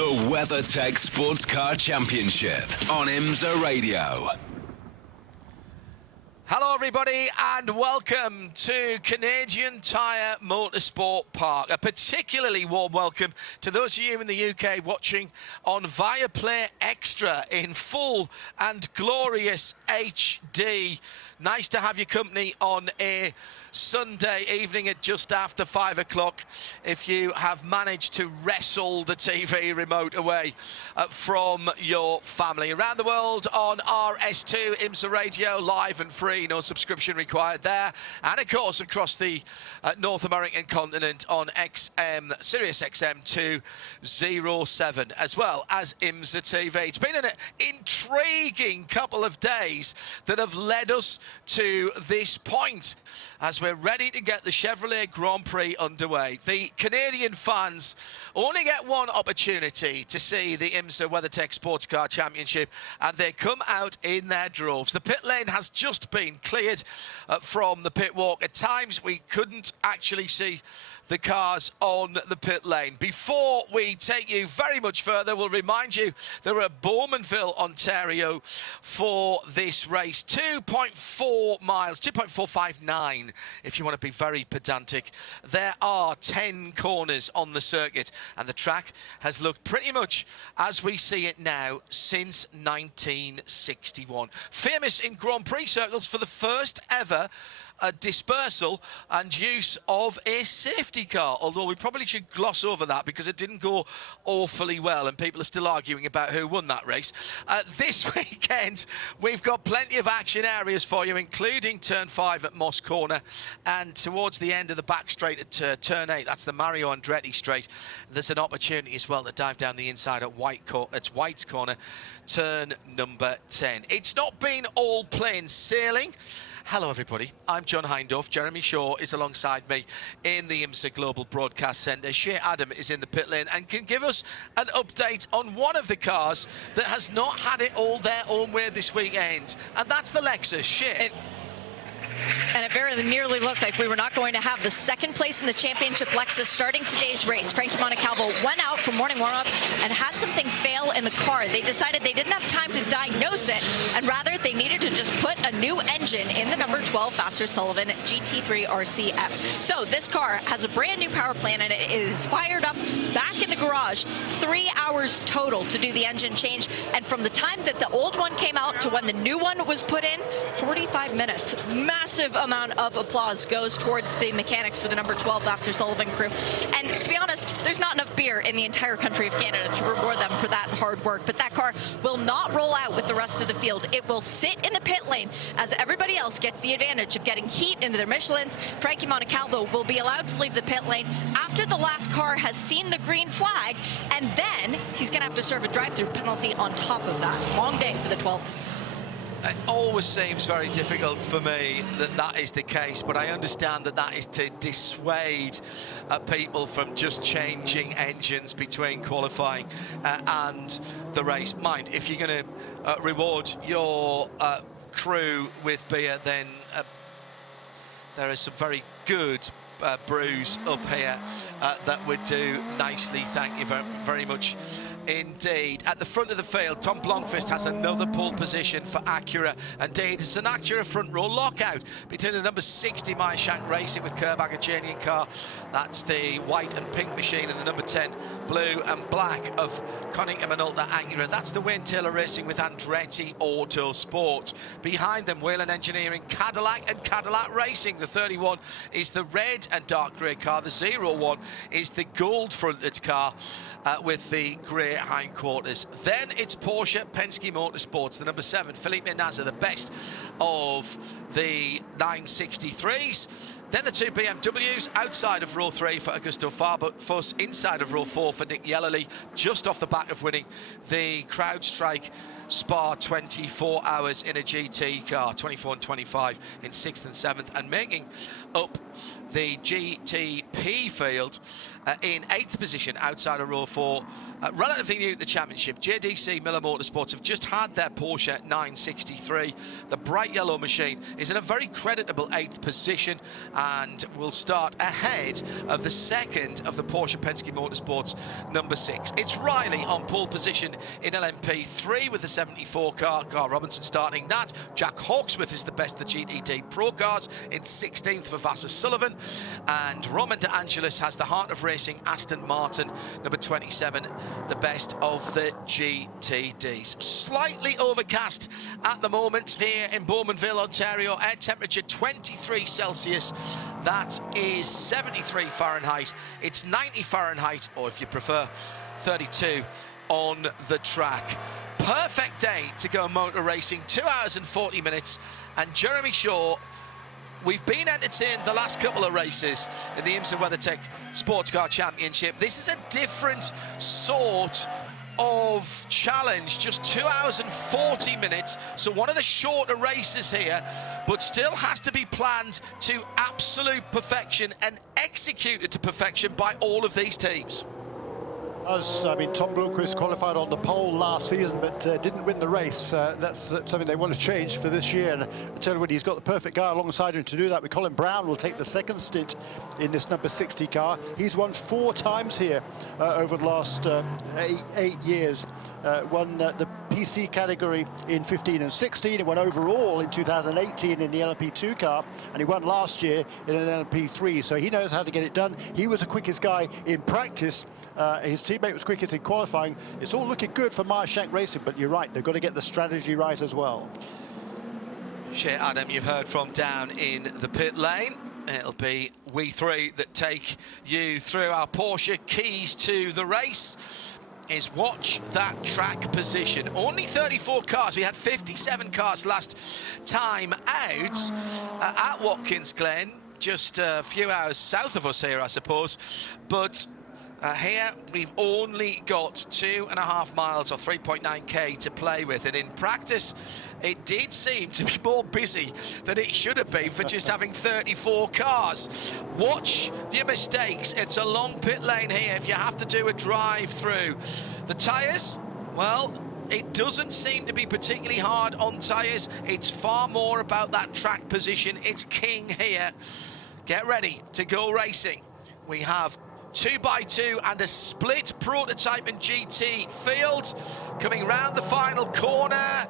The WeatherTech SportsCar Championship on IMSA Radio. Hello everybody and welcome to Canadian Tire Motorsport Park. A particularly warm welcome to those of you in the UK watching on Viaplay Extra in full and glorious HD. Nice to have your company on a Sunday evening at just after 5 o'clock. If you have managed to wrestle the TV remote away from your family. Around the world on RS2, IMSA Radio, live and free, no subscription required there. And of course across the North American continent on XM, Sirius XM 207, as well as IMSA TV. It's been an intriguing couple of days that have led us to this point as we're ready to get the Chevrolet Grand Prix underway. The Canadian fans only get one opportunity to see the IMSA WeatherTech SportsCar Championship, and they come out in their droves. The pit lane has just been cleared from the pit walk. At times we couldn't actually see the cars on the pit lane. Before we take you very much further, we'll remind you that we're at Bowmanville, Ontario for this race. 2.4 miles, 2.459 if you want to be very pedantic. There are 10 corners on the circuit and the track has looked pretty much as we see it now since 1961. Famous in Grand Prix circles for the first ever dispersal and use of a safety car, although we probably should gloss over that because it didn't go awfully well and people are still arguing about who won that race. This weekend we've got plenty of action areas for you, including turn 5 at Moss Corner, and towards the end of the back straight at turn 8, that's the Mario Andretti straight, there's an opportunity as well to dive down the inside at White's Corner, turn number 10. It's not been all plain sailing. Hello everybody, I'm John Hindorf. Jeremy Shaw is alongside me in the IMSA Global Broadcast Centre. Shea Adam is in the pit lane and can give us an update on one of the cars that has not had it all their own way this weekend, and that's the Lexus. Shea. And it very nearly looked like we were not going to have the second place in the championship Lexus starting today's race. Frankie Montecalvo went out for morning warm-up and had something fail in the car. They decided they didn't have time to diagnose it, and rather they needed to just put a new engine in the number 12 Faster Sullivan GT3 RCF. So this car has a brand new power plant and it is fired up back in the garage. 3 hours total to do the engine change, and from the time that the old one came out to when the new one was put in, 45 minutes. Massive amount of applause goes towards the mechanics for the number 12 Faster Sullivan crew. And to be honest, there's not enough beer in the entire country of Canada to reward them for that hard work. But that car will not roll out with the rest of the field. It will sit in the pit lane as everybody else gets the advantage of getting heat into their Michelins. Frankie Montecalvo will be allowed to leave the pit lane after the last car has seen the green flag, and then he's going to have to serve a drive-through penalty on top of that. Long day for the 12th. It always seems very difficult for me that is the case, but I understand that is to dissuade people from just changing engines between qualifying and the race. Mind, if you're going to reward your crew with beer, then there is some very good brews up here that would do nicely. Thank you very, very much indeed. At the front of the field, Tom Blomqvist has another pole position for Acura. Indeed, it's an Acura front row lockout between the number 60 Meyershank Racing with Kerbag Ajanian car. That's the white and pink machine, and the number 10 blue and black of Konica Minolta Acura. That's the Wayne Taylor Racing with Andretti Autosport. Behind them, Whelen Engineering Cadillac and Cadillac Racing. The 31 is the red and dark grey car. The 01 is the gold fronted car with the grey hindquarters. Then it's Porsche Penske Motorsports, the number 7 Felipe Nasr, the best of the 963s. Then the 2 BMWs outside of row 3 for Augusto Fuss, inside of row 4 for Nick Yellerly, just off the back of winning the CrowdStrike Spa 24 hours in a GT car, 24 and 25 in 6th and 7th, and making up the GTP field in 8th position outside of row 4. Relatively new to the championship, JDC Miller Motorsports have just had their Porsche 963. The bright yellow machine is in a very creditable 8th position and will start ahead of the second of the Porsche Penske Motorsports number 6. It's Riley on pole position in LMP3 with the 74 car. Carl Robinson starting that. Jack Hawksworth is the best of the GTD Pro cars in 16th for Vasser Sullivan. And Roman De Angelis has the Heart of Racing Aston Martin number 27, the best of the GTDs. Slightly overcast at the moment here in Bowmanville, Ontario. Air temperature 23 Celsius. That is 73 Fahrenheit. It's 90 Fahrenheit, or if you prefer, 32 on the track. Perfect day to go motor racing, 2 hours and 40 minutes. And Jeremy Shaw, we've been entertained the last couple of races in the IMSA WeatherTech SportsCar Championship. This is a different sort of challenge, just 2 hours and 40 minutes. So one of the shorter races here, but still has to be planned to absolute perfection and executed to perfection by all of these teams. I mean, Tom Blomqvist qualified on the pole last season, but didn't win the race. That's something they want to change for this year. And I tell you what, he's got the perfect guy alongside him to do that. Colin Brown will take the second stint in this number 60 car. He's won 4 times here over the last 8 years. Won the PC category in 15 and 16. He won overall in 2018 in the LMP2 car, and he won last year in an LMP3. So he knows how to get it done. He was the quickest guy in practice. His teammate was quickest in qualifying. It's all looking good for Meyer-Shank Racing, but you're right, they've got to get the strategy right as well. Shea Adam, you've heard from down in the pit lane. It'll be we three that take you through our Porsche keys to the race. Is watch that track position. Only 34 cars. We had 57 cars last time out at Watkins Glen, just a few hours south of us here, I suppose. But here we've only got 2.5 miles or 3.9k to play with, and in practice it did seem to be more busy than it should have been for just having 34 cars. Watch your mistakes. It's a long pit lane here if you have to do a drive through. The tyres, well, it doesn't seem to be particularly hard on tyres. It's far more about that track position. It's king here. Get ready to go racing. We have 2x2 and a split prototype and GT field coming round the final corner.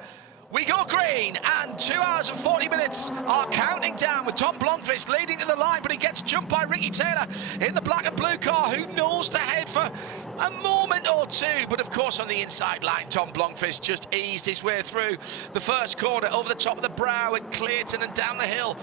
We go green, and 2 hours and 40 minutes are counting down with Tom Blomqvist leading to the line, but he gets jumped by Ricky Taylor in the black and blue car, who nosed ahead for a moment or two. But of course on the inside line, Tom Blomqvist just eased his way through the first corner over the top of the brow at Clayton and down the hill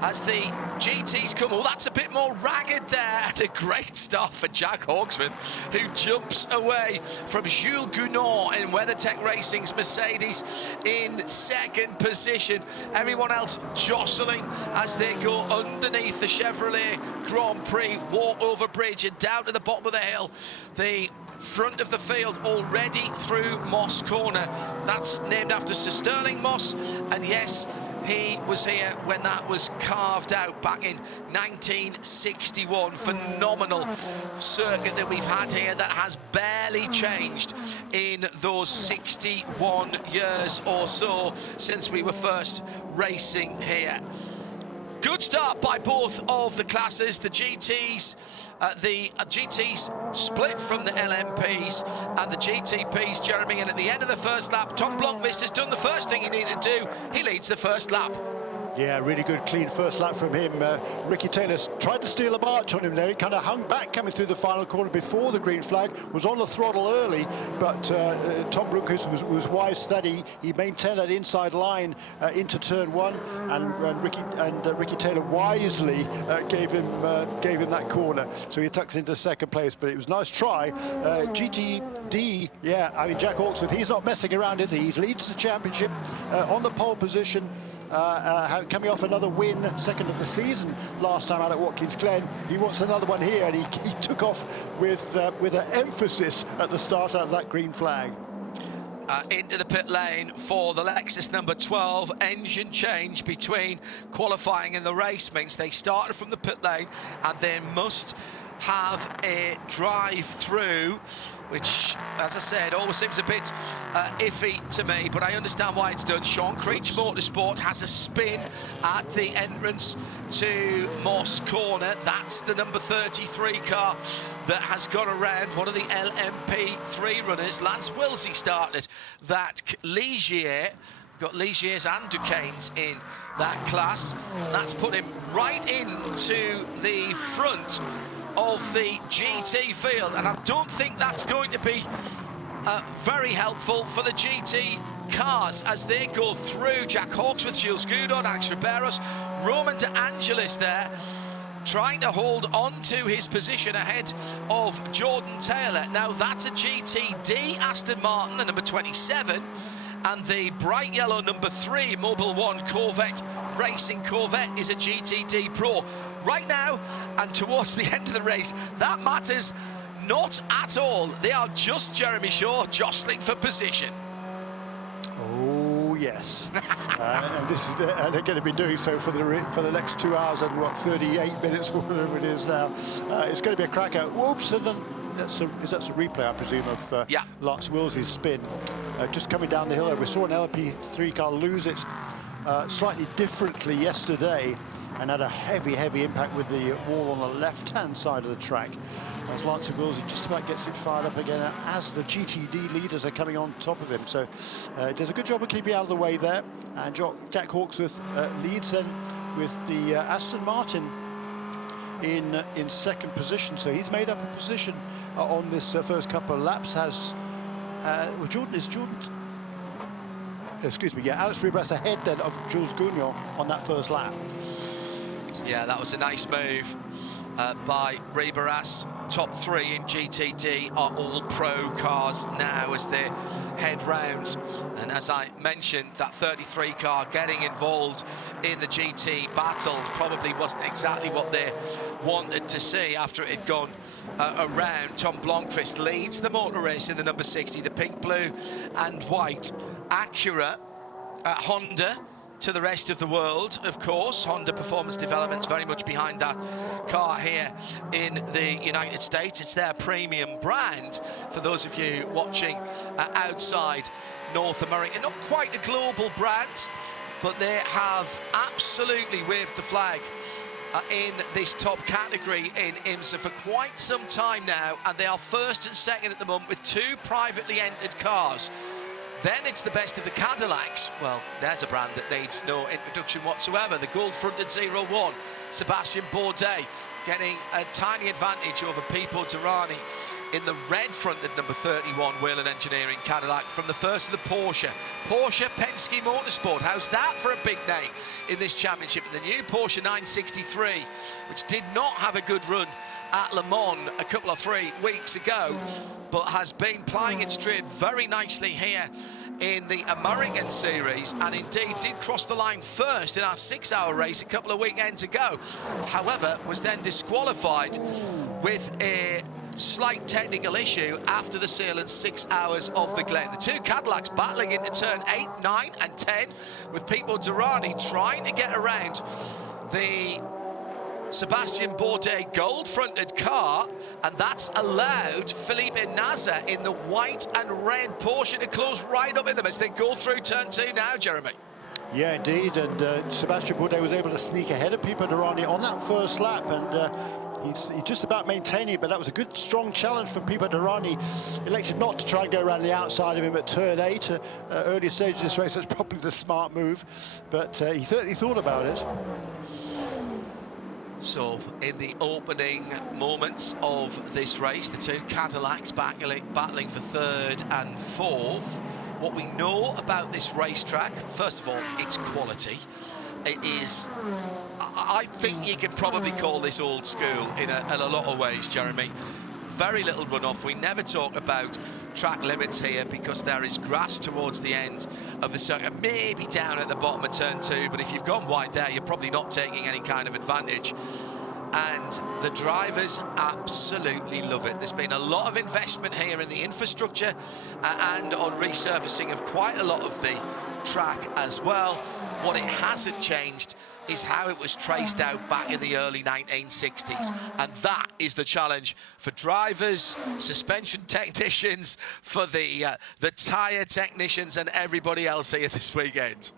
as the GTs come. Oh, that's a bit more ragged there, and a great start for Jack Hawksworth, who jumps away from Jules Gounod in WeatherTech Racing's Mercedes in second position. Everyone else jostling as they go underneath the Chevrolet Grand Prix, walk over bridge and down to the bottom of the hill. The front of the field already through Moss Corner. That's named after Sir Sterling Moss, and yes, he was here when that was carved out back in 1961. Phenomenal circuit that we've had here that has barely changed in those 61 years or so since we were first racing here. Good start by both of the classes. The GTs split from the LMPs, and the GTPs, Jeremy, and at the end of the first lap, Tom Blomqvist has done the first thing he needed to do. He leads the first lap. Yeah, really good, clean first lap from him. Ricky Taylor tried to steal a march on him there. He kind of hung back coming through the final corner before the green flag, was on the throttle early, but Tom Blomqvist was wise, steady. He maintained that inside line into turn 1, and Ricky Taylor wisely gave him that corner. So he tucks into second place, but it was a nice try. GTD, yeah, I mean, Jack Hawksworth, he's not messing around, is he? He leads the championship on the pole position. Coming off another win, second of the season last time out at Watkins Glen. He wants another one here, and he took off with an emphasis at the start out of that green flag. into the pit lane for the Lexus number 12. Engine change between qualifying and the race means they started from the pit lane and they must have a drive-through, which, as I said, always seems a bit iffy to me, but I understand why it's done. Sean Creech Motorsport has a spin at the entrance to Moss Corner. That's the number 33 car that has gone around one of the LMP3 runners. Lance Willsey started that Ligier. Got Ligiers and Duquesnes in that class. That's put him right into the front of the GT field, and I don't think that's going to be very helpful for the GT cars as they go through. Jack Hawksworth, Jules Goudon, Alex Riberos, Roman De Angelis there, trying to hold on to his position ahead of Jordan Taylor. Now that's a GTD Aston Martin, the number 27, and the bright yellow number 3 Mobil 1 Corvette Racing Corvette is a GTD Pro. Right now, and towards the end of the race, that matters not at all. They are just, Jeremy Shaw, jostling for position. Oh, yes. And this is and they're going to be doing so for the next 2 hours and, what, 38 minutes or whatever it is now. It's going to be a cracker. Whoops, and then that's a replay, I presume, of Lance Willsey's spin. Just coming down the hill, we saw an LP3 car lose it slightly differently yesterday, and had a heavy impact with the wall on the left-hand side of the track. As Lance Willsey just about gets it fired up again as the GTD leaders are coming on top of him. So does a good job of keeping out of the way there. And Jack Hawksworth leads then with the Aston Martin in second position. So he's made up a position on this first couple of laps. Has Alex Riberas ahead then of Jules Goudon on that first lap. Yeah, that was a nice move by Riberas. Top 3 in GTD are all pro cars now as they head round. And as I mentioned, that 33 car getting involved in the GT battle probably wasn't exactly what they wanted to see after it had gone around. Tom Blomqvist leads the motor race in the number 60, the pink, blue and white Acura Honda. To the rest of the world, of course. Honda Performance Development's very much behind that car here in the United States. It's their premium brand for those of you watching outside North America. Not quite a global brand, but they have absolutely waved the flag in this top category in IMSA for quite some time now, and they are first and second at the moment with 2 privately entered cars. Then it's the best of the Cadillacs. Well, there's a brand that needs no introduction whatsoever. The gold-fronted 01, Sebastian Bourdais, getting a tiny advantage over Pipo Derani in the red-fronted number 31 Whelen Engineering Cadillac from the first of the Porsche Penske Motorsport. How's that for a big name in this championship? The new Porsche 963, which did not have a good run at Le Mans a couple of 3 weeks ago, but has been plying its trade very nicely here in the American Series, and indeed did cross the line first in our 6-hour race a couple of weekends ago. However, was then disqualified with a slight technical issue after the sale in 6 hours of the Glen. The 2 Cadillacs battling into turn 8, 9 and 10, with Pipo Derani trying to get around the Sebastian Bourdais gold-fronted car, and that's allowed Felipe Nasr in the white and red Porsche to close right up in them as they go through turn 2 now, Jeremy. Yeah, indeed, and Sebastian Bourdais was able to sneak ahead of Pipo Derani on that first lap, and he's just about maintaining it, but that was a good, strong challenge from Pipo Derani. Elected not to try and go around the outside of him at turn 8, earlier stage of this race. That's probably the smart move, but he certainly thought about it. So, in the opening moments of this race, the 2 Cadillacs battling for 3rd and 4th. What we know about this racetrack, first of all, it's quality. It is, I think you can probably call this old school in a lot of ways, Jeremy. Very little runoff. We never talk about track limits here because there is grass towards the end of the circuit, maybe down at the bottom of turn 2, but if you've gone wide there, you're probably not taking any kind of advantage. and the drivers absolutely love it. There's been a lot of investment here in the infrastructure and on resurfacing of quite a lot of the track as well. What it hasn't changed is how it was traced out back in the early 1960s, and that is the challenge for drivers, suspension technicians, for the tyre technicians and everybody else here this weekend.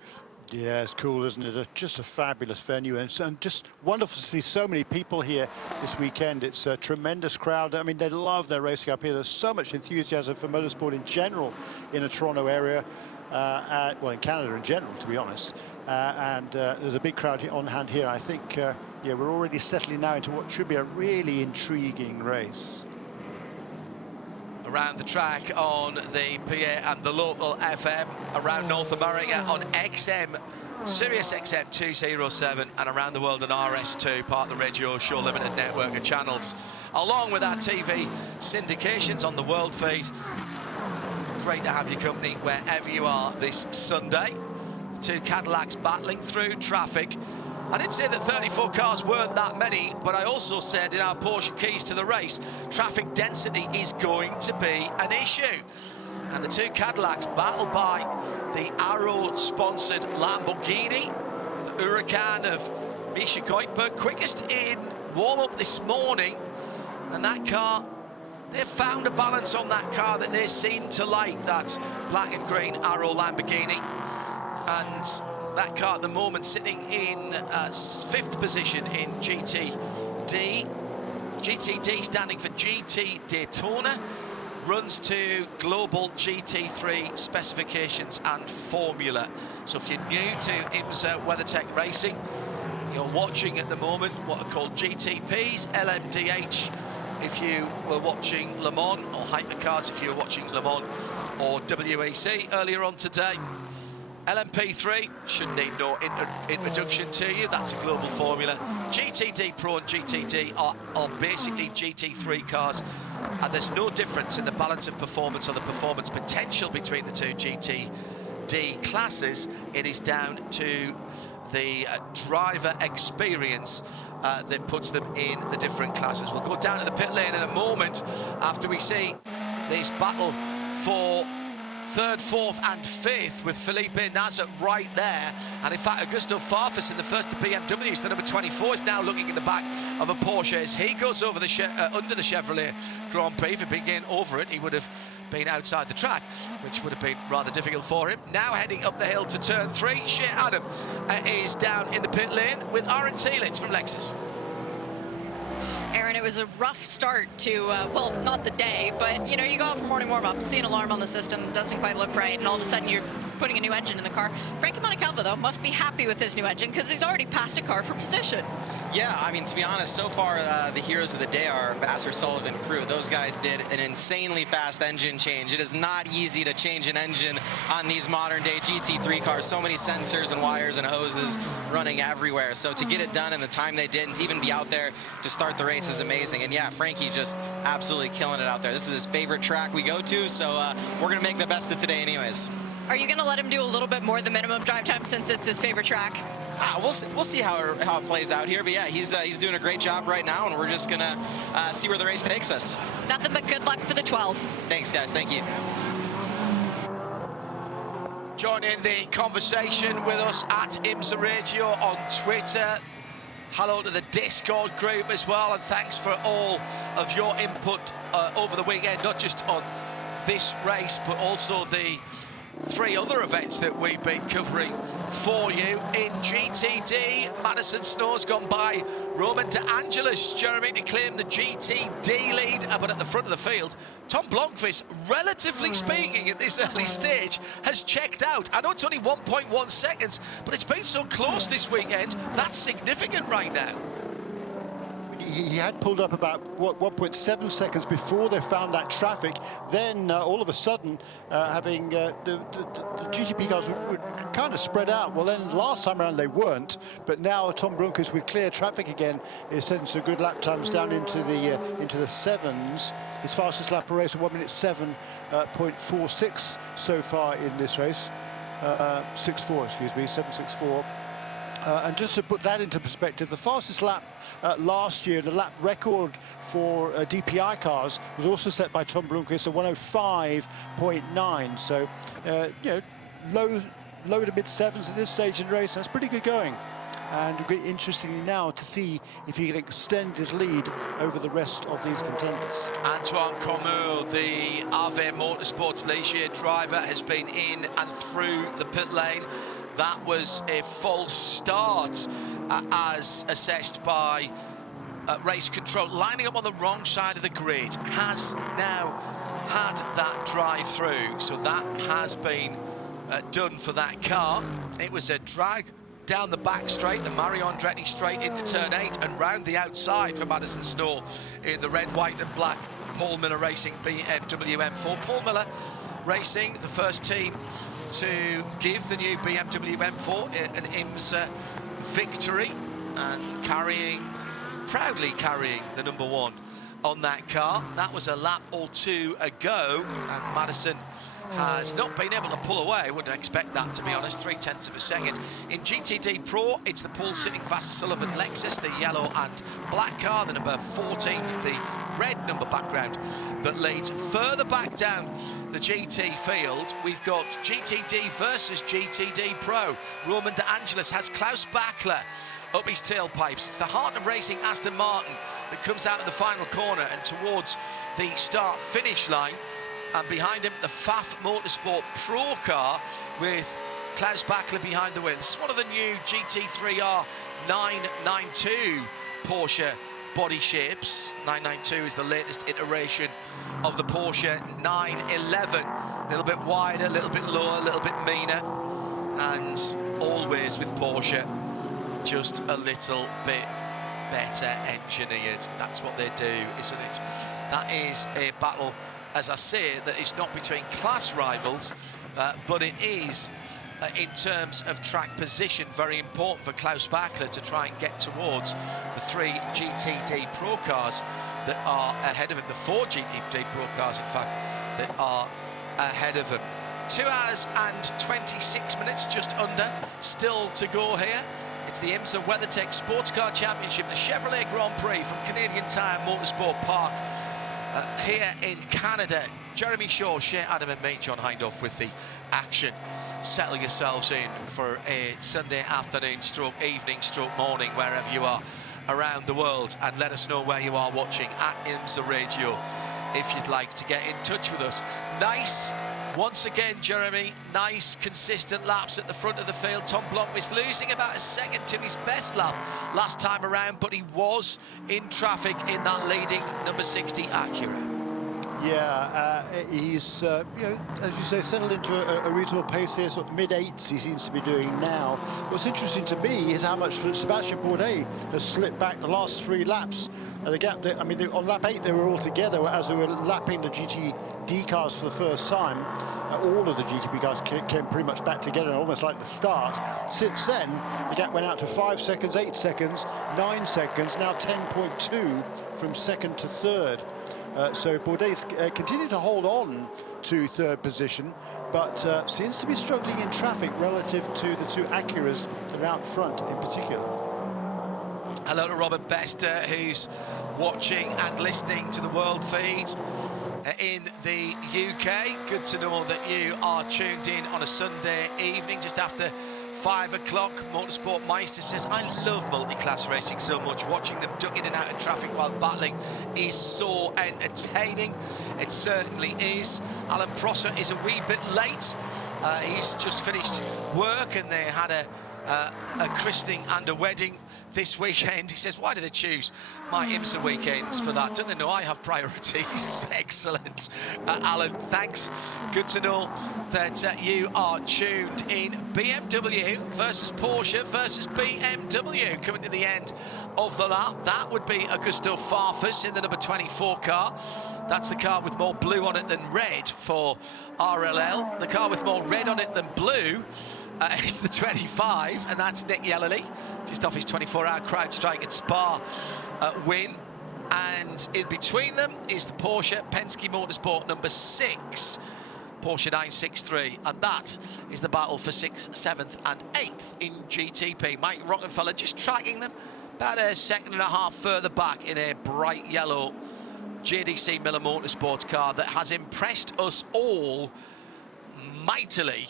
Yeah, it's cool, isn't it? Just a fabulous venue, and just wonderful to see so many people here this weekend. It's a tremendous crowd. I mean, they love their racing up here. There's so much enthusiasm for motorsport in general in the Toronto area, well, in Canada in general, to be honest. There's a big crowd here on hand here. I think, yeah, we're already settling now into what should be a really intriguing race. Around the track on the PA and the local FM, around North America on XM, Sirius XM 207, and around the world on RS2, part of the Radio Show Limited network of channels, along with our TV syndications on the world feed. Great to have your company wherever you are this Sunday. The two Cadillacs battling through traffic. I did say that 34 cars weren't that many, but I also said in our Porsche Keys to the Race, traffic density is going to be an issue. And the two Cadillacs battled by the Arrow-sponsored Lamborghini, the Huracan of Misha Goikhberg, quickest in warm-up this morning. And that car, they've found a balance on that car that they seem to like, that black and green Arrow Lamborghini. And that car at the moment sitting in 5th position in GTD. GTD standing for GT Daytona, runs to global GT3 specifications and formula. So if you're new to IMSA WeatherTech Racing, you're watching at the moment what are called GTPs, LMDH if you were watching Le Mans, or Hypercars if you were watching Le Mans, or WEC earlier on today. LMP3 should need no introduction to you. That's a global formula. GTD Pro and GTD are basically GT3 cars, and there's no difference in the balance of performance or the performance potential between the two GTD classes. It is down to the driver experience that puts them in the different classes. We'll go down to the pit lane in a moment after we see this battle for 3rd, 4th and 5th with Felipe Nasr right there. And in fact, Augusto Farfus in the first of BMWs, the number 24, is now looking in the back of a Porsche as he goes over the under the Chevrolet Grand Prix. If he'd been getting over it, he would have been outside the track, which would have been rather difficult for him. Now heading up the hill to turn 3, Shea Adam is down in the pit lane with Aaron Teelitz from Lexus. Aaron, it was a rough start to, well, not the day, but, you know, you go out for morning warm-up, see an alarm on the system, doesn't quite look right, and all of a sudden you're putting a new engine in the car. Frankie Montecalvo, though, must be happy with his new engine because he's already passed a car for position. Yeah, I mean, to be honest, so far the heroes of the day are Vassar Sullivan crew. Those guys did an insanely fast engine change. It is not easy to change an engine on these modern-day GT3 cars. So many sensors and wires and hoses running everywhere. So to get it done in the time they did and to even be out there to start the race is amazing. And yeah, Frankie just absolutely killing it out there. This is his favorite track we go to, so we're going to make the best of today anyways. Are you going to let him do a little bit more than minimum drive time since it's his favorite track? We'll see how it plays out here, but yeah, he's doing a great job right now, and we're just gonna see where the race takes us. Nothing but good luck for the 12. Thanks, guys. Thank you. Joining the conversation with us at IMSA Radio on Twitter. Hello to the Discord group as well, and thanks for all of your input over the weekend, not just on this race, but also the 3 other events that we've been covering for you in GTD. Madison Snow's gone by Roman De Angelis, Jeremy, to claim the GTD lead, but at the front of the field, Tom Blomqvist, relatively speaking at this early stage, has checked out. I know it's only 1.1 seconds, but it's been so close this weekend. That's significant right now. He had pulled up about, what, 1.7 seconds before they found that traffic. Then all of a sudden, having the GTP cars were kind of spread out. Well, then last time around they weren't, but now Tom Blomqvist with clear traffic again is sending some good lap times down into the 7s. His fastest lap of the race, 1:07.46 so far in this race. 6.4, excuse me, 7.64. And just to put that into perspective, the fastest lap last year, the lap record for DPI cars was also set by Tom Blomqvist at 105.9. So, you know, low to mid sevens at this stage in the race. That's pretty good going. And it'll be interesting now to see if he can extend his lead over the rest of these contenders. Antoine Cormur, the Ave Motorsports Ligier driver, has been in and through the pit lane. That was a false start as assessed by race control. Lining up on the wrong side of the grid, has now had that drive through. So that has been done for that car. It was a drag down the back straight, the Mario Andretti straight into turn 8 and round the outside for Madison Snow in the red, white and black Paul Miller Racing BMW M4. Paul Miller Racing, the first team to give the new BMW M4 an IMSA victory, and proudly carrying the number 1 on that car. That was a lap or 2 ago, and Madison has not been able to pull away. I wouldn't expect that, to be honest. 0.3 of a second. In GTD Pro, it's the Paul Sitting Vassar Sullivan Lexus, the yellow and black car, the number 14, the red number background that leads. Further back down the GT field, we've got GTD versus GTD Pro. Roman De Angelis has Klaus Bachler up his tailpipes. It's the Heart of Racing Aston Martin that comes out of the final corner and towards the start-finish line. And behind him, the Pfaff Motorsport Pro car with Klaus Bachler behind the wheel. This is one of the new GT3R 992 Porsche body shapes. 992 is the latest iteration of the Porsche 911. A little bit wider, a little bit lower, a little bit meaner. And always with Porsche, just a little bit better engineered. That's what they do, isn't it? That is a battle, as I say, that is not between class rivals, but it is, in terms of track position, very important for Klaus Bachler to try and get towards the 3 GTD Pro cars that are ahead of him, the 4 GTD Pro cars, in fact, that are ahead of him. 2 hours and 26 minutes, just under, still to go here. It's the IMSA WeatherTech SportsCar Championship, the Chevrolet Grand Prix from Canadian Tire Motorsport Park. Here in Canada. Jeremy Shaw, Shea Adam and me, John Hindhoff with the action. Settle yourselves in for a Sunday afternoon stroke evening stroke morning wherever you are around the world, and let us know where you are watching at IMSA Radio if you'd like to get in touch with us. Nice, once again, Jeremy, nice consistent laps at the front of the field. Tom Blomqvist losing about a second to his best lap last time around, but he was in traffic in that leading number 60 Acura. Yeah, he's, you know, as you say, settled into a reasonable pace here, sort of mid-8s he seems to be doing now. What's interesting to me is how much Sebastian Bourdais has slipped back the last 3 laps. The gap, I mean, on lap 8 they were all together as they were lapping the GTD cars for the first time. All of the GTB cars came pretty much back together, almost like the start. Since then, the gap went out to 5 seconds, 8 seconds, 9 seconds, now 10.2 from second to third. So Bourdais continued to hold on to third position, but seems to be struggling in traffic relative to the 2 Acuras that are out front in particular. Hello to Robert Bester, who's watching and listening to the world feed in the UK. Good to know that you are tuned in on a Sunday evening just after 5 o'clock. Motorsport Meister says, I love multi-class racing so much. Watching them duck in and out of traffic while battling is so entertaining. It certainly is. Alan Prosser is a wee bit late. He's just finished work and they had a christening and a wedding this weekend. He says, why do they choose my IMSA weekends for that? Don't they know I have priorities? Excellent. Alan, thanks. Good to know that you are tuned in. BMW versus Porsche versus BMW coming to the end of the lap. That would be Augusto Farfus in the number 24 car. That's the car with more blue on it than red for RLL. The car with more red on it than blue is the 25, and that's Nick Yellerly, just off his 24-hour CrowdStrike at Spa win. And in between them is the Porsche Penske Motorsport number 6. Porsche 963, and that is the battle for 6th, 7th and 8th in GTP. Mike Rockefeller just tracking them about a second and a half further back in a bright yellow JDC Miller Motorsports car that has impressed us all mightily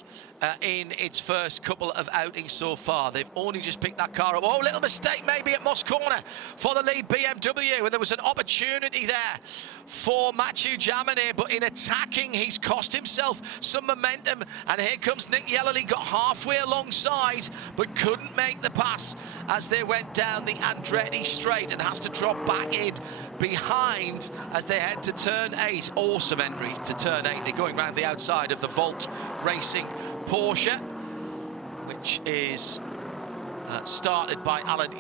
in its first couple of outings so far. They've only just picked that car up. Oh, little mistake maybe at Moss Corner for the lead BMW, and there was an opportunity there for Mathieu Jaminet, but in attacking, he's cost himself some momentum, and here comes Nick Yellerly, got halfway alongside, but couldn't make the pass as they went down the Andretti straight and has to drop back in behind as they head to turn 8. Awesome entry to turn 8. They're going round the outside of the Volt Racing Porsche, which is started by Alan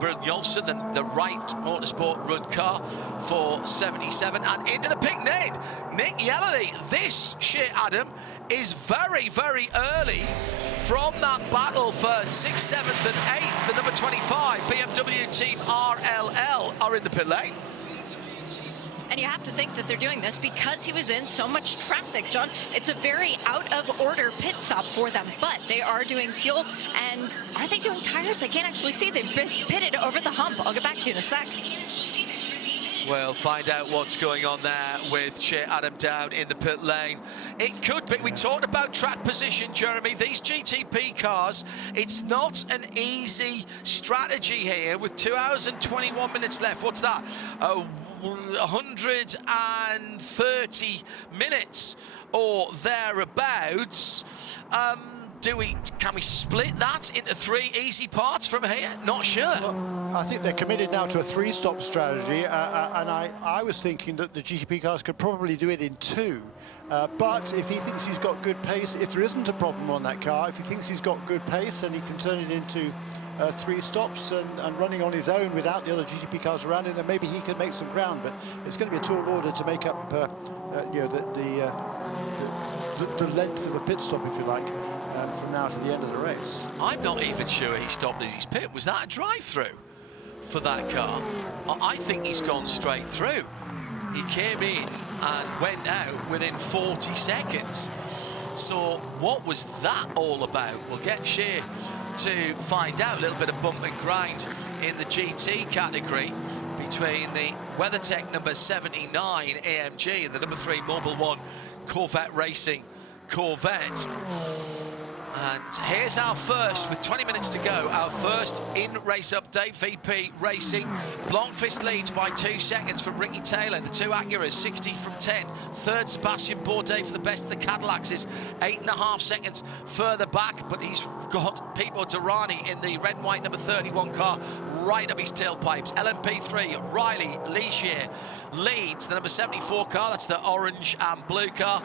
Brynjolfsson, the Wright Motorsport run car for 77, and into the pink lane, Nick Yellerly. This shit, Adam, is very, very early from that battle for 6th, 7th and 8th. The number 25 BMW team RLL are in the pit lane. And you have to think that they're doing this because he was in so much traffic, John. It's a very out-of-order pit stop for them, but they are doing fuel. And are they doing tires? I can't actually see. They've pitted over the hump. I'll get back to you in a sec. We'll find out what's going on there with Shea Adam down in the pit lane. It could be, we talked about track position, Jeremy. These GTP cars, it's not an easy strategy here with 2 hours and 21 minutes left. What's that? 130 minutes or thereabouts. Can we split that into 3 easy parts from here? Not sure. Well, I think they're committed now to a 3-stop strategy, and I was thinking that the GTP cars could probably do it in 2. But if he thinks he's got good pace, if there isn't a problem on that car, if he thinks he's got good pace, then he can turn it into 3 stops and running on his own without the other GTP cars around him, then maybe he can make some ground. But it's going to be a tall order to make up you know, the length of a pit stop, if you like, from now to the end of the race. I'm not even sure he stopped as his pit. Was that a drive-through for that car? I think he's gone straight through. He came in and went out within 40 seconds. So what was that all about? We'll get Shea to find out. A little bit of bump and grind in the GT category between the WeatherTech number 79 AMG and the number 3 Mobil 1 Corvette Racing Corvette. And here's our first, with 20 minutes to go, our first in-race update. VP Racing. Blomqvist leads by 2 seconds from Ricky Taylor. The 2 Acuras, 60 from 10. Third, Sebastian Bourdais for the best of the Cadillacs is 8.5 seconds further back, but he's got Pipo Derani in the red and white number 31 car right up his tailpipes. LMP3, Riley Leisure leads the number 74 car, that's the orange and blue car,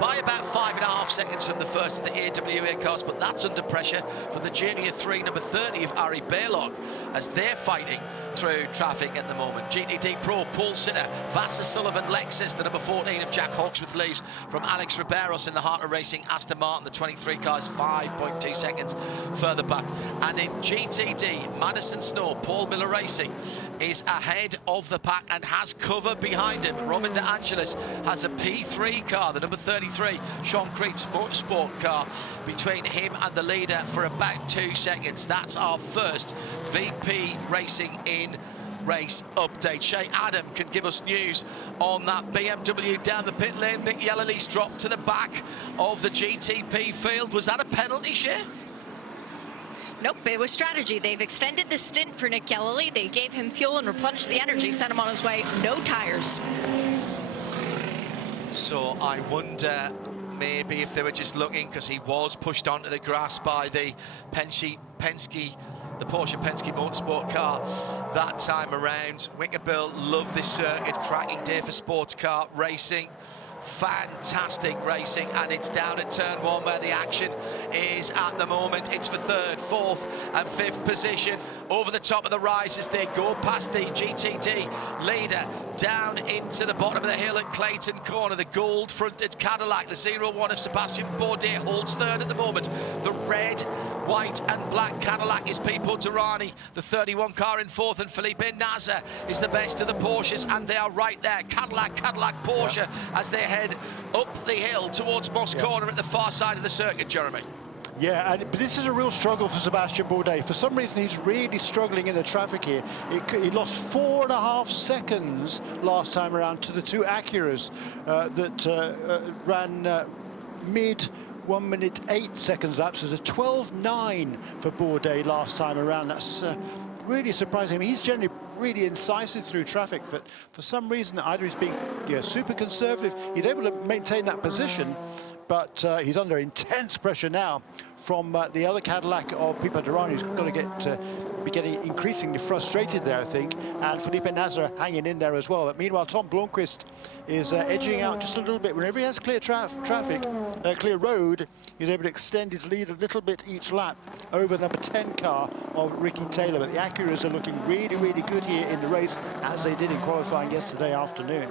by about 5.5 seconds from the first of the AWA cars, but that's under pressure from the Junior 3, number 30 of Ari Baylog, as they're fighting through traffic at the moment. GTD Pro, Paul Sitter, Vassar Sullivan, Lexus, the number 14 of Jack Hawksworth leaves from Alex Riberos in the heart of racing. Aston Martin, the 23 cars, 5.2 seconds further back. And in GTD, Madison Snow, Paul Miller Racing is ahead of the pack and has cover behind him. Robin De Angelis has a P3 car, the number 33, Sean Creed's Motorsport car, between him and the leader for about 2 seconds. That's our first VP Racing in race update. Shea Adam can give us news on that BMW down the pit lane. Nick Yellerly's dropped to the back of the GTP field. Was that a penalty, Shea? Nope, it was strategy. They've extended the stint for Nick Yellerly. They gave him fuel and replenished the energy, sent him on his way. No tires. So I wonder maybe if they were just looking, because he was pushed onto the grass by the Porsche Penske Motorsport car that time around. Winkerbill loved this circuit, cracking day for sports car racing. Fantastic racing, and it's down at turn 1 where the action is at the moment. It's for 3rd, 4th and 5th position over the top of the rise as they go past the GTD leader down into the bottom of the hill at Clayton Corner. The gold fronted Cadillac, the 01 of Sebastian Bourdais, holds 3rd at the moment. The red, white and black Cadillac is Pipo Derani, the 31 car in 4th, and Felipe Nasr is the best of the Porsches, and they are right there, Cadillac, Porsche, as they head head up the hill towards Moss Corner at the far side of the circuit, Jeremy. Yeah, but this is a real struggle for Sebastian Bourdais. For some reason, he's really struggling in the traffic here. He lost 4.5 seconds last time around to the two Acuras that ran mid 1 minute 8 seconds laps. There's a 12.9 for Bourdais last time around. That's really surprising. I mean, he's generally really incisive through traffic, but for some reason, either he's being super conservative, he's able to maintain that position, but he's under intense pressure now from the other Cadillac of Pipo Derani, who's going to be getting increasingly frustrated there, I think, and Felipe Nasr hanging in there as well. But meanwhile, Tom Blomqvist is edging out just a little bit. Whenever he has clear clear road, he's able to extend his lead a little bit each lap over the number 10 car of Ricky Taylor. But the Acuras are looking really, really good here in the race, as they did in qualifying yesterday afternoon.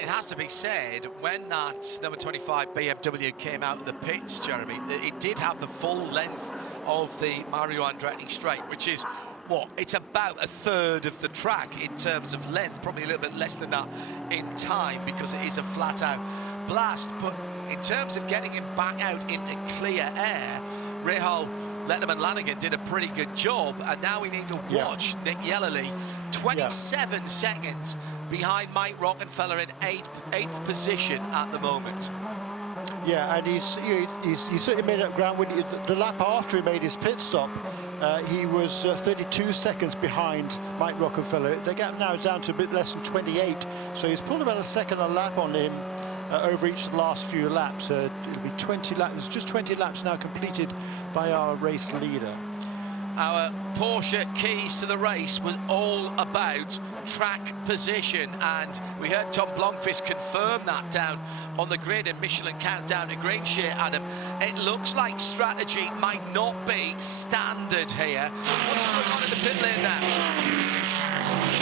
It has to be said, when that number 25 BMW came out of the pits, Jeremy, it did have the full length of the Mario Andretti straight, which is, what, it's about a third of the track in terms of length, probably a little bit less than that in time, because it is a flat-out blast. But in terms of getting him back out into clear air, Rahal Letterman-Lanigan did a pretty good job, and now we need to watch Nick Yellerly, 27 seconds behind Mike Rockenfeller in eighth position at the moment. Yeah, and he's certainly made up ground. When the lap after he made his pit stop, he was 32 seconds behind Mike Rockenfeller. The gap now is down to a bit less than 28, so he's pulled about a second a lap on him over each of the last few laps. It'll be 20 laps. It's just 20 laps now completed by our race leader. Our Porsche keys to the race was all about track position, and we heard Tom Blomqvist confirm that down on the grid in Michelin Countdown to Greenshare, Adam. It looks like strategy might not be standard here. What's going on in the pit lane now?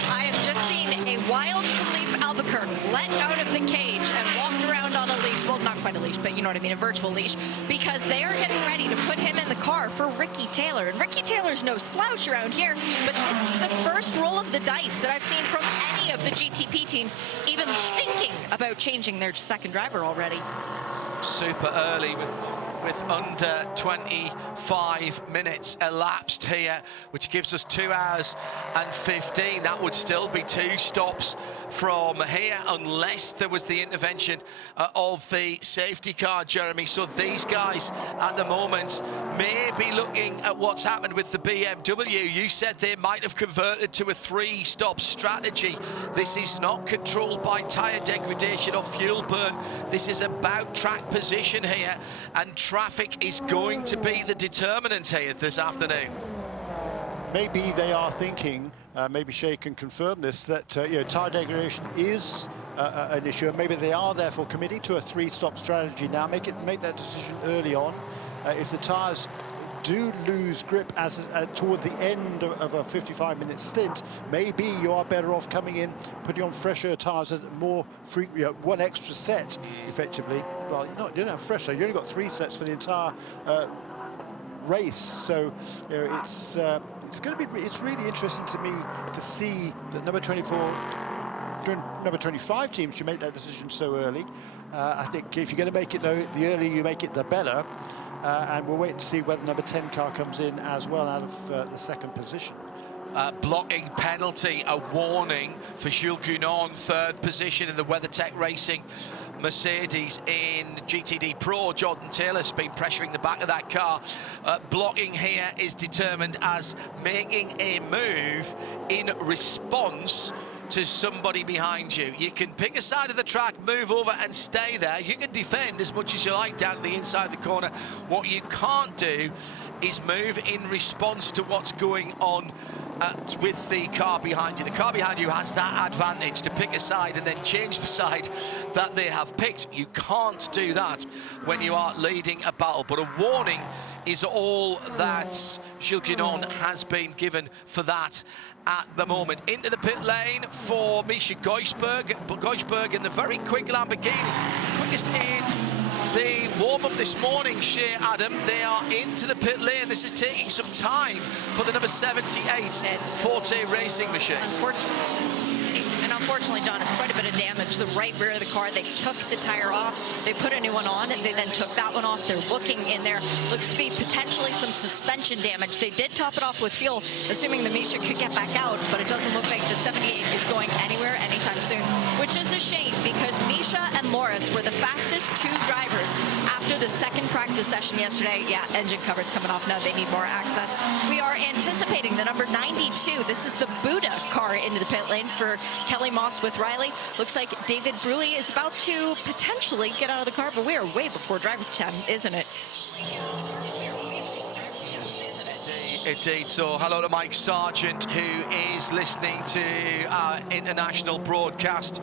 I have just seen a wild Philippe Albuquerque let out of the cage and walked around on a leash. Well, not quite a leash, but you know what I mean, a virtual leash, because they are getting ready to put him in the car for Ricky Taylor. And Ricky Taylor's no slouch around here, but this is the first roll of the dice that I've seen from any of the GTP teams even thinking about changing their second driver already. Super early with under 25 minutes elapsed here, which gives us 2 hours and 15. That would still be 2 stops from here unless there was the intervention of the safety car, Jeremy. So these guys at the moment may be looking at what's happened with the BMW. You said they might have converted to a 3-stop strategy. This is not controlled by tyre degradation or fuel burn. This is about track position here, and traffic is going to be the determinant here this afternoon. Maybe they are thinking, maybe Shea can confirm this, that tyre degradation is an issue, and maybe they are therefore committing to a 3-stop strategy now. Make that decision early on. If the tyres do lose grip towards the end of a 55-minute stint, maybe you are better off coming in, putting on fresher tyres and more one extra set, effectively. Well, you don't have fresher, you only got 3 sets for the entire race, so it's really interesting to me to see that number 25 teams should make that decision so early. I think if you're going to make it, though, the earlier you make it, the better. And we'll wait and see whether number 10 car comes in as well out of the second position. Blocking penalty, a warning for Jules Guinon, 3rd position in the WeatherTech Racing Mercedes in GTD Pro. Jordan Taylor's been pressuring the back of that car. Blocking here is determined as making a move in response to somebody behind you. You can pick a side of the track, move over and stay there. You can defend as much as you like down to the inside of the corner. What you can't do is move in response to what's going on with the car behind you. The car behind you has that advantage to pick a side and then change the side that they have picked. You can't do that when you are leading a battle, but a warning is all that Jules Guinon has been given for that at the moment. Into the pit lane for Misha Geusberg, but Geusberg in the very quick Lamborghini, quickest in the warm-up this morning. Shea, Adam, they are into the pit lane. This is taking some time for the number 78 Forte Racing machine. Unfortunately, John, it's quite a bit of damage damage the right rear of the car. They took the tire off, they put a new one on, and they then took that one off. They're looking in there. Looks to be potentially some suspension damage. They did top it off with fuel, assuming the Misha could get back out, but it doesn't look like the 78 is going anywhere anytime soon, which is a shame because Misha and Loris were the fastest two drivers after the second practice session yesterday. Yeah, engine cover's coming off now. They need more access. We are anticipating the number 92. This is the Buddha car into the pit lane for Kelly Moss with Riley. Looks like David Bruley is about to potentially get out of the car, but we are way before driver time, isn't it? Indeed. So hello to Mike Sargent, who is listening to our international broadcast.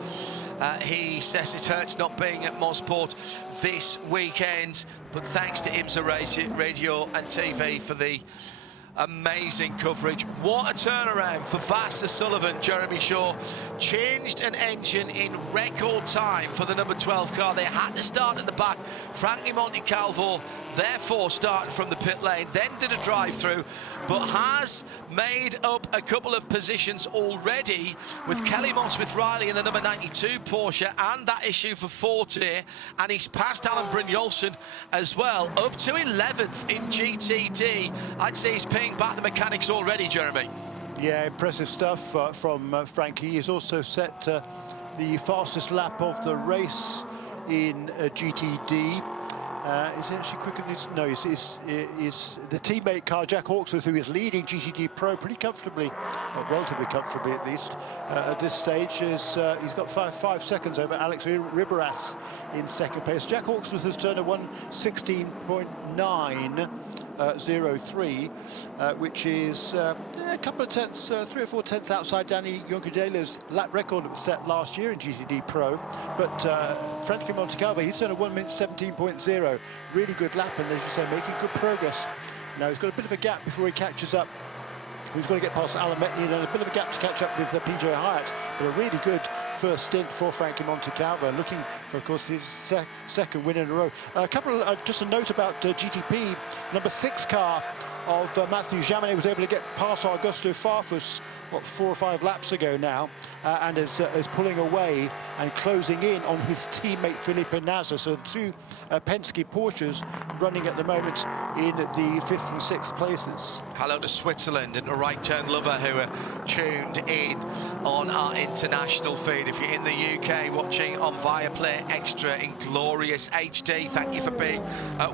He says it hurts not being at Mosport this weekend, but thanks to IMSA Radio and TV for the amazing coverage. What a turnaround for Vassar Sullivan. Jeremy Shaw changed an engine in record time for the number 12 car. They had to start at the back. Frankie Montecalvo therefore started from the pit lane, then did a drive-through, but has made up a couple of positions already with Kelly Moss with Riley in the number 92 Porsche, and that issue for Forte, and he's passed Alan Brynjolfsson as well, up to 11th in GTD. I'd say he's paying back the mechanics already, Jeremy. Yeah, impressive stuff from Frankie. He's also set the fastest lap of the race in GTD. Is he actually quicker than his? No, he's the teammate car, Jack Hawksworth, who is leading GTD Pro pretty comfortably, or relatively comfortably at least, at this stage. He's got five seconds over Alex Riberas in second place. Jack Hawksworth has turned a 1:16.903, which is a couple of tenths, 3 or 4 tenths outside Danny Juncadela's lap record that was set last year in GTD Pro. But Frankie Montecalvo, he's turned a 1:17.0. Really good lap, and as you say, making good progress. Now he's got a bit of a gap before he catches up. He's got to get past Alan Metney, and then a bit of a gap to catch up with PJ Hyatt. But a really good first stint for Frankie Montecalvo, looking for, of course, his second win in a row. Just a note about GTP, number 6 car of Matthew Jaminet was able to get past Augusto Farfus, 4 or 5 laps ago now, and is pulling away and closing in on his teammate Felipe Nasr. So the two Penske Porsches running at the moment in the 5th and 6th places. Hello to Switzerland and to Right Turn Lover, who are tuned in on our international feed. If you're in the UK watching on Viaplay Extra in glorious HD, thank you for being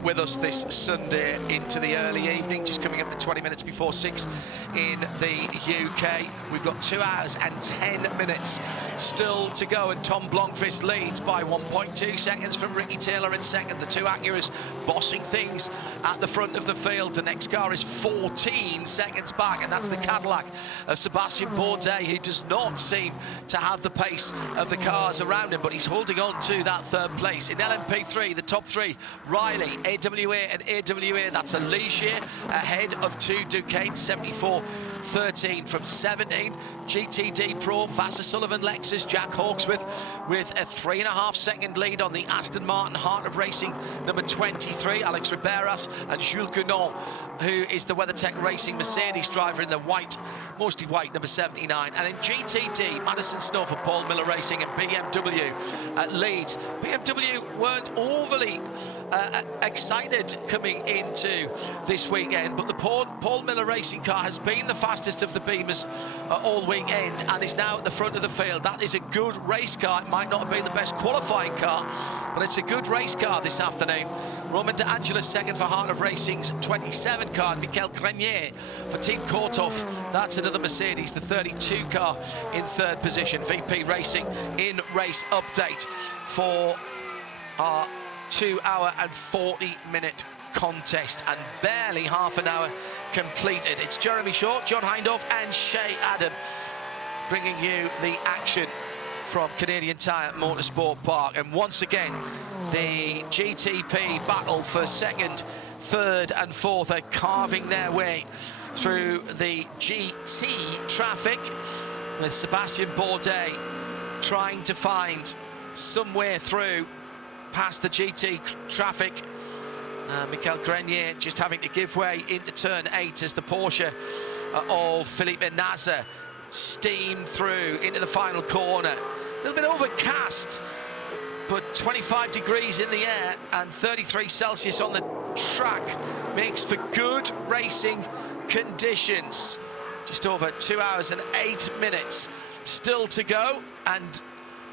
with us this Sunday into the early evening, just coming up to 20 minutes before 6 in the UK. We've got 2 hours and 10 minutes still to go, and Tom Blomqvist leads by 1.2 seconds from Ricky Taylor in second. The two Acuras bossing things at the front of the field. The next car is 14 seconds back, and that's the Cadillac of Sebastian Bourdais, who does not seem to have the pace of the cars around him, but he's holding on to that 3rd place. In LMP3, the top 3, Riley, AWA and AWA, that's a Ligier ahead of 2 Duquesne, 74-13 from 17. GTD Pro, Vassar Sullivan Lexus, Jack Hawksworth with a 3.5 second lead on the Aston Martin Heart of Racing number 23, Alex Riberas, and Jules Guenon, who is the WeatherTech Racing Mercedes driver in the white, mostly white, number 79. And in GTD, Madison Snow for Paul Miller Racing and BMW lead. BMW weren't overly excited coming into this weekend, but the Paul Miller Racing car has been the fastest of the Beamers all weekend and is now at the front of the field. That is a good race car. It might not have been the best qualifying car, but it's a good race car this afternoon. Roman De Angelis second for Heart of Racing's 27 car, and Michael Grenier for Team Korthoff. That's another Mercedes, the 32 car in 3rd position. VP Racing in race update for our 2 hour and 40-minute contest, and barely half an hour completed. It's Jeremy Shaw, John Hindhaugh and Shay Adam bringing you the action from Canadian Tire Motorsport Park. And once again, the GTP battle for 2nd, 3rd and 4th are carving their way through the GT traffic, with Sebastian Bourdais trying to find some way through past the GT traffic. Michael Grenier just having to give way into turn 8 as the Porsche of Felipe Nasr steamed through into the final corner. little bit overcast, but 25 degrees in the air and 33 Celsius on the track makes for good racing conditions. Just over 2 hours and 8 minutes still to go, and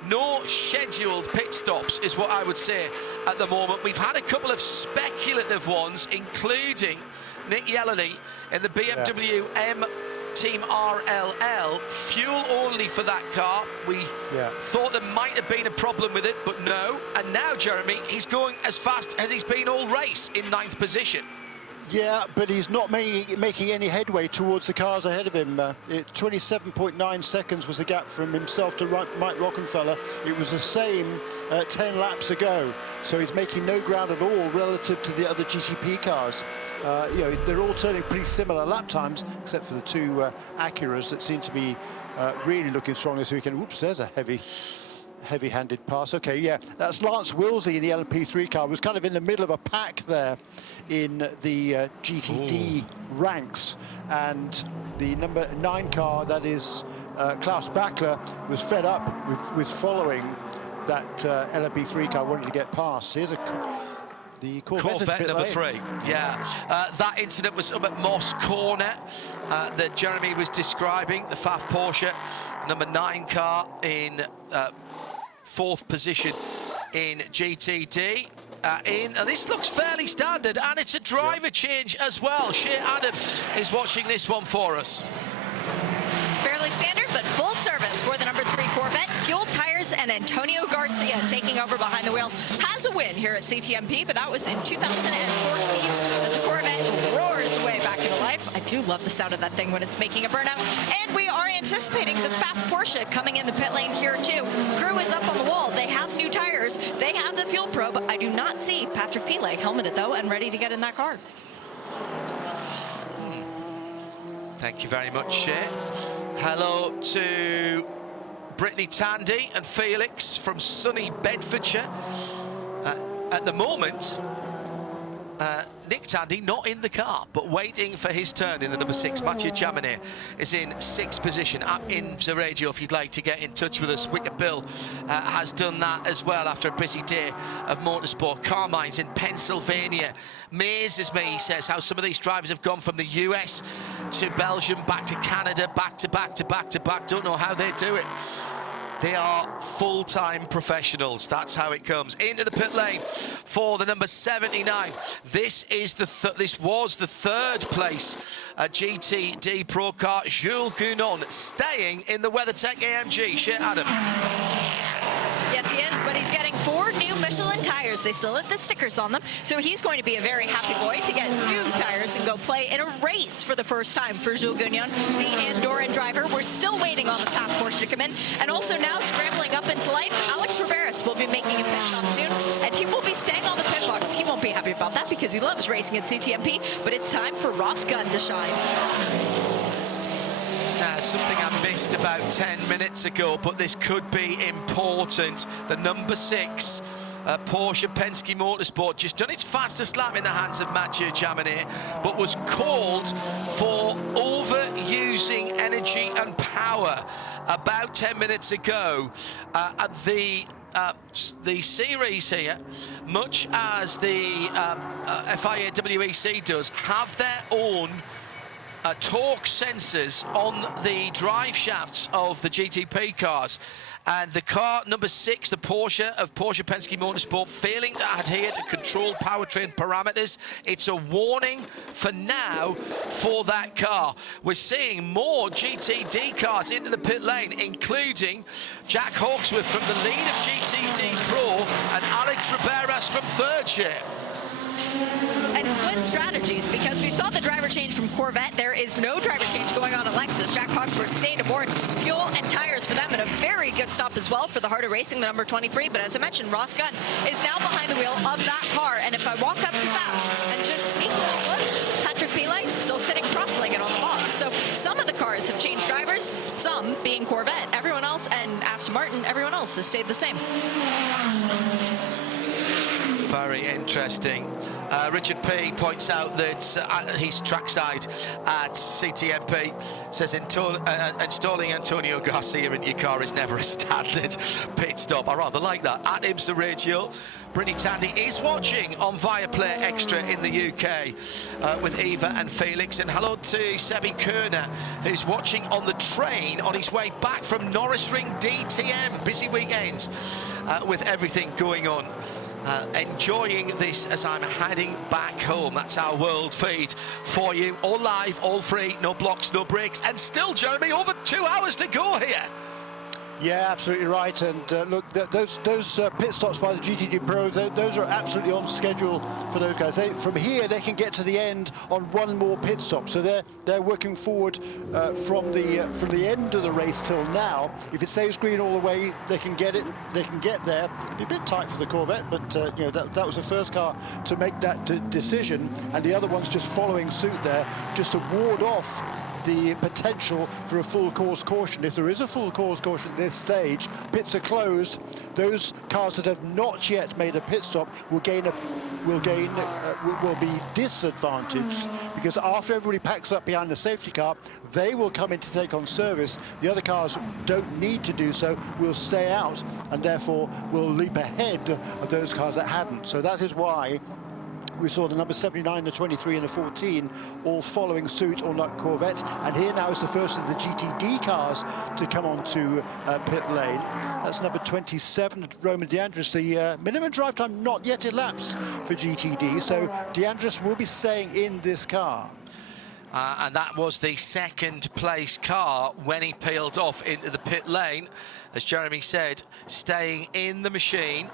no scheduled pit stops is what I would say at the moment. We've had a couple of speculative ones, including Nick Yelleney in the BMW M Team RLL, fuel only for that car. We thought there might have been a problem with it, but no. And now, Jeremy, he's going as fast as he's been all race in 9th position. Yeah, but he's not making any headway towards the cars ahead of him. 27.9 seconds was the gap from himself to Mike Rockenfeller. It was the same 10 laps ago, so he's making no ground at all relative to the other GTP cars. You know, they're all turning pretty similar lap times, except for the two Acuras that seem to be really looking strong this weekend. Whoops, there's a heavy-handed pass. Okay, yeah, that's Lance Willsey in the LMP3 car. Was kind of in the middle of a pack there in the GTD ranks, and the number 9 car, that is Klaus Bachler, was fed up with following that LMP3 car, wanted to get past. Here's the Corvette number 3. Yeah, that incident was up at Moss Corner that Jeremy was describing. The Pfaff Porsche, number 9 car in 4th position in GTD. And this looks fairly standard, and it's a driver change as well. Shea Adam is watching this one for us. Fairly standard, but full service for the number 3 Corvette. Fuel tires, and Antonio Garcia taking over behind the wheel. Has a win here at CTMP, but that was in 2014 as the Corvette roars away back into life. I do love the sound of that thing when it's making a burnout. And we are anticipating the Pfaff Porsche coming in the pit lane here too. Crew is up on the wall. They have new tires. They have the fuel probe. I do not see Patrick Pilet helmeted though and ready to get in that car. Thank you very much, Shea. Hello to Brittany Tandy and Felix from sunny Bedfordshire. At the moment, Nick Tandy not in the car, but waiting for his turn in the number 6. Mathieu Jaminet is in 6th position at IMSA Radio if you'd like to get in touch with us. Wicker Bill has done that as well after a busy day of motorsport. Carmine's in Pennsylvania. Amazes me, he says, how some of these drivers have gone from the US to Belgium, back to Canada, back to back to back to back. Don't know how they do it. They are full-time professionals. That's how it comes. Into the pit lane for the number 79. This is this was the 3rd place GTD Pro car. Jules Gounon staying in the WeatherTech AMG. Shea Adam. Yes, he is, but he's getting 4 new Michelin tires. They still have the stickers on them, so he's going to be a very happy boy to get new tires and go play in a race for the first time for Jules Gounon, the Andorran driver. We're still waiting on the Pfaff Porsche to come in, and also now scrambling up into life, Alex Riberas will be making a pit stop soon, and he will be staying on the pit box. He won't be happy about that because he loves racing at CTMP, but it's time for Ross Gunn to shine. Something I missed about 10 minutes ago, but this could be important. The number 6 Porsche Penske Motorsport just done its fastest lap in the hands of Mathieu Jaminet, but was called for overusing energy and power about 10 minutes ago. At the series here, much as the FIA WEC does, have their own torque sensors on the drive shafts of the GTP cars, and the car number 6, the Porsche of Porsche Penske Motorsport, failing to adhere to controlled powertrain parameters. It's a warning for now for that car. We're seeing more GTD cars into the pit lane, including Jack Hawksworth from the lead of GTD Pro and Alex Riberas from 3rd share. And split strategies, because we saw the driver change from Corvette. There is no driver change going on at Lexus. Jack Hawksworth stayed aboard. Fuel and tires for them, and a very good stop as well for the Heart of Racing, the number 23. But as I mentioned, Ross Gunn is now behind the wheel of that car. And if I walk up too fast and just sneak a look, Patrick Pilet still sitting cross-legged on the box. So some of the cars have changed drivers, some being Corvette. Everyone else, and Aston Martin, everyone else has stayed the same. Very interesting. Richard P points out that he's trackside at CTMP, says installing Antonio Garcia in your car is never a standard pit stop. I rather like that. At IMSA Radio, Brittany Tandy is watching on Viaplay Extra in the UK with Eva and Felix. And hello to Sebi Kerner, who's watching on the train on his way back from Norris Ring DTM. Busy weekend with everything going on. Enjoying this as I'm heading back home. That's our world feed for you. All live, all free, no blocks, no breaks. And still, Jeremy, over 2 hours to go here. Yeah, absolutely right. And look, those pit stops by the GTD Pro, those are absolutely on schedule for those guys. From here, they can get to the end on one more pit stop. So they're working forward from the end of the race till now. If it stays green all the way, they can get it. They can get there. It'll be a bit tight for the Corvette, but you know, that was the first car to make that decision, and the other one's just following suit there, just to ward off the potential for a full course caution. If there is a full course caution at this stage, pits are closed. Those cars that have not yet made a pit stop will be disadvantaged, because after everybody packs up behind the safety car, they will come in to take on service. The other cars don't need to do so, will stay out, and therefore will leap ahead of those cars that hadn't. So that is why we saw the number 79, the 23 and the 14 all following suit on that Corvette. And here now is the first of the GTD cars to come onto pit lane. That's number 27, Roman DeAndres. The minimum drive time not yet elapsed for GTD, so DeAndres will be staying in this car. And that was the second place car when he peeled off into the pit lane. As Jeremy said, staying in the machine.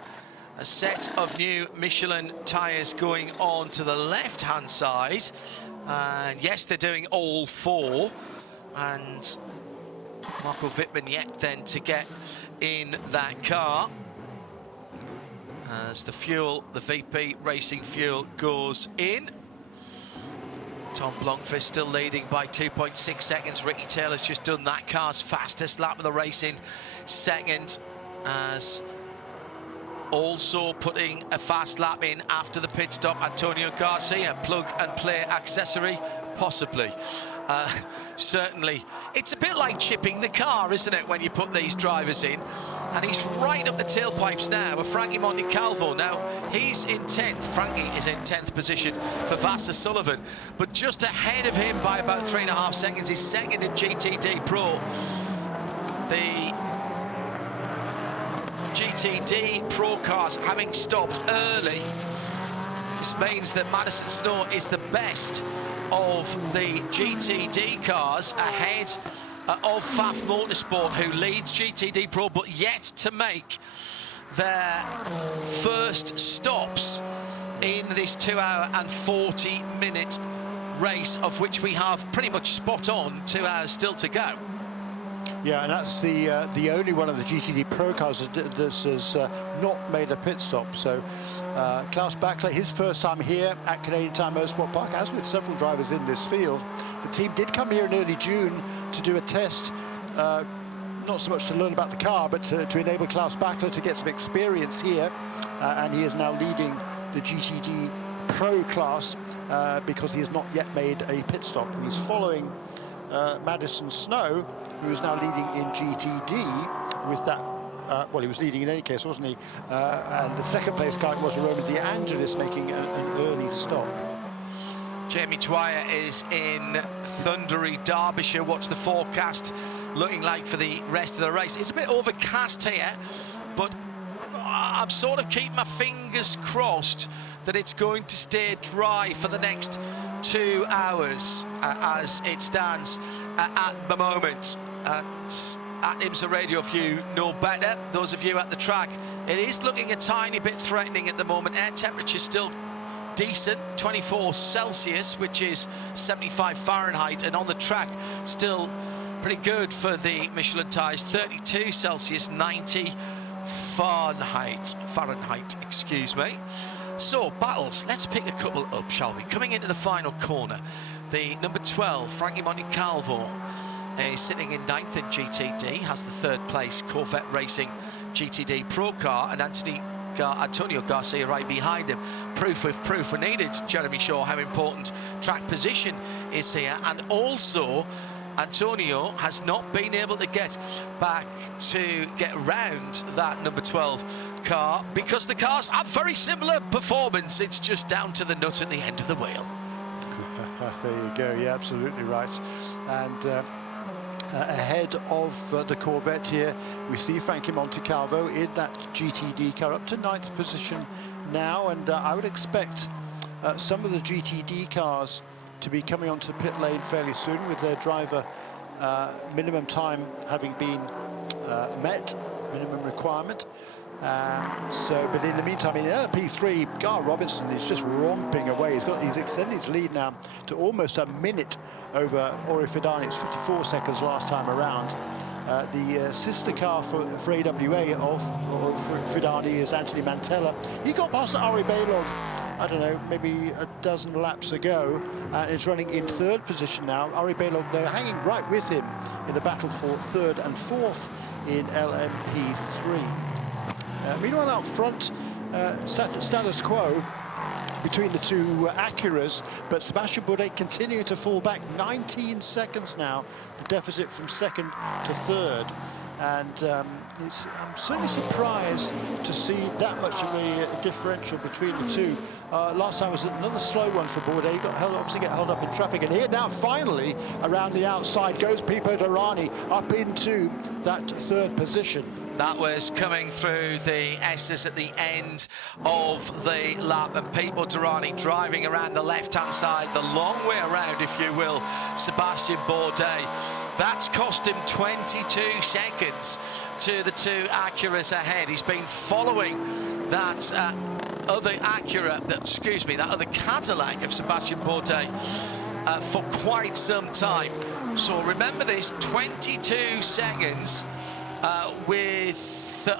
A set of new Michelin tyres going on to the left-hand side. And yes, they're doing all four. And Marco Wittmann yet then to get in that car. As the fuel, the VP Racing fuel goes in. Tom Blomqvist still leading by 2.6 seconds. Ricky Taylor's just done that car's fastest lap of the race in second, as also putting a fast lap in after the pit stop, Antonio Garcia. Plug and play accessory, possibly. Certainly. It's a bit like chipping the car, isn't it, when you put these drivers in? And he's right up the tailpipes now with Frankie Montecalvo. Now, he's in 10th. Frankie is in 10th position for Vasser Sullivan. But just ahead of him by about 3.5 seconds is second in GTD Pro. The GTD Pro cars having stopped early. This means that Madison Snow is the best of the GTD cars, ahead of Pfaff Motorsport, who leads GTD Pro, but yet to make their first stops in this 2 hour and 40-minute race, of which we have pretty much spot on 2 hours still to go. Yeah, and that's the only one of the GTD Pro cars that has not made a pit stop. So Klaus Bachler, his first time here at Canadian Tire Motorsport Park, as with several drivers in this field. The team did come here in early June to do a test, not so much to learn about the car, but to enable Klaus Bachler to get some experience here. And he is now leading the GTD Pro class because he has not yet made a pit stop. And he's following Madison Snow, who is now leading in GTD with that. Well, he was leading in any case, wasn't he? And the second place guy was Roman DeAngelis making an early stop. Jamie Dwyer is in thundery Derbyshire. What's the forecast looking like for the rest of the race? It's a bit overcast here, but I'm sort of keeping my fingers crossed that it's going to stay dry for the next 2 hours as it stands at the moment. At IMSA Radio, if you know better, those of you at the track, it is looking a tiny bit threatening at the moment. Air temperature still decent, 24 Celsius, which is 75 Fahrenheit, and on the track still pretty good for the Michelin tyres, 32 Celsius, 90 Fahrenheit, excuse me. So, battles, let's pick a couple up, shall we? Coming into the final corner, the number 12, Frankie Montecalvo, is sitting in 9th in GTD, has the 3rd place Corvette Racing GTD Pro car, and Anthony Antonio Garcia right behind him. Proof with proof we needed, Jeremy Shaw, how important track position is here. And also, Antonio has not been able to get back to get around that number 12 car because the cars have very similar performance. It's just down to the nut at the end of the wheel. There you go. Yeah, absolutely right. And ahead of the Corvette here, we see Frankie Montecalvo in that GTD car, up to 9th position now. And I would expect some of the GTD cars to be coming onto the pit lane fairly soon, with their driver minimum time having been met, minimum requirement. But in the meantime, in P3, Gar Robinson is just romping away. He's extended his lead now to almost a minute over Ori Fidani. It's 54 seconds last time around. The sister car for AWA of Fidani is Anthony Mantella. He got past Ari Balog, I don't know, maybe a dozen laps ago, and is running in 3rd position now. Ari Balog, they're hanging right with him in the battle for 3rd and 4th in LMP3. Meanwhile, out front, status quo between the two Acuras, but Sebastian Bourdais continuing to fall back 19 seconds now, the deficit from 2nd to 3rd. And I'm certainly surprised to see that much of a differential between the two. Last time was another slow one for Bourdais. He got obviously get held up in traffic, and here now finally around the outside goes Pipo Derani up into that 3rd position. That was coming through the S's at the end of the lap, and Pipo Derani driving around the left-hand side, the long way around, if you will, Sebastian Bourdais. That's cost him 22 seconds to the two Acuras ahead. He's been following that other Acura, that other Cadillac of Sebastian Bourdais for quite some time. So remember this, 22 seconds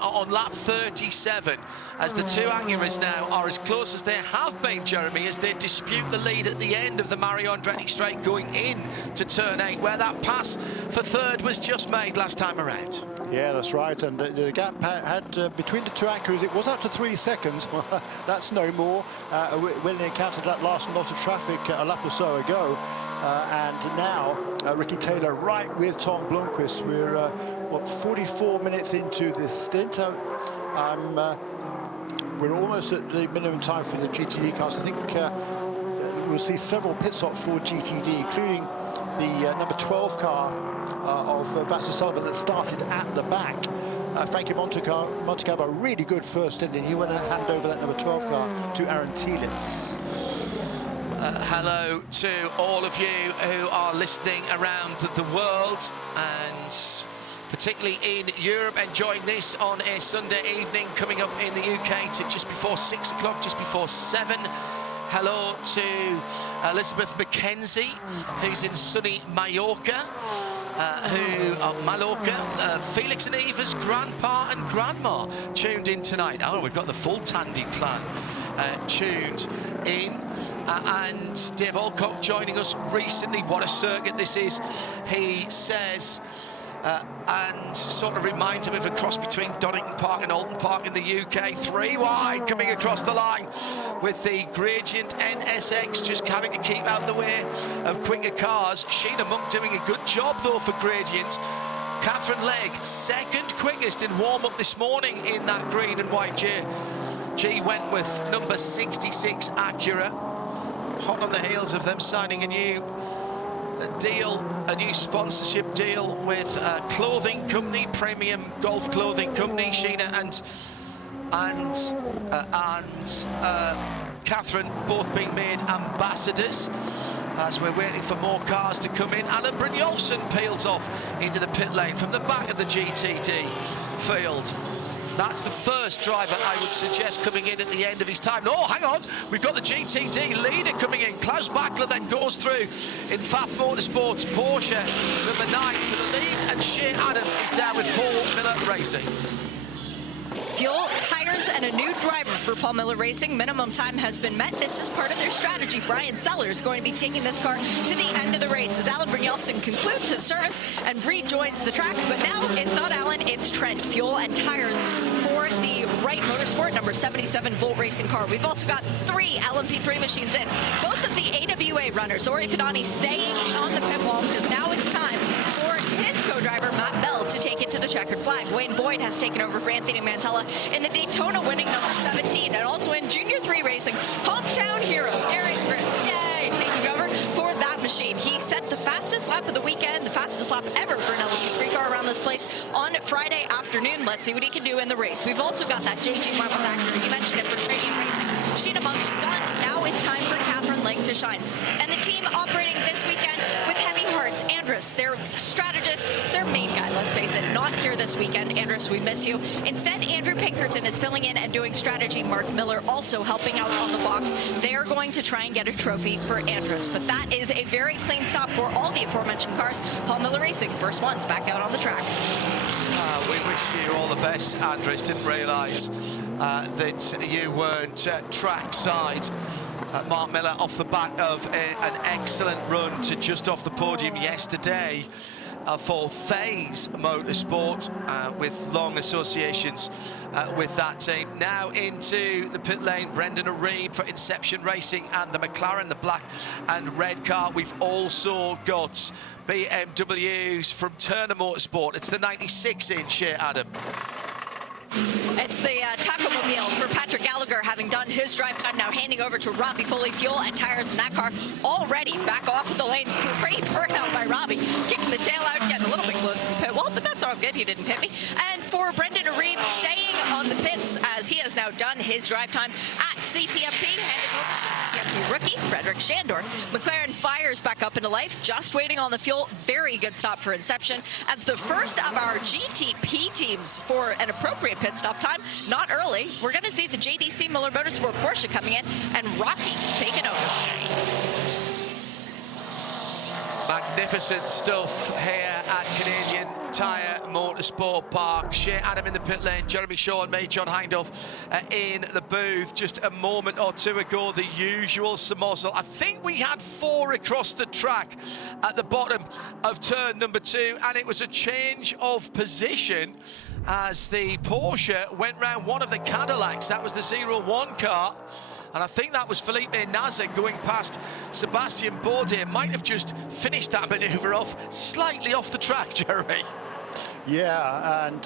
on lap 37, as the two Acuras now are as close as they have been, Jeremy, as they dispute the lead at the end of the Mario Andretti straight going in to turn 8, where that pass for 3rd was just made last time around. Yeah, that's right. And the gap had between the two Acuras, it was up to 3 seconds. Well, that's no more when they encountered that last lot of traffic a lap or so ago. And now Ricky Taylor right with Tom Blomqvist. We're 44 minutes into this stint. We're almost at the minimum time for the GTD cars. I think we'll see several pit stops for GTD, including the number 12 car of Vasser Sullivan that started at the back. Frankie Montecalvo, a really good first inning. He went and handed over that number 12 car to Aaron Tielitz. Hello to all of you who are listening around the world, and particularly in Europe, enjoying this on a Sunday evening, coming up in the UK to just before 6 o'clock, just before 7. Hello to Elizabeth Mackenzie, who's in sunny Mallorca. Felix and Eva's grandpa and grandma tuned in tonight. Oh, we've got the full Tandy clan tuned in. And Dave Alcock joining us recently. What a circuit this is, he says. And sort of reminds him of a cross between Donington Park and Alton Park in the UK. 3 wide coming across the line with the Gradient NSX just having to keep out the way of quicker cars. Sheena Monk doing a good job though for Gradient. Catherine Legg, 2nd quickest in warm-up this morning in that green and white G Wentworth number 66 Acura. Hot on the heels of them signing a new deal, a new sponsorship deal with a clothing company, premium golf clothing company. Sheena and Catherine both being made ambassadors, as we're waiting for more cars to come in. Alan Brynjolfsson peels off into the pit lane from the back of the GTD field. That's the first driver I would suggest coming in at the end of his time. Oh, hang on, we've got the GTD leader coming in. Klaus Bachler then goes through in Pfaff Motorsports Porsche number 9 to the lead, and Shea Adam is down with Paul Miller Racing. Fuel, tires, and a new driver for Paul Miller Racing. Minimum time has been met. This is part of their strategy. Brian Sellers is going to be taking this car to the end of the race as Alan Brynjolfsson concludes his service and rejoins the track. But now it's not Alan, it's Trent. Fuel and tires for the Right Motorsport number 77 Volt Racing car. We've also got 3 LMP3 machines in. Both of the AWA runners, Ori Fidani staying on the pit wall because now it's time for his co-driver Matt Bell to take it to the checkered flag. Wayne Boyd has taken over for Anthony Mantella in the Daytona winning number 17, and also in Junior 3 racing, hometown hero Eric Chris, yay, taking over for that machine. He set the fastest lap of the weekend, the fastest lap ever for an LMP3 car around this place on Friday afternoon. Let's see what he can do in the race. We've also got that JG Marble Acura. You mentioned it for Canadian racing. Sheena Monk done. Now it's time for Catherine Lake to shine. And the team operating this weekend with heavy hearts. Andrus, their strategist, their main guy, let's face it, not here this weekend. Andrus, we miss you. Instead, Andrew Pinkerton is filling in and doing strategy. Mark Miller also helping out on the box. They are going to try and get a trophy for Andrus, but that is a very clean stop for all the aforementioned cars. Paul Miller Racing, first one's back out on the track. We wish you all the best, Andres. Didn't realise that you weren't trackside. Mark Miller off the back of an excellent run to just off the podium yesterday for Faze Motorsport with long associations with that team. Now into the pit lane, Brendan Areeb for Inception Racing and the McLaren, the black and red car. We've also got BMWs from Turner Motorsport. It's the 96-inch here, Adam. It's the Taco Mobile for Patrick Gallagher, having done his drive time, now handing over to Robbie Foley. Fuel and tires in that car already back off the lane. Great burnout by Robbie, kicking the tail out, getting a little bit close to the pit wall, but that's all good. He didn't pit me. And for Brendan Areeb, staying on the pits as he has now done his drive time at CTMP, handing over to CTMP rookie Frederick Shandor. McLaren fires back up into life, just waiting on the fuel. Very good stop for Inception as the first of our GTP teams for an appropriate pit stop time. Not early. We're going to see the JDC Miller Motorsport Porsche coming in and Rocky taking over. Magnificent stuff here at Canadian Tire Motorsport Park. Shea Adam in the pit lane, Jeremy Shaw and me, John Hindolf in the booth. Just a moment or two ago, the usual Samozzel. I think we had 4 across the track at the bottom of turn number 2, and it was a change of position as the Porsche went round one of the Cadillacs. That was the 01 car. And I think that was Felipe Nasser going past Sebastian Bourdais. Might have just finished that manoeuvre off slightly off the track, Jeremy. Yeah, and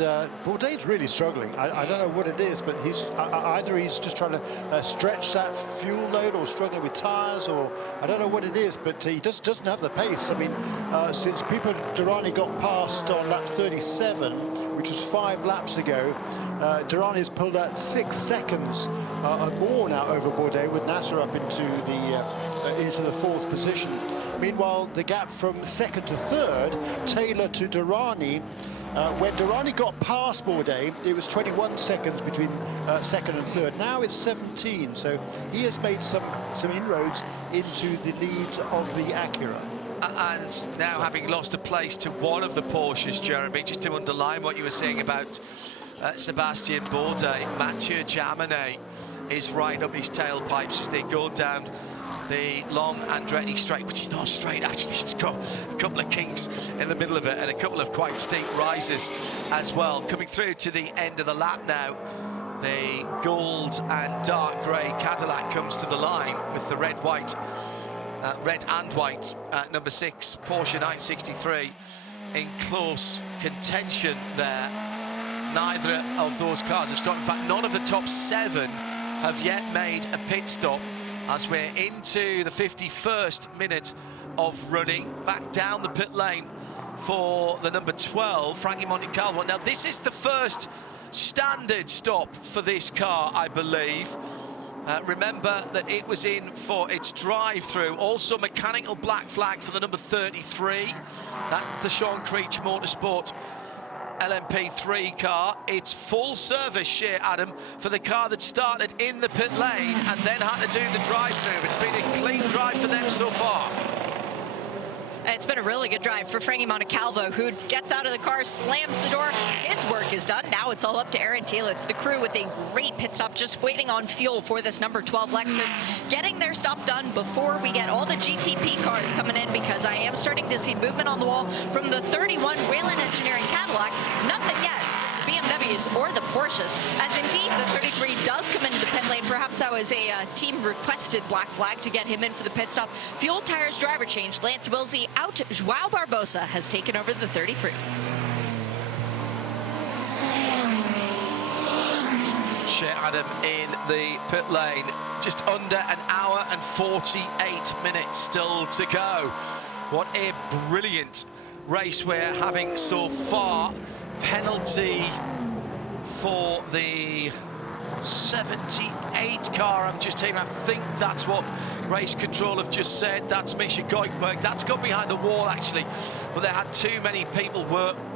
Bourdais really struggling. I don't know what it is, but he's either he's just trying to stretch that fuel load or struggling with tyres, or I don't know what it is, but he just doesn't have the pace. I mean, since Pipo Derani got past on lap 37, which was 5 laps ago, Derani has pulled out 6 seconds more now over Bourdais, with Nasser up into the 4th position. Meanwhile, the gap from 2nd to 3rd, Taylor to Derani, when Derani got past Bourdais, it was 21 seconds between 2nd and 3rd. Now it's 17, so he has made some inroads into the lead of the Acura. And now having lost a place to one of the Porsches, Jeremy, just to underline what you were saying about Sebastian Bourdais, Mathieu Jaminet is right up his tailpipes as they go down the long Andretti straight, which is not straight actually. It's got a couple of kinks in the middle of it and a couple of quite steep rises as well. Coming through to the end of the lap now, the gold and dark grey Cadillac comes to the line with the red and white number 6 Porsche 963 in close contention there. Neither of those cars have stopped. In fact, none of the top 7 have yet made a pit stop as we're into the 51st minute of running. Back down the pit lane for the number 12, Frankie Montecalvo. Now, this is the first standard stop for this car, I believe. Remember that it was in for its drive-through. Also mechanical black flag for the number 33. That's the Sean Creech Motorsport LMP3 car. It's full service, Shea Adam, for the car that started in the pit lane and then had to do the drive-through. It's been a clean drive for them so far. It's been a really good drive for Frankie Montecalvo, who gets out of the car, slams the door. His work is done. Now it's all up to Aaron Thielitz, the crew, with a great pit stop, just waiting on fuel for this number 12 Lexus, getting their stop done before we get all the GTP cars coming in, because I am starting to see movement on the wall from the 31 Wayland Engineering Cadillac. Nothing yet. BMW BMWs or the Porsches, as indeed the 33 does come into the pit lane. Perhaps that was a team-requested black flag to get him in for the pit stop. Fuel Tires driver change. Lance Wilsey out. Joao Barbosa has taken over the 33. Shea Adam in the pit lane. Just under an hour and 48 minutes still to go. What a brilliant race we're having so far. Penalty for the 78 car. I'm just taking, I think that's what race control have just said. That's Misha Goikberg. That's gone behind the wall actually, but they had too many people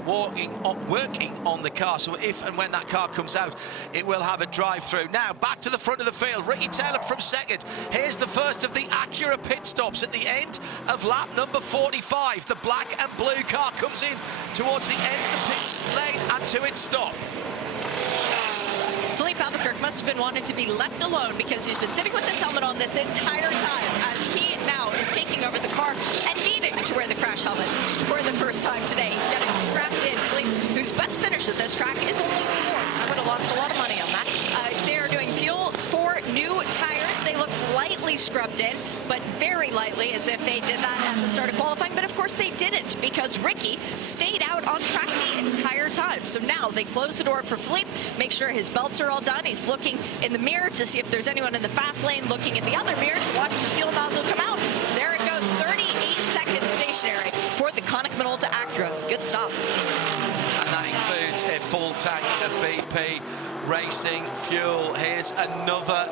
working on the car, so if and when that car comes out, it will have a drive-through. Now back to the front of the field. Ricky Taylor from second. Here's the first of the Acura pit stops at the end of lap number 45. The black and blue car comes in towards the end of the pit lane and to its stop. Philippe Albuquerque must have been wanting to be left alone, because he's been sitting with his helmet on this entire time, as he now is taking over the car and needing to wear the crash helmet for the first time today. He's getting strapped in. Philippe, whose best finish at this track is only 4th. I would have lost a lot of money on that. They are doing fuel for new tires. They look lightly scrubbed in, but very lightly, as if they did that at the start of qualifying. But of course they didn't, because Ricky stayed out on track the entire time. So now they close the door for Philippe, make sure his belts are all done. He's looking in the mirror to see if there's anyone in the fast lane, looking in the other mirror to watch the fuel nozzle come out. There it goes, 38 seconds stationary for the Konica Minolta Acura. Good stop. And that includes a full tank of VP Racing fuel. Here's another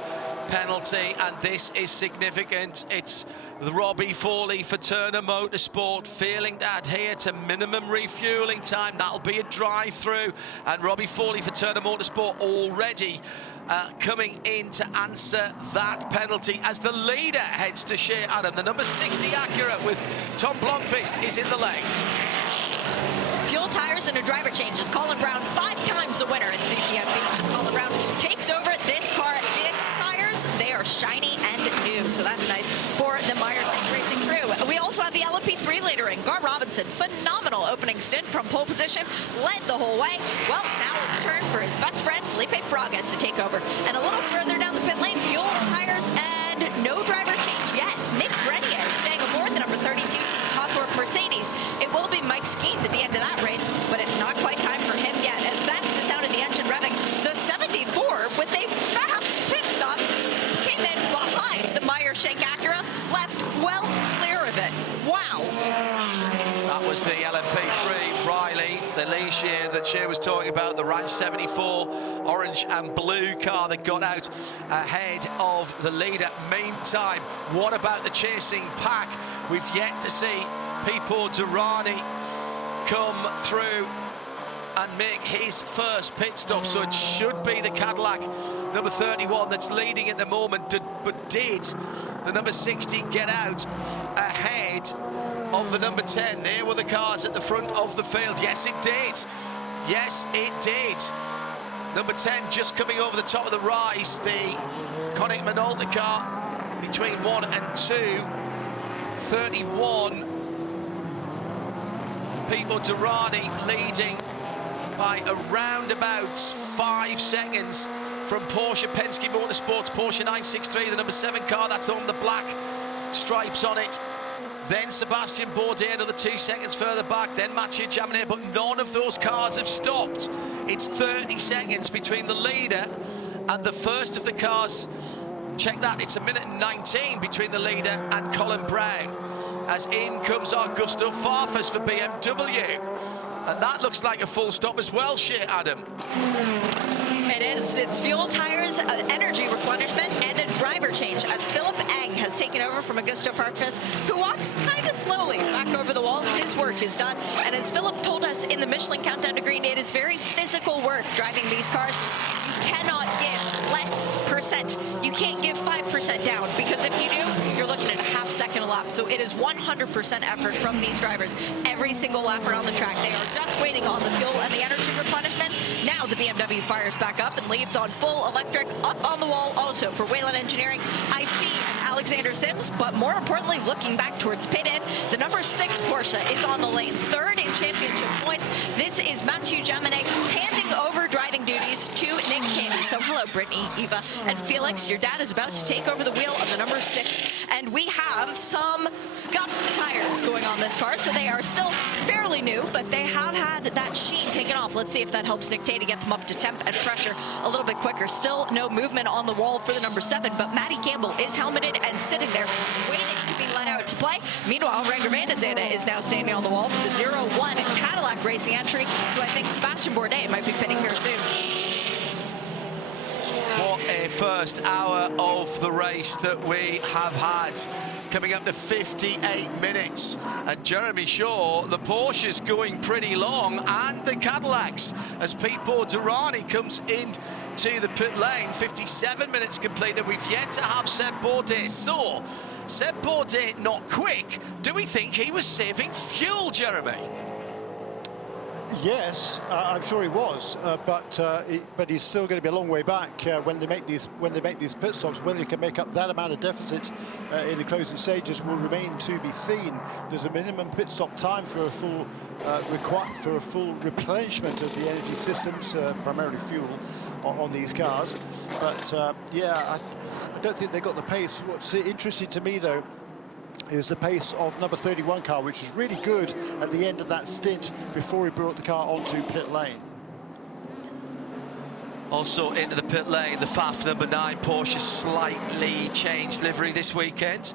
penalty, and this is significant. It's the Robbie Foley for Turner Motorsport failing to adhere to minimum refueling time. That'll be a drive-through, and Robbie Foley for Turner Motorsport already coming in to answer that penalty as the leader heads to Shea Adam. The number 60 Acura with Tom Blomqvist is in the lane. Fuel Tires and a driver change as Colin Brown, 5 times a winner at CTFB. Colin Brown takes over this car. These tires, they are shiny and new, so that's nice for the Myers Racing crew. We also have the LMP3 leader in Gar Robinson. Phenomenal opening stint from pole position, led the whole way. Well, now it's turn for his best friend Felipe Fraga to take over. And a little further down the pit lane, Fuel Tires and no driver change yet. Nick Grenier staying aboard the number 32 team Cawthorpe Mercedes. It will be Mike Skeen at the end of that race, but it's not quite time for him yet, as that's the sound of the engine revving. The 74 with a fast pit stop came in behind the Meyer-Shank Acura, left well clear of it. Wow. That was the LMP3 Riley, the Ligier that Shea was talking about, the Ranch 74 orange and blue car that got out ahead of the leader. Meantime, what about the chasing pack? We've yet to see Pipo Derani come through and make his first pit stop, so it should be the Cadillac number 31 that's leading at the moment. But did the number 60 get out ahead of the number 10? There were the cars at the front of the field. Yes, it did. Yes, it did. Number 10 just coming over the top of the rise. The Konica Minolta car between 1 and 2. 31. Pipo Derani leading by around about 5 seconds from Porsche Penske Motorsports, Porsche 963, the number 7 car. That's the one with the black stripes on it. Then Sebastian Bourdais, another 2 seconds further back. Then Mathieu Jaminet, but none of those cars have stopped. It's 30 seconds between the leader and the first of the cars. Check that, it's 1:19 between the leader and Colin Brown, as in comes Augusto Farfus for BMW. And that looks like a full stop as well, Shea Adam. It is. It's Fuel Tires, energy replenishment, and a driver change, as Philip Eng has taken over from Augusto Farfus, who walks kind of slowly back over the wall. His work is done. And as Philip told us in the Michelin Countdown to Green, it is very physical work driving these cars. You cannot give less percent. You can't give 5% down, because if you do, you're looking at a half-second a lap. So it is 100% effort from these drivers every single lap around the track. They are just waiting on the fuel and the energy replenishment. Now the BMW fires back up and leaves on full electric. Up on the wall also for Wayland Engineering, IC and Alexander Sims, but more importantly, looking back towards pit in, the number 6 Porsche is on the lane, 3rd in championship points. This is Mathieu Jaminet handing handing over driving duties to Nick Candy. So hello, Brittany, Eva, and Felix. Your dad is about to take over the wheel of the number 6, and we have some scuffed tires going on this car. So they are still fairly new, but they have had that sheen taken off. Let's see if that helps Nick Candy get them up to temp and pressure a little bit quicker. Still no movement on the wall for the number 7, but Matty Campbell is helmeted and sitting there waiting to be let out to play. Meanwhile, Renger van de Zande is now standing on the wall for the 0-1 Cadillac Racing entry. So I think Sebastian Bourdais might be pinning here soon. What a first hour of the race that we have had. Coming up to 58 minutes. And Jeremy Shaw, the Porsche's going pretty long, and the Cadillacs, as Pete Bordurani comes in to the pit lane. 57 minutes completed. We've yet to have Seb Bourdais. So, Seb Bourdais not quick. Do we think he was saving fuel, Jeremy? Yes, I'm sure he was, but he's still going to be a long way back when they make these pit stops. Whether he can make up that amount of deficit in the closing stages will remain to be seen. There's a minimum pit stop time for a full replenishment of the energy systems, primarily fuel, on these cars. But yeah, I don't think they got the pace. What's interesting to me though is the pace of number 31 car, which was really good at the end of that stint before he brought the car onto pit lane. Also into the pit lane, the FAF number 9 Porsche, slightly changed livery this weekend.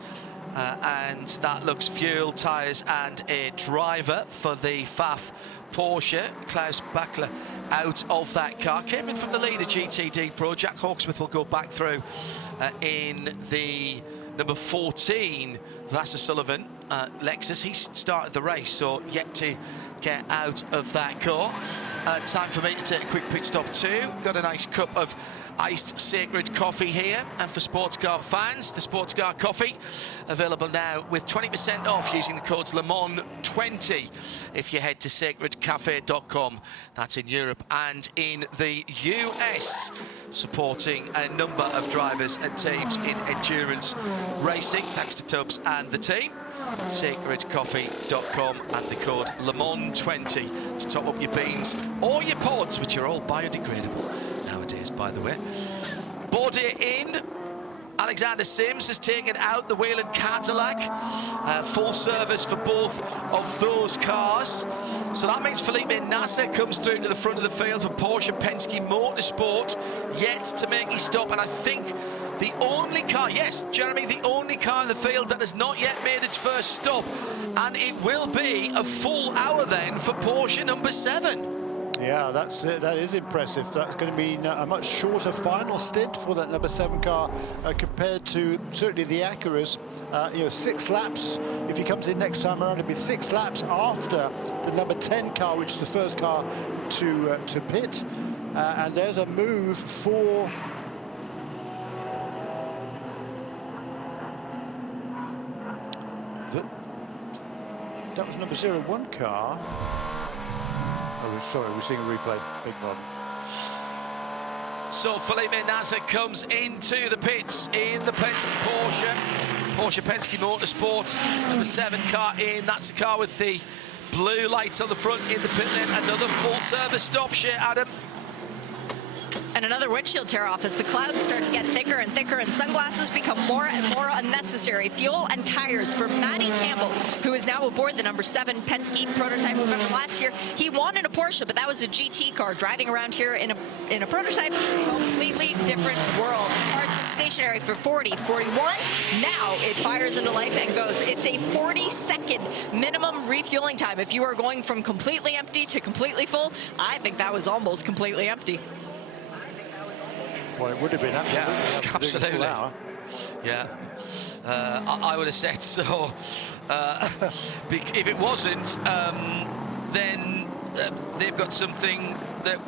And that looks fuel, tyres and a driver for the FAF Porsche. Klaus Bachler out of that car. Came in from the leader GTD Pro. Jack Hawksworth will go back through in the number 14 Vasser Sullivan Lexus. He started the race, so yet to get out of that car. Time for me to take a quick pit stop too. Got a nice cup of iced Sacred coffee here, and for sports car fans, the sports car coffee available now with 20% off using the codes LeMond20 if you head to sacredcafe.com. That's in Europe and in the US, supporting a number of drivers and teams in endurance racing. Thanks to Tubbs and the team. sacredcoffee.com and the code LeMond20 to top up your beans or your pods, which are all biodegradable nowadays, by the way. Bourdais in. Alexander Sims has taken out the Whelen Cadillac. Full service for both of those cars. So that means Felipe Nasser comes through to the front of the field for Porsche Penske Motorsport, yet to make his stop. And I think the only car, yes, Jeremy, the only car in the field that has not yet made its first stop. And it will be a full hour then for Porsche number 7. Yeah, that's it. That is impressive. That's going to mean a much shorter final stint for that number 7 car compared to certainly the Acuras. 6 laps. If he comes in next time around, it'll be 6 laps after the number 10 car, which is the first car to pit. And there's a move for that was number 01 car. Oh, sorry, we're seeing a replay. Big pardon. So Felipe Nasser comes into the pits in the Porsche Penske Motorsport number 7 car in. That's the car with the blue lights on the front in the pit lane. Another full service stop share, Adam. And another windshield tear off as the clouds start to get thicker and thicker and sunglasses become more and more unnecessary. Fuel and tires for Matty Campbell, who is now aboard the number 7 Penske prototype. Remember last year he won in a Porsche, but that was a GT car. Driving around here in a prototype, completely different world. Car's been stationary for 40, 41. Now it fires into life and goes. It's a 40-second minimum refueling time. If you are going from completely empty to completely full, I think that was almost completely empty. Well, it would have been absolutely. Yeah, I would have said so. If it wasn't, then they've got something that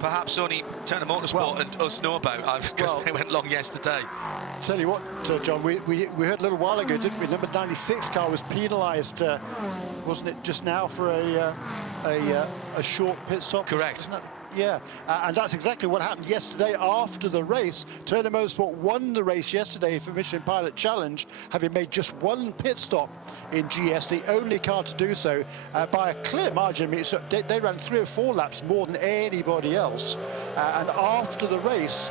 perhaps only Turner Motorsport and us know about, because they went long yesterday. Tell you what, John, we heard a little while ago, didn't we? Number 96 car was penalised, wasn't it, just now for a short pit stop? Correct. Yeah, and that's exactly what happened yesterday after the race. Turner Motorsport won the race yesterday for Michelin Pilot Challenge, having made just one pit stop in GS, the only car to do so by a clear margin. I mean, so they ran 3 or 4 laps more than anybody else. And after the race,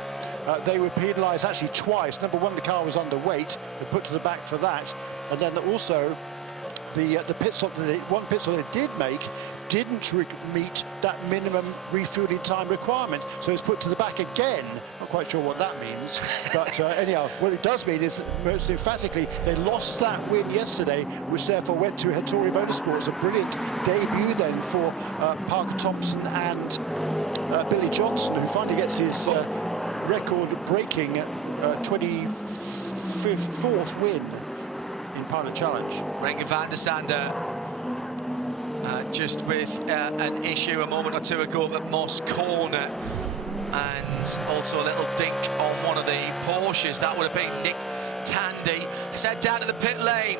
they were penalised actually twice. Number one, the car was underweight. They put to the back for that. And then also the pit stop, one pit stop they did make didn't meet that minimum refueling time requirement, so it's put to the back again. Not quite sure what that means, but anyhow, what it does mean is that most emphatically they lost that win yesterday, which therefore went to Hattori Motorsports. A brilliant debut then for Parker Thompson and Billy Johnson, who finally gets his record-breaking 24th win in Pilot Challenge. Renger van der Sande just with an issue a moment or two ago at Moss Corner, and also a little dink on one of the Porsches. That would have been Nick Tandy. He's head down to the pit lane.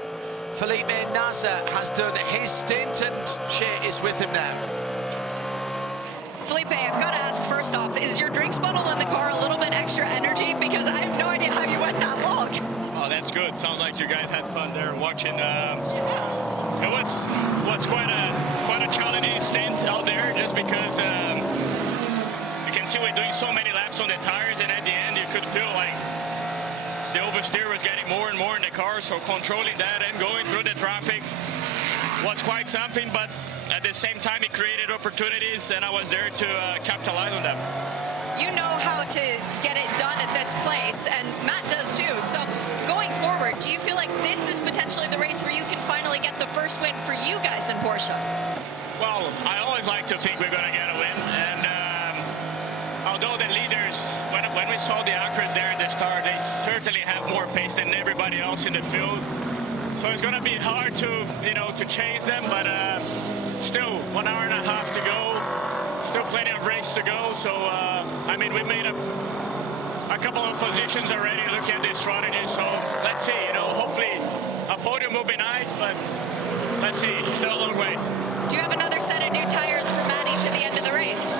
Felipe Nasser has done his stint, and Shea is with him now. Felipe, I've got to ask first off, is your drinks bottle in the car a little bit extra energy? Because I have no idea how you went that long. Oh, that's good. Sounds like you guys had fun there watching. It was quite a challenging stint out there, just because you can see we're doing so many laps on the tires, and at the end you could feel like the oversteer was getting more and more in the car, so controlling that and going through the traffic was quite something, but at the same time it created opportunities, and I was there to capitalize on them. You know how to get it done at this place, and Matt does too. So going forward, do you feel like this is potentially the race where you can finally get the first win for you guys in Porsche? Well, I always like to think we're going to get a win, and although the leaders, when we saw the Acras there at the start, they certainly have more pace than everybody else in the field. So it's going to be hard to, to chase them, but still 1 hour and a half to go. Still plenty of race to go, so I mean, we made a couple of positions already looking at the strategy, so let's see, hopefully a podium will be nice, but let's see, still a long way. Do you have another set of new tires for Matty to the end of the race?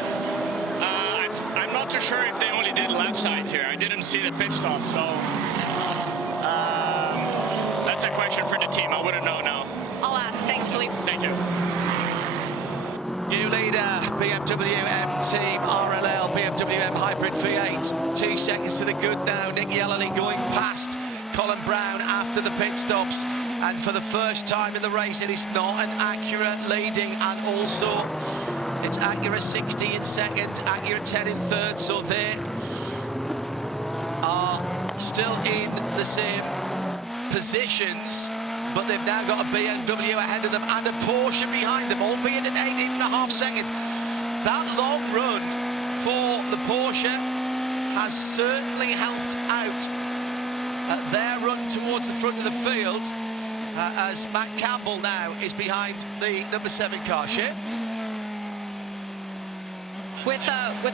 I'm not too sure if they only did left sides here. I didn't see the pit stop, so that's a question for the team. I wouldn't know now. I'll ask. Thanks, Philippe. Thank you. New leader, BMW M Team RLL, BMW M Hybrid V8. 2 seconds to the good now. Nick Yellowly going past Colin Brown after the pit stops. And for the first time in the race, it is not an Acura leading. And also, it's Acura 60 in second, Acura 10 in third. So they are still in the same positions, but they've now got a BMW ahead of them and a Porsche behind them, albeit at 18.5 seconds. That long run for the Porsche has certainly helped out their run towards the front of the field, as Matt Campbell now is behind the number 7 car. Shea? With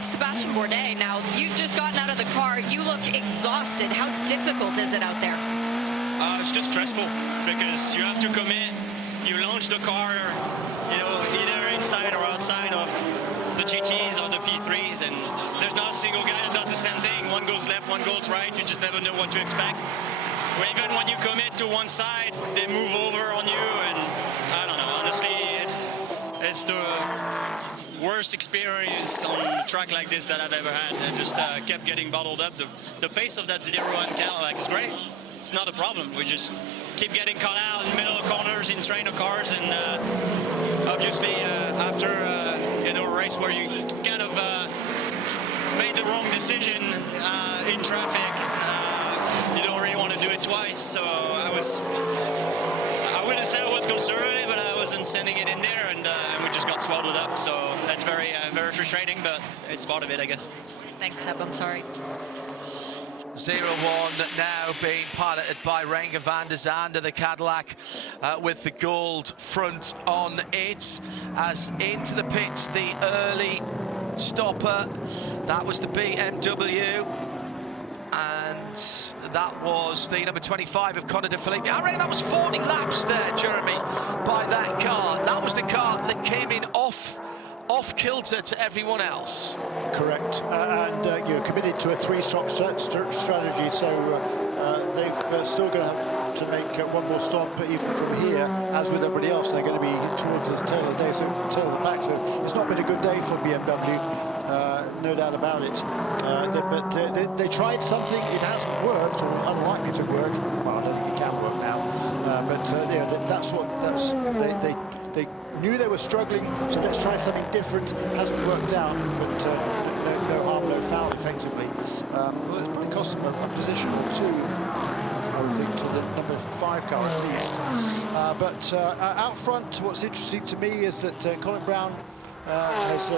Sebastian Bourdais now, you've just gotten out of the car. You look exhausted. How difficult is it out there? It's just stressful because you have to commit. You launch the car, either inside or outside of the GTs or the P3s, and there's not a single guy that does the same thing. One goes left, one goes right. You just never know what to expect. Even when you commit to one side, they move over on you, and I don't know. Honestly, it's the worst experience on a track like this that I've ever had. I just kept getting bottled up. The pace of that 01 Cadillac is great. It's not a problem. We just keep getting caught out in the middle of corners in trainer cars, and obviously after a race where you kind of made the wrong decision in traffic, you don't really want to do it twice. So I wouldn't say I was conservative, but I wasn't sending it in there, and we just got swallowed up. So that's very frustrating, but it's part of it, I guess. Thanks, Seb. I'm sorry. 01 now being piloted by Renger van der Zande, the Cadillac with the gold front on it. As into the pits, the early stopper, that was the BMW, and that was the number 25 of Connor de Philippe. I reckon that was 40 laps there, Jeremy, by that car. That was the car that came in off off kilter to everyone else. Correct, and you're committed to a three-stroke strategy, so they've still going to have to make one more stop even from here, as with everybody else. They're going to be towards the tail of the day, so tail of the pack. So it's not been a good day for BMW, no doubt about it. But they tried something; it hasn't worked, or unlikely to work. Well, I don't think it can work now. They knew they were struggling, so let's try something different. Hasn't worked out, but no harm, no foul, effectively. Well, it's probably cost them a position or two, I would think, to the number 5 car at least. But out front, what's interesting to me is that Colin Brown has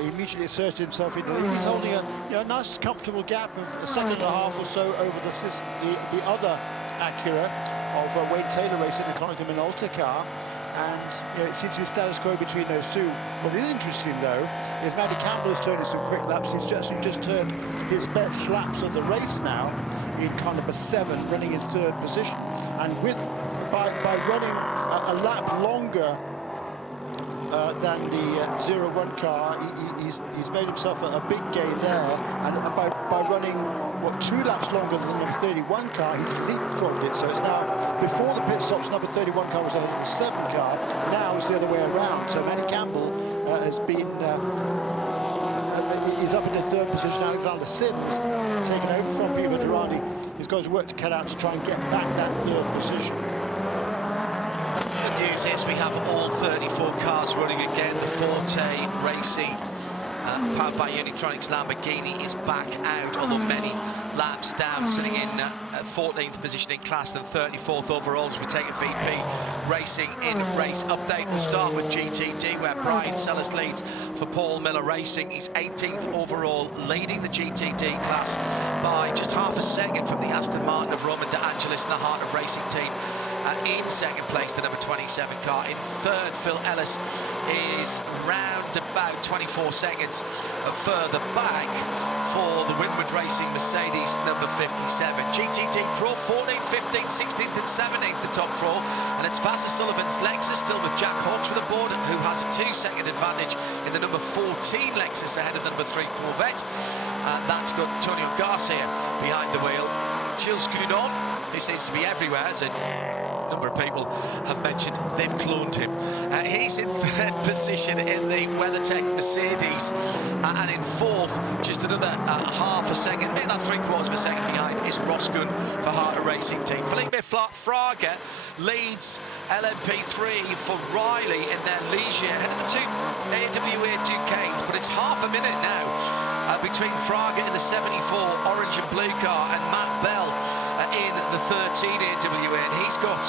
immediately asserted himself in the lead. He's holding a nice, comfortable gap of a second and a half or so over the other Acura of Wayne Taylor racing, the Konica Minolta car. And it seems to be status quo between those two. What is interesting, though, is Matty Campbell has turned in some quick laps. He's just turned his best laps of the race now in car number 7, running in 3rd position. And by running a lap longer than the 0-1 car, he's made himself a big gain there. And by running 2 laps longer than the number 31 car, he's leapfrogged it. So it's now, before the pit stops, number 31 car was ahead of the 7 car. Now it's the other way around. So Matty Campbell has been is up in the 3rd position. Alexander Sims taken over from Pivo Derani. He's got his work to cut out to try and get back that 3rd position. Good news is we have all 34 cars running again. The Forte Racing, powered by Unitronics Lamborghini, is back out, although many laps down, sitting in 14th position in class and 34th overall as we take a VP Racing in race update. We'll start with GTD, where Brian Sellers leads for Paul Miller Racing. He's 18th overall, leading the GTD class by just half a second from the Aston Martin of Roman De Angelis and the Heart of Racing team. In 2nd place, the number 27 car. In 3rd, Phil Ellis is round about 24 seconds further back for the Winwood Racing Mercedes number 57. GTD Pro 14th, 15th, 16th and 17th, the top 4. And it's Vassar Sullivan's Lexus, still with Jack Hawkes with a board, who has a 2-second advantage in the number 14 Lexus ahead of the number 3 Corvette. And that's got Antonio Garcia behind the wheel. Gilles Gounon, who seems to be everywhere, as a number of people have mentioned they've cloned him. He's in 3rd position in the WeatherTech Mercedes, and in 4th, just another half a second, maybe that 3/4 of a second behind, is Ross Gunn for Harder Racing team. Felipe Fraga leads LMP3 for Riley in their Ligier, ahead of the 2 AWA Ducates, but it's half a minute now between Fraga in the 74 orange and blue car and Matt Bell in the 13 AWA, and he's got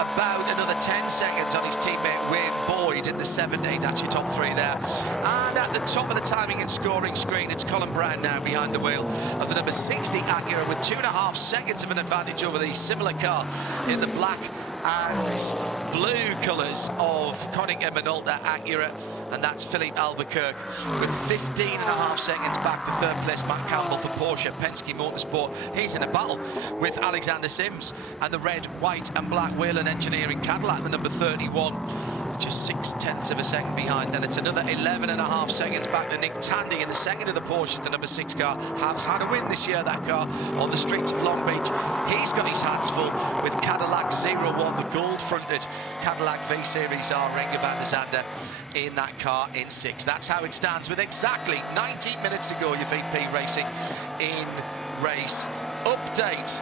about another 10 seconds on his teammate Wayne Boyd in the 17, actually top 3 there. And at the top of the timing and scoring screen, it's Colin Brown now behind the wheel of the number 60 Acura with 2.5 seconds of an advantage over the similar car in the black and blue colours of Konica Minolta Acura, and that's Philippe Albuquerque with 15.5 seconds back to 3rd place. Matt Campbell for Porsche Penske Motorsport. He's in a battle with Alexander Sims and the red, white and black Whelen Engineering Cadillac, the number 31. Just 0.6 of a second behind. Then it's another 11.5 seconds back to Nick Tandy in the 2nd of the Porsches, the number 6 car. Has had a win this year, that car, on the streets of Long Beach. He's got his hands full with Cadillac 01, the gold-fronted Cadillac V-Series R, Renger van der Zande in that car in 6th. That's how it stands with exactly 19 minutes to go, your VP Racing in race update.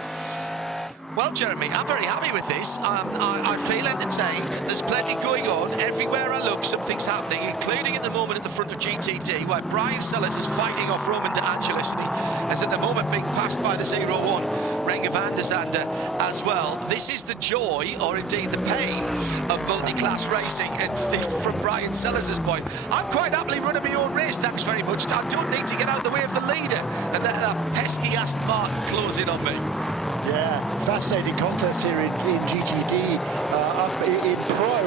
Well, Jeremy, I'm very happy with this. I feel entertained. There's plenty going on. Everywhere I look, something's happening, including at the moment at the front of GTD, where Brian Sellers is fighting off Roman De Angelis, and he is at the moment being passed by the 01 Renger van der Zande as well. This is the joy, or indeed the pain, of multi-class racing. And from Brian Sellers' point, I'm quite happily running my own race, thanks very much. I don't need to get out of the way of the leader, and that pesky Aston Martin closing on me. Yeah, fascinating contest here in GTD. Up in Pro,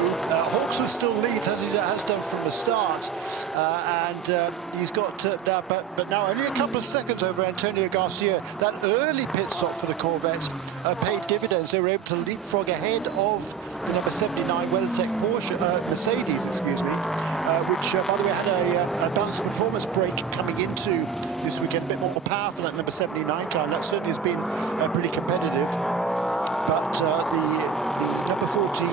Hawkes Lexus still leads, as he has done from the start, and he's got but now only a couple of seconds over Antonio Garcia. That early pit stop for the Corvette paid dividends. They were able to leapfrog ahead of the number 79 WeatherTech Mercedes, excuse me, which, by the way, had a balance of performance brake coming into this weekend, a bit more powerful at number 79 car, and that certainly has been pretty competitive. But the number 14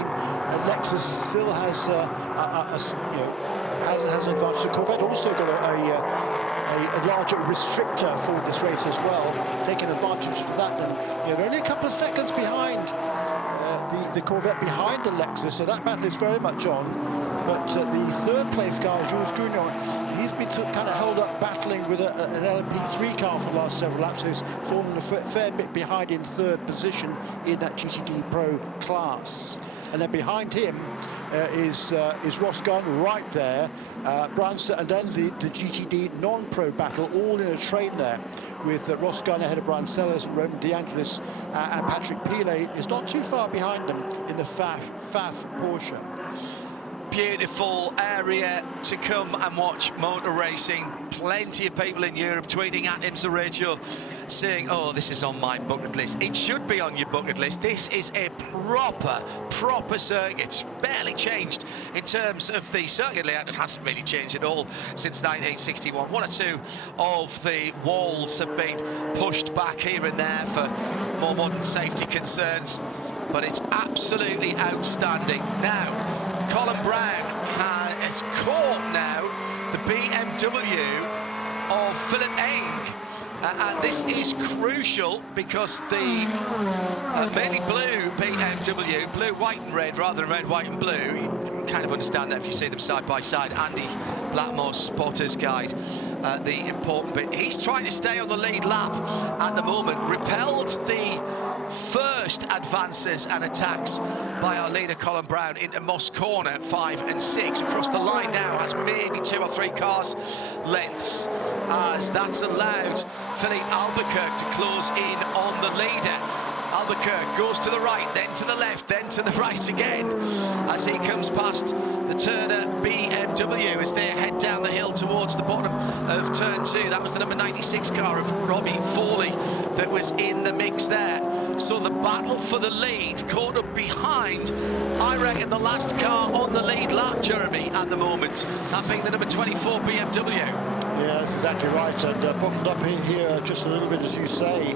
Lexus still has has an advantage. The Corvette also got a larger restrictor for this race as well, taking advantage of that. And they're only a couple of seconds behind the Corvette behind the Lexus, so that battle is very much on. But the third place car, Jules Gounon, he's been kind of held up battling with an LMP3 car for the last several laps. So he's fallen a fair bit behind in third position in that GTD Pro class. And then behind him is Ross Gunn right there, and then the GTD non-pro battle all in a train there, with Ross Gunn ahead of Brian Sellers and Roman DeAngelis, and Patrick Pilet is not too far behind them in the FAF Porsche. Beautiful area to come and watch motor racing. Plenty of people in Europe tweeting at IMSA Radio saying, oh, this is on my bucket list. It should be on your bucket list. This is a proper circuit. It's barely changed in terms of the circuit layout. It hasn't really changed at all since 1961. One or two of the walls have been pushed back here and there for more modern safety concerns, but it's absolutely outstanding. Now, Colin Brown has caught now the BMW of Philip Eng, and this is crucial because the mainly blue BMW, blue, white and red rather than red, white and blue, you can kind of understand that if you see them side by side. Andy Blackmore's Spotter's Guide, the important bit. He's trying to stay on the lead lap at the moment, repelled the first advances and attacks by our leader Colin Brown into Moss Corner 5 and 6. Across the line now has maybe 2 or 3 cars lengths, as that's allowed Philippe Albuquerque to close in on the leader. Albuquerque goes to the right, then to the left, then to the right again as he comes past the Turner BMW as they head down the hill towards the bottom of turn 2. That was the number 96 car of Robbie Foley that was in the mix there. So the battle for the lead caught up behind, I reckon, the last car on the lead lap, Jeremy, at the moment, that being the number 24 BMW. Yeah, that's exactly right, and bottled up here just a little bit, as you say,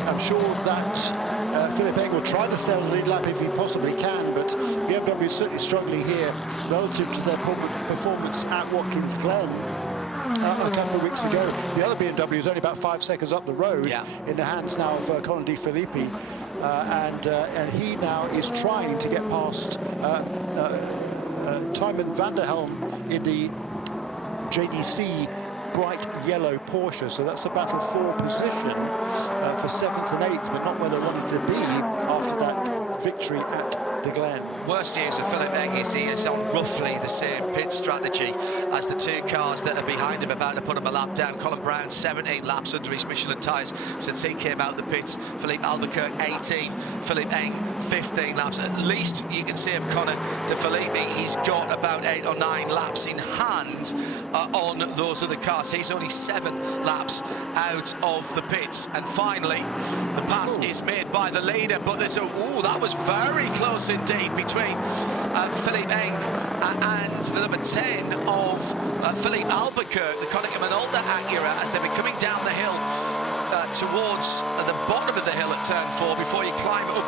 I'm sure that Philip Eng will try to stay on the lead lap if he possibly can, but BMW is certainly struggling here relative to their performance at Watkins Glen a couple of weeks ago. The other BMW is only about 5 seconds up the road, in the hands now of Colin De Filippi, and he now is trying to get past Tymon van der Helm in the JDC bright yellow Porsche. So that's a battle for position for 7th and 8th, but not where they wanted to be after that victory at the Glen. Worst news of Philip Eng is he is on roughly the same pit strategy as the 2 cars that are behind him, about to put him a lap down. Colin Brown 17 laps under his Michelin tyres since he came out of the pits. Philippe Albuquerque 18, Philip Eng 15 laps. At least you can see of Connor De Filippi, he's got about 8 or 9 laps in hand on those other cars. He's only 7 laps out of the pits. And finally, the pass is made by the leader, but there's a, that was very close indeed between Philippe Eng and the number 10 of Philippe Albuquerque, the Konica Minolta Acura, as they were coming down the hill towards the bottom of the hill at turn 4 before you climb up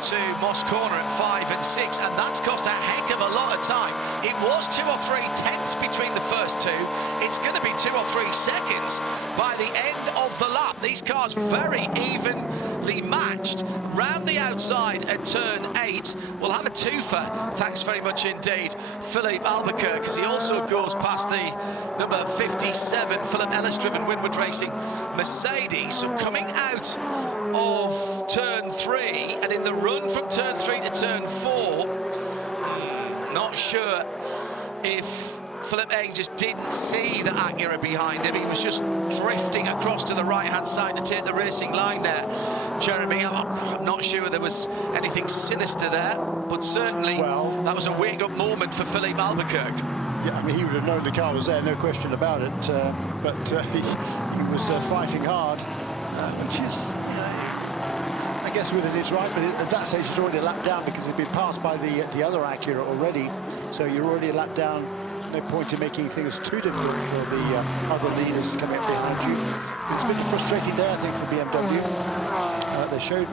to Moss Corner at 5 and 6, and that's cost a heck of a lot of time. It was 2 or 3 tenths between the first 2. It's going to be 2 or 3 seconds by the end of the lap. These cars very evenly matched. Round the outside at turn 8, we'll have a twofer. Thanks very much indeed, Philippe Albuquerque, because he also goes past the number 57 Philip Ellis-driven Winward Racing Mercedes. So coming out of turn 3 and in the run from turn 3 to turn 4, not sure if Philip Hain just didn't see the Acura behind him. He was just drifting across to the right-hand side to take the racing line there. Jeremy, I'm not sure there was anything sinister there, but certainly that was a wake-up moment for Philippe Albuquerque. Yeah, I mean, he would have known the car was there, no question about it, but he was fighting hard, which is, I guess, within his right, but at that stage he's already a lap down because he'd been passed by the other Acura already, so you're already a lap down. No point in making things too difficult for the other leaders coming up behind you. It's been a frustrating day, I think, for BMW. They showed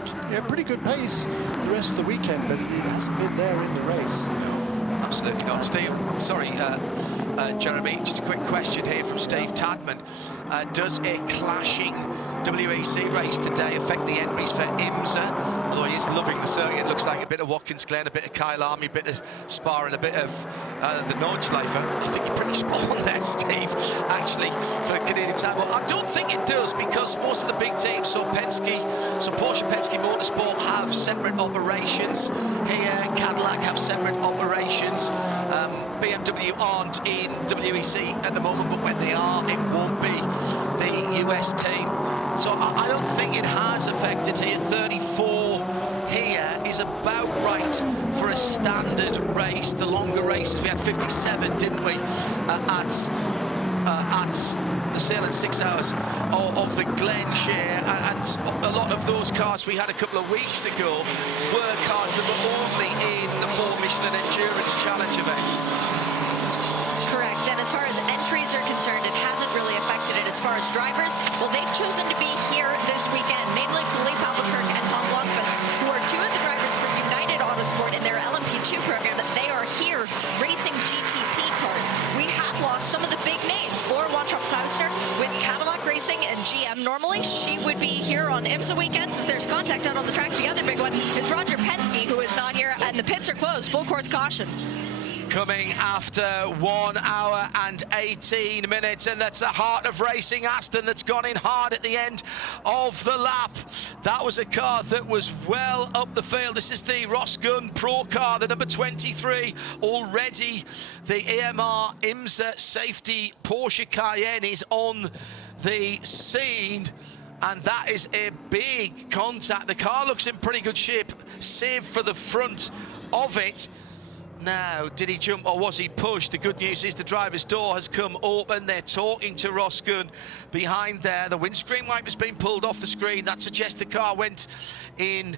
pretty good pace the rest of the weekend, but it hasn't been there in the race. Absolutely not. Steve, sorry, Jeremy, just a quick question here from Steve Tadman. Does a clashing WEC race today affect the entries for IMSA? Although he is loving the circuit, it looks like a bit of Watkins Glen, a bit of Kyle Army, a bit of Spa, and a bit of the Nordschleifer. I think you're pretty spot on there, Steve, actually, for Canadian Tire. Well, I don't think it does, because most of the big teams, so Porsche Penske Motorsport have separate operations here, Cadillac have separate operations. BMW aren't in WEC at the moment, but when they are, it won't be the US team. So I don't think it has affected here. 34 here is about right for a standard race. The longer races, we had 57, didn't we, at the Sale in 6 hours of the Glen share, and a lot of those cars we had a couple of weeks ago were cars that were only in the 4 Michelin Endurance Challenge events. Correct, and as far as entries are concerned, it hasn't really affected it. As far as drivers, well, they've chosen to be here this weekend, namely Philippe Albuquerque and Tom Blomqvist, who are two of the drivers for United Autosport in their LMP2 program. They are here racing GTP cars. We have lost some of the big names. Laura Wontrop-Klausner with Cadillac Racing and GM. Normally, she would be here on IMSA weekends. There's contact out on the track. The other big one is Roger Penske, who is not here, and the pits are closed. Full course caution. Coming after 1 hour and 18 minutes, and that's the heart of racing. Aston that's gone in hard at the end of the lap. That was a car that was well up the field. This is the Ross Gunn Pro car, the number 23. Already the AMR IMSA Safety Porsche Cayenne is on the scene, and that is a big contact. The car looks in pretty good shape, save for the front of it. Now, did he jump or was he pushed? The good news is the driver's door has come open. They're talking to Ross Gunn behind there. The windscreen wiper's been pulled off the screen. That suggests the car went in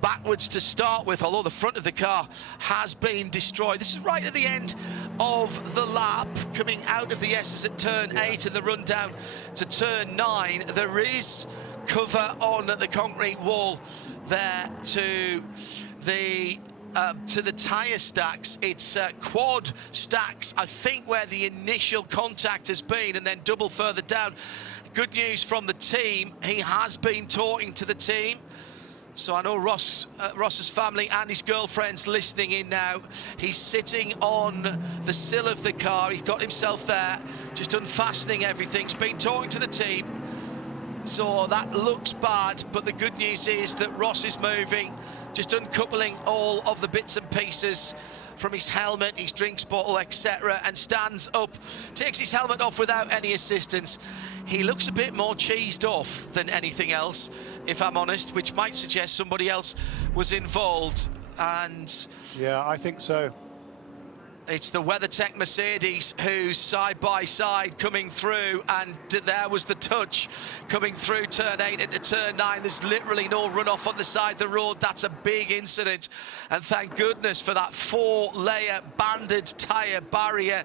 backwards to start with, although the front of the car has been destroyed. This is right at the end of the lap, coming out of the S's at turn 8 and the run down to turn 9. There is cover on the concrete wall there to the tyre stacks. It's quad stacks, I think, where the initial contact has been, and then double further down. Good news from the team. He has been talking to the team. So I know Ross's family and his girlfriend's listening in now. He's sitting on the sill of the car. He's got himself there, just unfastening everything. He's been talking to the team. So that looks bad, but the good news is that Ross is moving, just uncoupling all of the bits and pieces from his helmet, his drinks bottle, etc., and stands up, takes his helmet off without any assistance. He looks a bit more cheesed off than anything else, if I'm honest, which might suggest somebody else was involved. And yeah, I think so. It's the WeatherTech Mercedes who's side by side coming through, and there was the touch coming through turn 8 into turn 9. There's literally no runoff on the side of the road. That's a big incident, and thank goodness for that 4-layer banded tyre barrier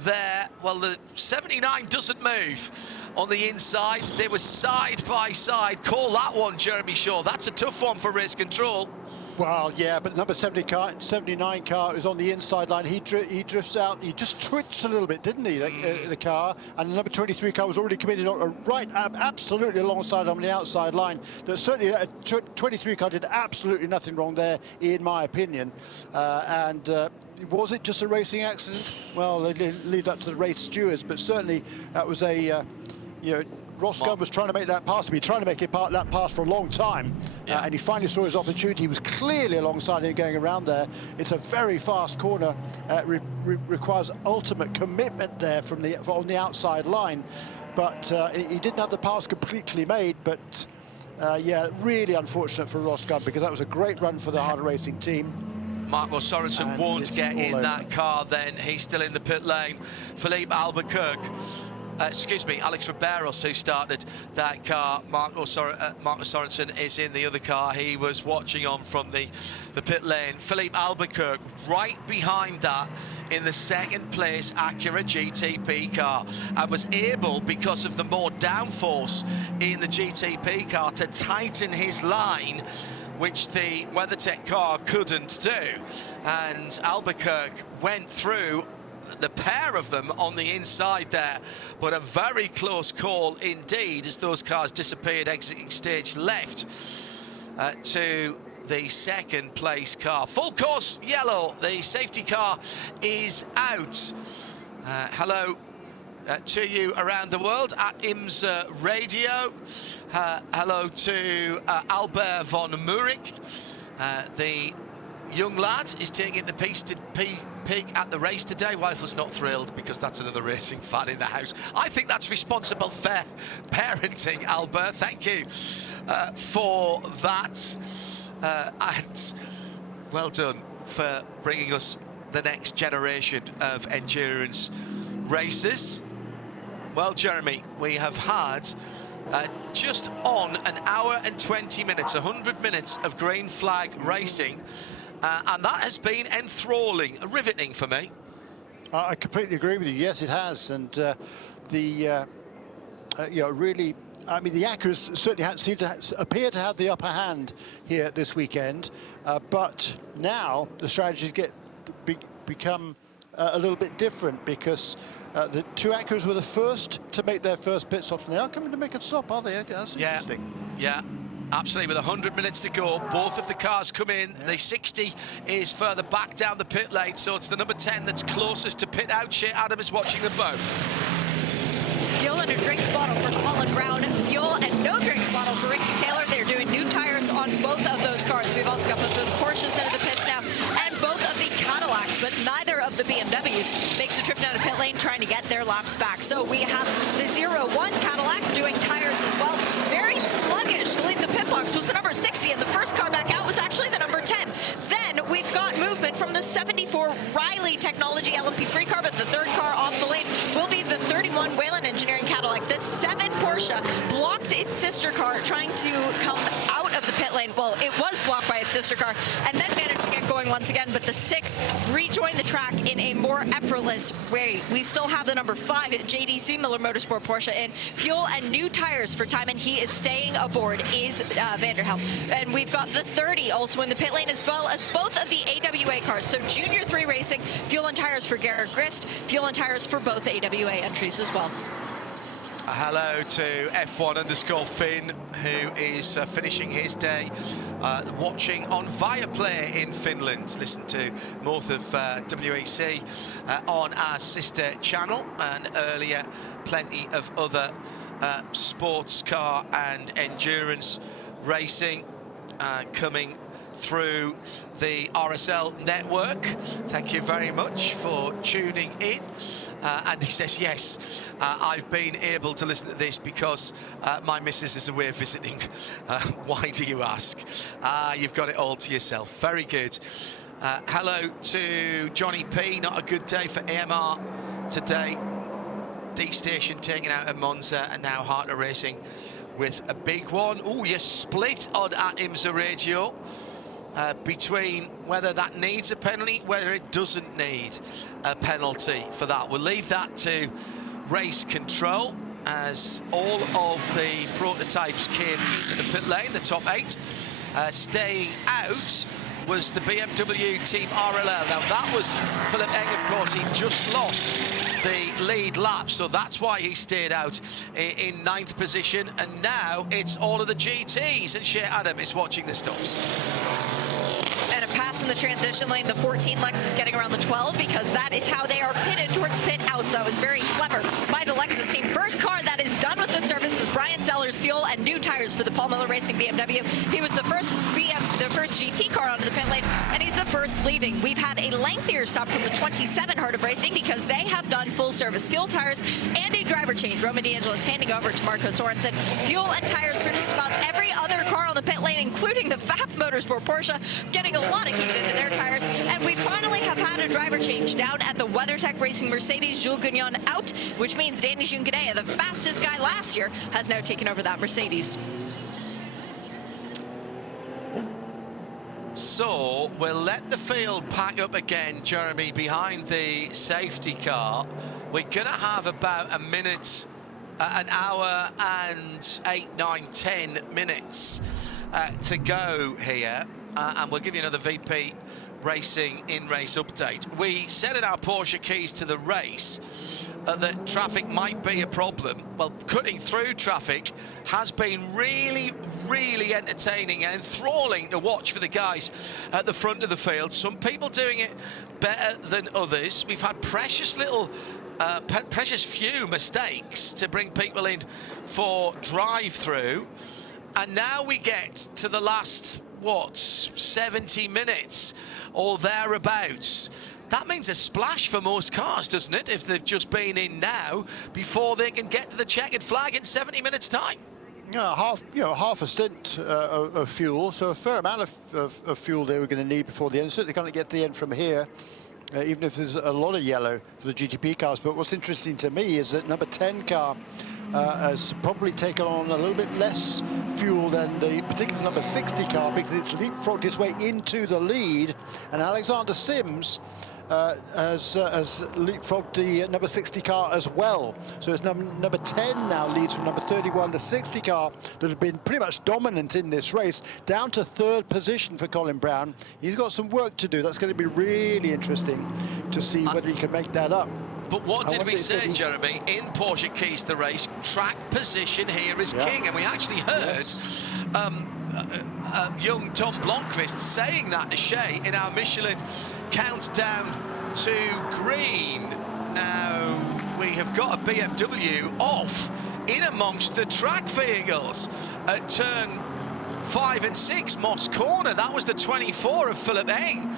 there. Well, the 79 doesn't move on the inside. They were side by side. Call that one, Jeremy Shaw. That's a tough one for race control. Well, yeah, but the number 79 car is on the inside line. He drifts out. He just twitched a little bit, didn't he, the car? And the number 23 car was already committed on right, absolutely alongside on the outside line. There's certainly a 23 car did absolutely nothing wrong there, in my opinion. Was it just a racing accident? Well, leave that to the race stewards, but certainly that was a, Ross Gunn was trying to make that pass. He'd been trying to make that pass for a long time, and he finally saw his opportunity. He was clearly alongside him going around there. It's a very fast corner. Requires ultimate commitment there on the outside line, but he didn't have the pass completely made. But yeah, really unfortunate for Ross Gunn, because that was a great run for the harder racing team. Marco Sorensen won't get in that car then. He's still in the pit lane. Philippe Albuquerque, Alex Riberos, who started that car. Marco Sorensen is in the other car. He was watching on from the pit lane. Philippe Albuquerque right behind that in the second place Acura GTP car, and was able, because of the more downforce in the GTP car, to tighten his line, which the WeatherTech car couldn't do. And Albuquerque went through the pair of them on the inside there, but a very close call indeed as those cars disappeared exiting stage left to the second place car. Full course yellow, the safety car is out. Hello to you around the world at IMSA Radio. Hello to Albert von Murik. The young lad is taking the pig at the race today. Weifler's not thrilled because that's another racing fan in the house. I think that's responsible, fair parenting, Albert. Thank you for that. And well done for bringing us the next generation of endurance racers. Well, Jeremy, we have had just on an hour and 20 minutes, 100 minutes of green flag racing, and that has been enthralling, riveting for me. I completely agree with you. Yes, it has, and really, I mean, the Acuras certainly seem to appear to have the upper hand here this weekend, but now the strategies become a little bit different, because the two Acuras were the first to make their first pit stops, and they are coming to make a stop, are they? That's interesting. Yeah, absolutely. With 100 minutes to go, both of the cars come in. Yeah. The 60 is further back down the pit lane, so it's the number 10 that's closest to pit out. Shea Adam is watching them both. Fuel and a drinks bottle for Colin Brown. Fuel and no drinks bottle for Ricky Taylor. They're doing new tires on both of those cars. We've also got both the Porsches into the pits now, and both of the Cadillacs, but neither of the BMWs makes a trip down to pit lane trying to get their laps back. So we have the 01 Cadillac doing tires as well. Very sluggish to leave the pit box was the number 60, and the first car back out was actually the number 10. Then we've got movement from the 74 Riley Technology LMP3 car, but the third car off the lane will be the 31 Whalen Engineering Cadillac. The 7 Porsche blocked its sister car trying to come out of the pit lane. Well, it was blocked by its sister car and then managed to get going once again, but the 6 rejoined the track in a more effortless way. We still have the number 5 at JDC Miller Motorsport Porsche in. Fuel and new tires for Timon. He is staying aboard, is Vanderhelm. And we've got the 30 also in the pit lane, as well as both of the AWA cars. So Junior 3 Racing, fuel and tires for Garrett Grist, fuel and tires for both AWA entries as well. Hello to F1_Finn, who is finishing his day watching on Viaplay in Finland. Listen to most of WEC on our sister channel, and earlier plenty of other sports car and endurance racing coming through the RSL network. Thank you very much for tuning in. And he says, yes, I've been able to listen to this because my missus is away visiting. Why do you ask? You've got it all to yourself. Very good. Hello to Johnny P. Not a good day for AMR today. D Station taken out at Monza, and now Harter Racing with a big one. Oh, you're split on at IMSA Radio between whether that needs a penalty, whether it doesn't need a penalty for that. We'll leave that to race control, as all of the prototypes came into the pit lane, the top 8. Staying out was the BMW Team RLL. Now that was Philip Eng, of course. He just lost the lead lap, so that's why he stayed out in 9th position. And now it's all of the GTs, and Shea Adam is watching the stops. And a pass in the transition lane. The 14 Lexus getting around the 12, because that is how they are pitted towards pit outs. That was very clever by the Lexus team. First car that is done with the service is $1,000 fuel and new tires for the Paul Miller Racing BMW. He was the first GT car onto the pit lane, and he's the first leaving. We've had a lengthier stop from the 27 Heart of Racing because they have done full service fuel, tires, and a driver change. Roman DeAngelis handing over to Marco Sorensen. Fuel and tires for just about every other car on the pit lane, including the FAF Motorsport Porsche, getting a lot of heat into their tires. And we finally have had a driver change down at the WeatherTech Racing Mercedes. Jules Gagnon out, which means Danny Junqueira, the fastest guy last year, has now taken over that Mercedes. So we'll let the field pack up again, Jeremy, behind the safety car. We're going to have about a minute, an hour and 8, 9, 10 minutes to go here. And we'll give you another VP Racing in-race update. We said in our Porsche keys to the race that traffic might be a problem. Well, cutting through traffic has been really, really entertaining and enthralling to watch for the guys at the front of the field. Some people doing it better than others. We've had precious few mistakes to bring people in for drive-through. And now we get to the last, 70 minutes or thereabouts. That means a splash for most cars, doesn't it, if they've just been in now before they can get to the checkered flag in 70 minutes' time? Yeah, half a stint of fuel, so a fair amount of fuel they were going to need before the end. Certainly can't get to the end from here, even if there's a lot of yellow for the GTP cars. But what's interesting to me is that number 10 car has probably taken on a little bit less fuel than the particular number 60 car, because it's leapfrogged its way into the lead, and Alexander Sims has leapfrogged the number 60 car as well. So it's number 10 now leads from number 31, the 60 car that had been pretty much dominant in this race, down to third position for Colin Brown. He's got some work to do. That's going to be really interesting to see whether he can make that up. But what did we say, Jeremy, in Porsche Keys to the Race? Track position here is king. And we actually heard young Tom Blomqvist saying that to Shea in our Michelin countdown to green. Now, we have got a BMW off in amongst the track vehicles at turn 5 and 6, Moss Corner. That was the 24 of Philip Eng.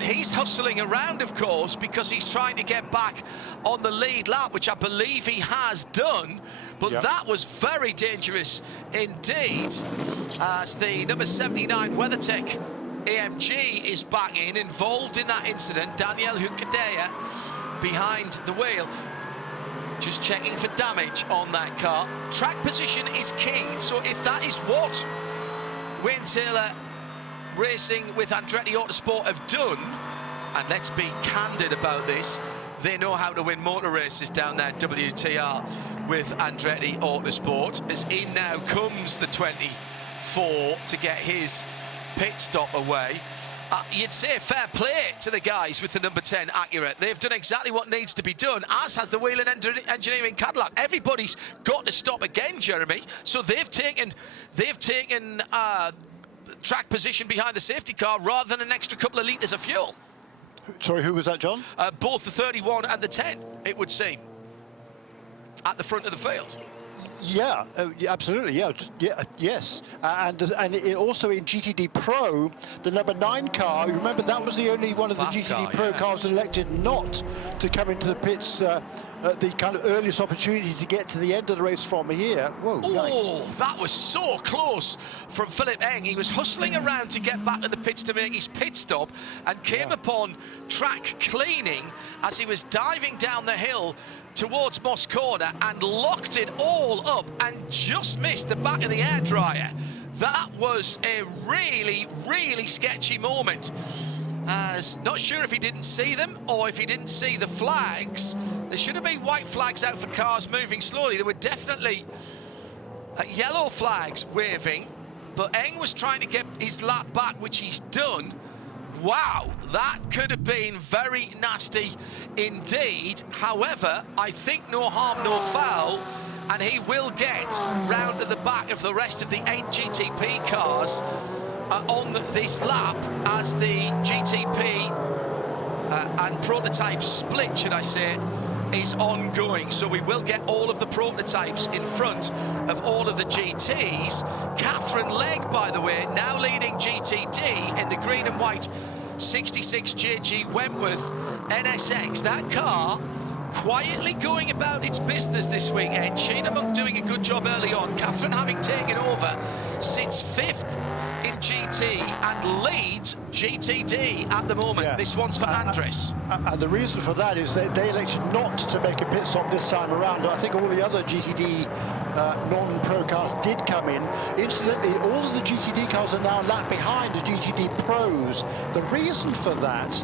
He's hustling around, of course, because he's trying to get back on the lead lap, which I believe he has done. But that was very dangerous indeed, as the number 79 WeatherTech AMG is back involved in that incident. Daniel Hunkadea behind the wheel, just checking for damage on that car. Track position is king, so if that is what Wayne Taylor Racing with Andretti Autosport have done, and let's be candid about this, they know how to win motor races down there, WTR, with Andretti Autosport. As in now comes the 24 to get his pit stop away. You'd say fair play to the guys with the number 10 Acura. They've done exactly what needs to be done, as has the Wheel and Engineering Cadillac. Everybody's got to stop again, Jeremy. So they've taken track position behind the safety car rather than an extra couple of litres of fuel. Sorry, who was that, John? Both the 31 and the 10, it would seem, at the front of the field. Yeah, absolutely. Yes. And also in GTD Pro, the number 9 car, you remember that was the only one of the GTD Pro cars elected not to come into the pits at the kind of earliest opportunity to get to the end of the race from here. Whoa, oh, that was so close from Philip Eng. He was hustling around to get back to the pits to make his pit stop and came upon track cleaning as he was diving down the hill towards Moss Corner and locked it all up and just missed the back of the air dryer. That was a really, really sketchy moment. As not sure if he didn't see them or if he didn't see the flags. There should have been white flags out for cars moving slowly. There were definitely yellow flags waving, but Eng was trying to get his lap back, which he's done. Wow, that could have been very nasty indeed. However, I think no harm, no foul, and he will get round to the back of the rest of the 8 GTP cars on this lap as the GTP and prototype split, should I say, is ongoing, so we will get all of the prototypes in front of all of the GTs. Catherine Legg, by the way, now leading GTD in the green and white 66 JG Wentworth NSX. That car quietly going about its business this weekend. Sheena Monk doing a good job early on. Catherine, having taken over, sits 5th in GT and leads GTD at the moment. Yeah. This one's for Andres. And the reason for that is that they elected not to make a pit stop this time around. I think all the other GTD non-pro cars did come in. Incidentally, all of the GTD cars are now a lap behind the GTD pros. The reason for that,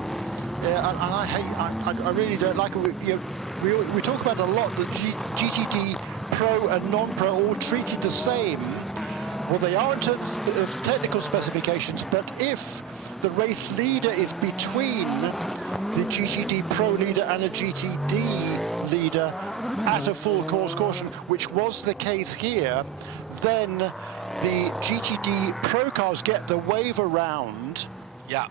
and I really don't like it. We talk about a lot that GTD pro and non-pro all treated the same. Well, they are in terms of technical specifications, but if the race leader is between the GTD Pro leader and a GTD leader at a full course caution, which was the case here, then the GTD Pro cars get the wave around. Yeah.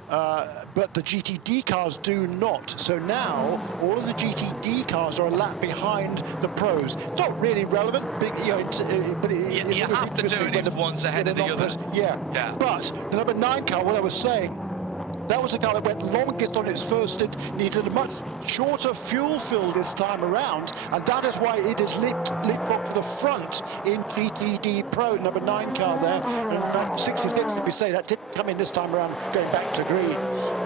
But the GTD cars do not. So now all of the GTD cars are a lap behind the pros. Not really relevant, but you have to do it if one's ahead of the other. Yeah. But the number 9 car, what I was saying, that was the car that went longest on its first stint, needed a much shorter fuel fill this time around, and that is why it is leapfrogged to the front in GTD Pro, number 9 car there. And 60 skips, to be say, that didn't come in this time around, going back to green.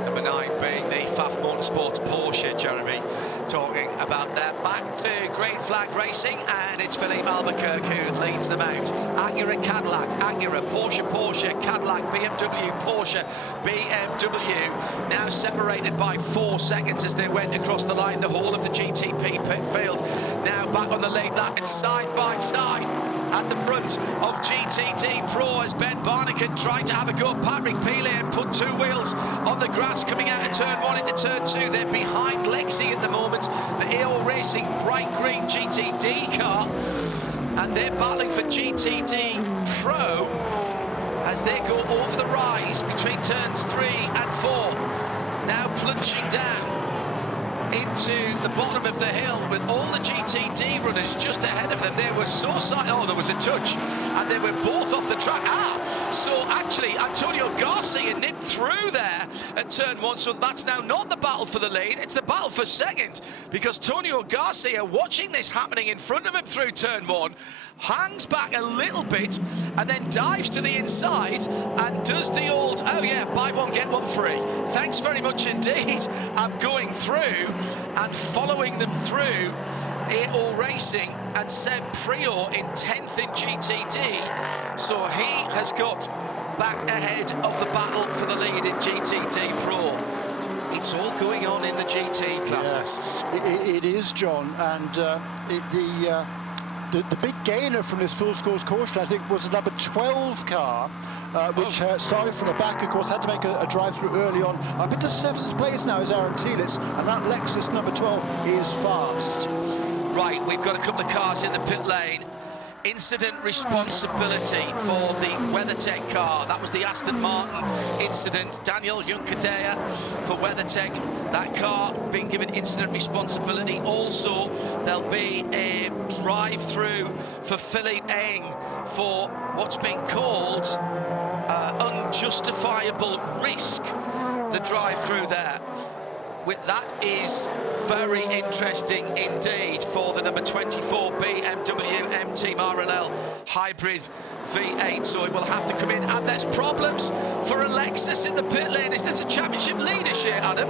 Number 9 being the FAF Motorsports Porsche, Jeremy, talking about that. Back to green flag racing, and it's Philippe Albuquerque who leads them out. Acura, Cadillac, Acura, Porsche, Cadillac, BMW, Porsche, BMW, now separated by 4 seconds as they went across the line. The whole of the GTP pit field now back on the lead. That and side by side at the front of GTD Pro as Ben Barnican tried to have a go at Patrick Pile and put 2 wheels on the grass coming out of turn 1 into turn 2. They're behind Lexi at the moment, the AO Racing bright green GTD car, and they're battling for GTD Pro as they go over the rise between turns 3 and 4. Now plunging down into the bottom of the hill with all the GTD runners just ahead of them. They were so there was a touch, and they were both off the track. So actually Antonio Garcia nipped through there at turn 1, so that's now not the battle for the lead, it's the battle for second, because Antonio Garcia, watching this happening in front of him through turn 1, hangs back a little bit and then dives to the inside and does the old, oh yeah, buy one get one free, thanks very much indeed. I'm going through and following them through AO Racing and Seb Prior in 10th in GTD, so he has got back ahead of the battle for the lead in GTD Pro. It's all going on in the GT classes. Yes, it is, John, and the big gainer from this full course caution, I think, was the number 12 car, which started from the back, of course, had to make a drive-through early on. Up into 7th place now is Aaron Tielitz, and that Lexus number 12 is fast. Right, we've got a couple of cars in the pit lane. Incident responsibility for the WeatherTech car. That was the Aston Martin incident. Daniel Junkadea for WeatherTech. That car being given incident responsibility. Also, there'll be a drive-through for Philippe Eng for what's being called unjustifiable risk. The drive-through there. That is very interesting indeed for the number 24 BMW M-Team RLL hybrid V8, so it will have to come in, and there's problems for Alexis in the pit lane. Is this a championship leader here, Adam?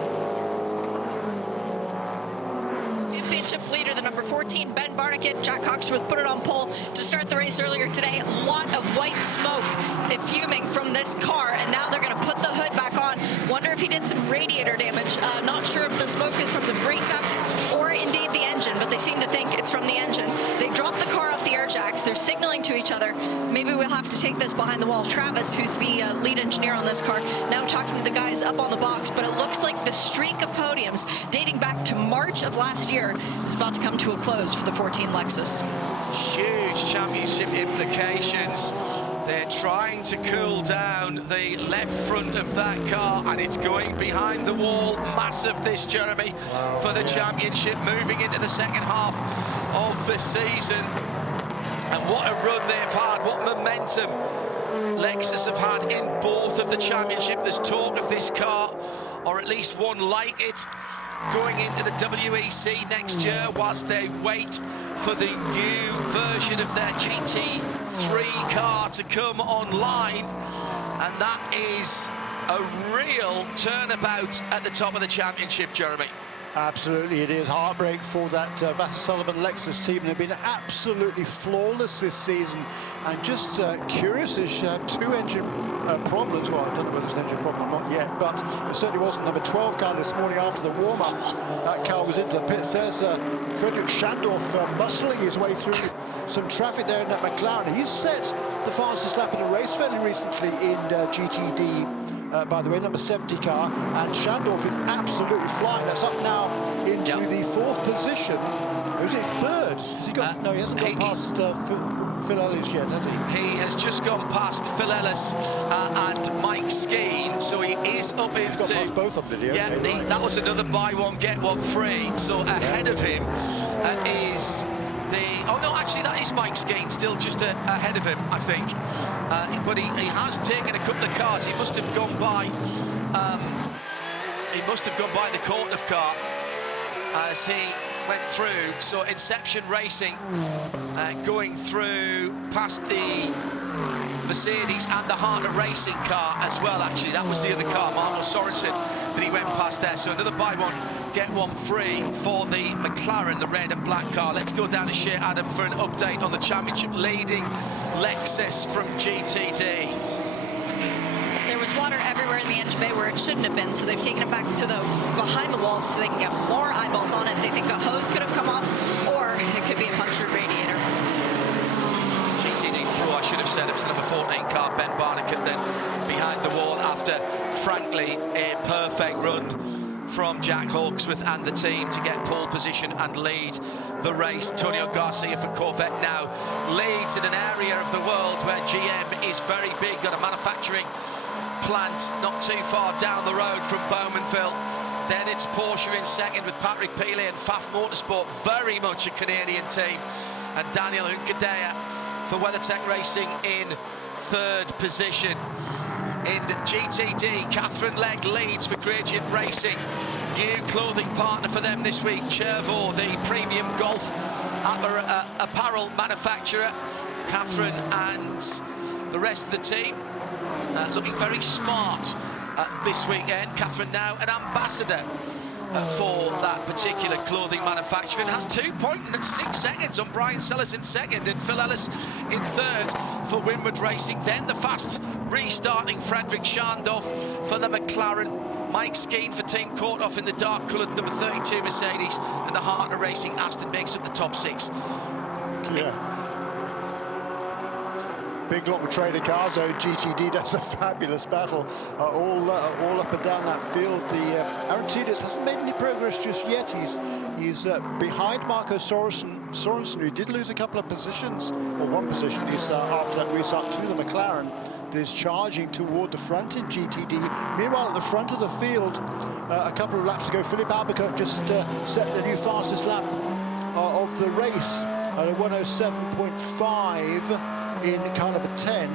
Championship leader, the number 14, Ben Barnican. Jack Hawksworth put it on pole to start the race earlier today. A lot of white smoke fuming from this car, and now they're going to put the hood back on. Wonder if he did some radiator damage. Not sure if the smoke is from the brake ducts or indeed the engine, but they seem to think it's from the engine. They dropped the car off the air jacks. They're signaling to each other. Maybe we'll have to take this behind the wall. Travis, who's the lead engineer on this car, now talking to the guys up on the box, but it looks like the streak of podiums dating back to March of last year is about to come to a close for the 14 Lexus. Huge championship implications. They're trying to cool down the left front of that car, and it's going behind the wall. Massive this, Jeremy, for the championship, moving into the second half of the season. And what a run they've had, what momentum Lexus have had in both of the championship. There's talk of this car, or at least one like it, going into the WEC next year whilst they wait for the new version of their GT3 car to come online. And that is a real turnabout at the top of the championship, Jeremy. Absolutely, it is heartbreak for that Vasser Sullivan Lexus team. They've been absolutely flawless this season, and just curious, as you have two engine problems. Well, I don't know whether it's an engine problem or not yet, but it certainly wasn't number 12 car this morning after the warm-up. That car was into the pits. There's Frederick Schandorf muscling his way through some traffic there in that McLaren. He's set the fastest lap in the race fairly recently in GTD. By the way, number 70 car, and Schandorf is absolutely flying. That's up now into the fourth position. Or is it third? Has he got, no, he hasn't gone past Phil Ellis yet, has he? He has just gone past Phil Ellis and Mike Skeen, so he is up into... He's gone past both of them, yeah, right. That was another buy one, get one free. So ahead of him is the... Oh, no, actually, that is Mike Skeen, still just ahead of him, I think. But he has taken a couple of cars. He must have gone by... he must have gone by the Courtney car as he went through. So Inception Racing going through past the Mercedes and the Hartner Racing car as well. Actually, that was the other car, Marco Sorensen, that he went past there. So another buy one, get one free for the McLaren, the red and black car. Let's go down to Shea Adam for an update on the championship leading Lexus from GTD. There was water everywhere in the engine bay where it shouldn't have been, so they've taken it back to the behind the wall so they can get more eyeballs on it. They think a hose could have come off, or it could be a punctured radiator. GTD Pro, I should have said it was number 14 car, Ben Barnican, then behind the wall after, frankly, a perfect run from Jack Hawksworth and the team to get pole position and lead the race. Antonio Garcia for Corvette now leads in an area of the world where GM is very big, got a manufacturing plant not too far down the road from Bowmanville. Then it's Porsche in second with Patrick Peely and Pfaff Motorsport, very much a Canadian team, and Daniel Hunkadea for WeatherTech Racing in third position. In GTD, Catherine Legg leads for Gradient Racing. New clothing partner for them this week, Chervaux, the premium golf apparel manufacturer. Catherine and the rest of the team looking very smart this weekend. Catherine now an ambassador for that particular clothing manufacturer, and has 2.6 seconds on Brian Sellers in second and Phil Ellis in third for Winward Racing. Then the fast restarting Frederick Schandorf for the McLaren. Mike Skeen for Team Courthoff in the dark coloured number 32 Mercedes, and the Hartner Racing Aston makes up the top six. Yeah. Big lot of trader cars. So GTD does a fabulous battle all up and down that field. The Aaron Tidis hasn't made any progress just yet. He's behind Marco Sorensen, who did lose a couple of positions, or one position. He's after that restart to the McLaren. Is charging toward the front in GTD. Meanwhile, at the front of the field, a couple of laps ago, Philippe Albuquerque just set the new fastest lap of the race at a 107.5 in car number 10.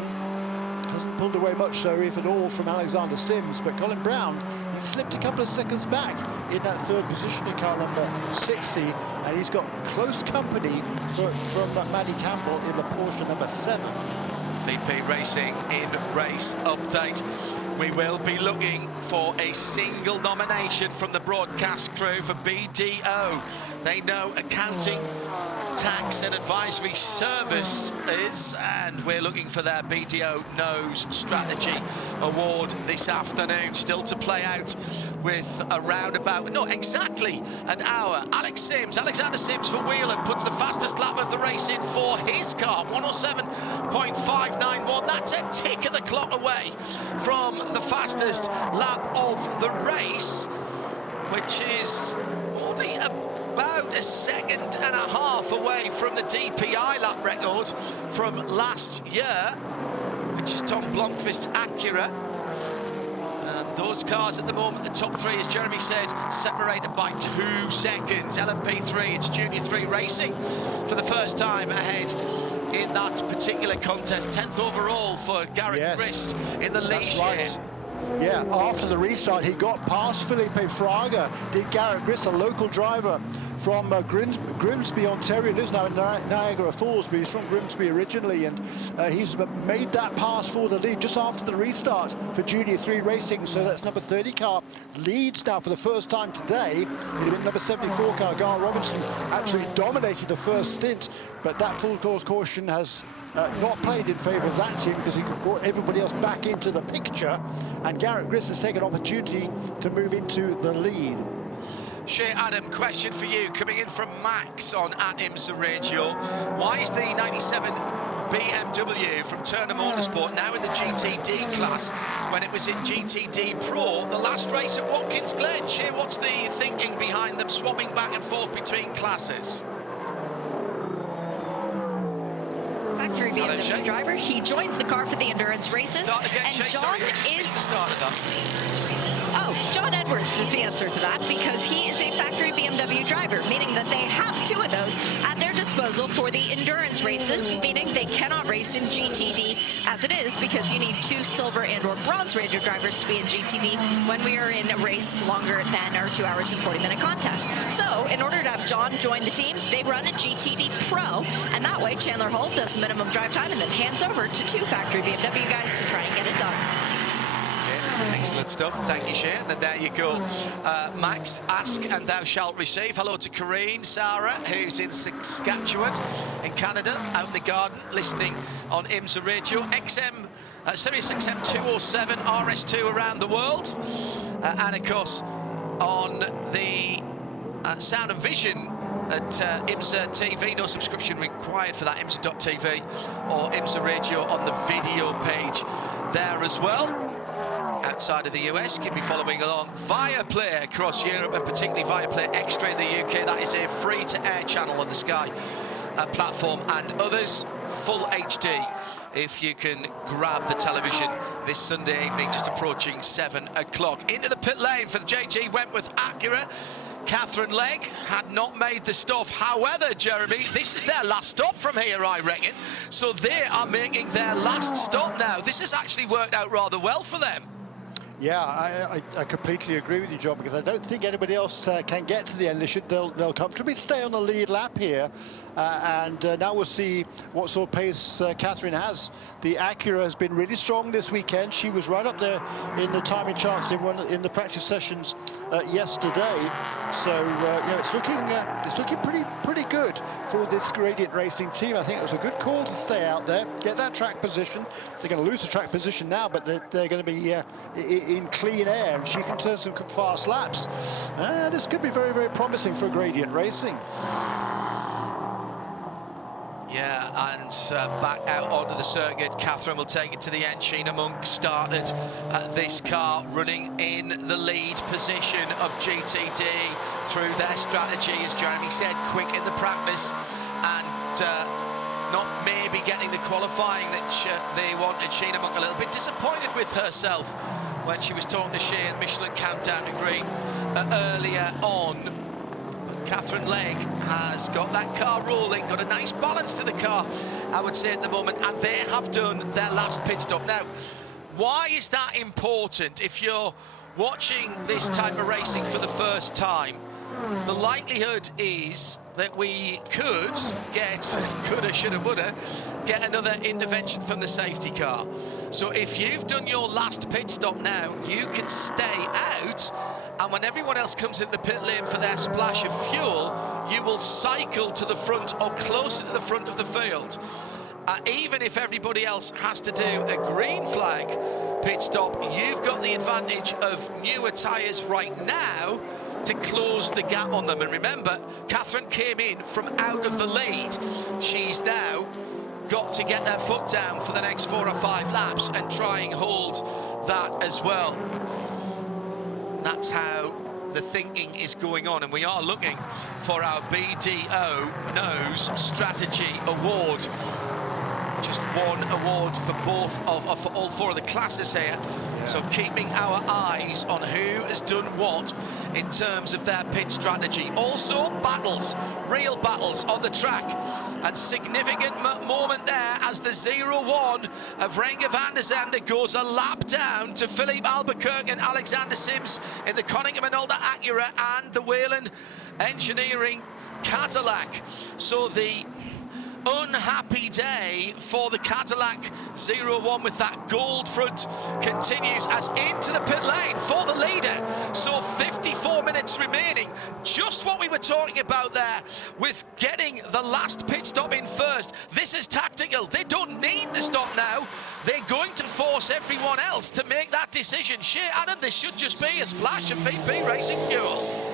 Hasn't pulled away much, though, if at all, from Alexander Sims. But Colin Brown, he slipped a couple of seconds back in that third position in car number 60, and he's got close company from Maddie Campbell in the Porsche number 7. VP Racing in race update. We will be looking for a single nomination from the broadcast crew for BDO. They know accounting, tax and advisory services, and we're looking for their BDO Knows Strategy Award this afternoon. Still to play out with around about, not exactly an hour. Alexander Sims for Whelan puts the fastest lap of the race in for his car, 107.591. That's a tick of the clock away from the fastest lap of the race, which is only about a second and a half away from the DPI lap record from last year. which is Tom Blomqvist's Acura. And those cars at the moment, the top three, as Jeremy said, separated by 2 seconds. LMP3, it's Junior 3 Racing for the first time ahead in that particular contest. 10th overall for Garrett Grist in the lead here. Yeah, after the restart, he got past Felipe Fraga. Did Garrett Grist, a local driver from Grimsby, Ontario, lives now in Niagara Falls, but he's from Grimsby originally, and he's made that pass for the lead just after the restart for Junior 3 Racing. So that's number 30 car leads now for the first time today. Number 74 car, Gar Robinson, absolutely dominated the first stint, but that full course caution has not played in favour of that team because he brought everybody else back into the picture, and Garrett Grist has taken opportunity to move into the lead. Shea Adam, question for you, coming in from Max on @IMSA Radio. Why is the 97 BMW from Turner Motorsport now in the GTD class when it was in GTD Pro the last race at Watkins Glen? Shea, what's the thinking behind them swapping back and forth between classes? Factory BMW driver, he joins the car for the endurance races. Start again, Shea, sorry, I just missed the start of that. Oh, John Edwards is the answer to that, because he is a factory BMW driver, meaning that they have 2 of those at their disposal for the endurance races, meaning they cannot race in GTD as it is, because you need 2 silver and or bronze rated drivers to be in GTD when we are in a race longer than our 2 hours and 40-minute contest. So in order to have John join the team, they run a GTD Pro, and that way Chandler Hull does minimum drive time and then hands over to 2 factory BMW guys to try and get it done. Excellent stuff, thank you, Shane. And there you go. Max, ask and thou shalt receive. Hello to Corrine, Sarah, who's in Saskatchewan, in Canada, out in the garden, listening on IMSA Radio. Sirius XM 207, RS2 around the world. And of course, on the Sound and Vision at IMSA TV, no subscription required for that, IMSA.tv, or IMSA Radio on the video page there as well. Outside of the US, you can be following along Viaplay across Europe, and particularly Viaplay Extra in the UK. That is a free-to-air channel on the Sky platform, and others full HD if you can grab the television this Sunday evening, just approaching 7 o'clock. Into the pit lane for the JG Wentworth Acura. Catherine Legg had not made the stop. However, Jeremy, this is their last stop from here, I reckon. So they are making their last stop now. This has actually worked out rather well for them. Yeah, I completely agree with you, John, because I don't think anybody else can get to the end. They'll comfortably stay on the lead lap here, and now we'll see what sort of pace Catherine has. The Acura has been really strong this weekend. She was right up there in the timing charts in the practice sessions yesterday. So it's looking pretty good for this Gradient Racing team. I think it was a good call to stay out there, get that track position. They're going to lose the track position now, but they're going to be in clean air, and she can turn some fast laps. This could be very, very promising for Gradient Racing. Yeah, and back out onto the circuit. Catherine will take it to the end. Sheena Monk started this car running in the lead position of GTD through their strategy, as Jeremy said, quick in the practice, and not maybe getting the qualifying that they wanted. Sheena Monk a little bit disappointed with herself when she was talking to Shane Michelin Countdown to Green earlier on. Catherine Legg has got that car rolling, got a nice balance to the car, I would say, at the moment, and they have done their last pit stop. Now, why is that important? If you're watching this type of racing for the first time, the likelihood is that we could get, coulda, shoulda, woulda, get another intervention from the safety car. So if you've done your last pit stop now, you can stay out, and when everyone else comes into the pit lane for their splash of fuel, you will cycle to the front or closer to the front of the field. Even if everybody else has to do a green flag pit stop, you've got the advantage of newer tyres right now to close the gap on them. And remember, Catherine came in from out of the lead. She's now got to get her foot down for the next 4 or 5 laps and try and hold that as well. That's how the thinking is going on, and we are looking for our BDO Nose Strategy Award. just one award for for all four of the classes here. So keeping our eyes on who has done what in terms of their pit strategy. Also battles, real battles on the track, and significant moment there as the 0-1 of Renger van der Zande goes a lap down to Philippe Albuquerque and Alexander Sims in the Konica Minolta Acura and the Whelen Engineering Cadillac. So the unhappy day for the Cadillac 0-1 with that gold front continues as into the pit lane for the leader. So 54 minutes remaining, just what we were talking about there with getting the last pit stop in first. This is tactical. They don't need to stop now. They're going to force everyone else to make that decision. Shea, Adam, this should just be a splash of VP Racing fuel.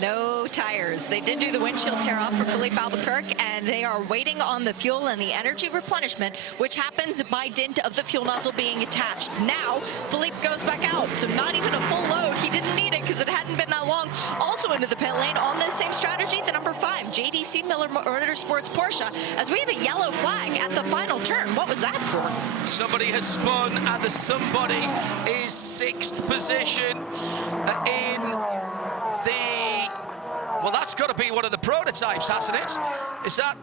No tires. They did do the windshield tear off for Philippe Albuquerque, and they are waiting on the fuel and the energy replenishment, which happens by dint of the fuel nozzle being attached. Now, Philippe goes back out, so not even a full load. He didn't need it because it hadn't been that long. Also into the pit lane on this same strategy, the number 5, JDC Miller Motorsports Porsche, as we have a yellow flag at the final turn. What was that for? Somebody has spun, and the somebody is 6th position in the... Well, that's got to be one of the prototypes, hasn't it? Is that...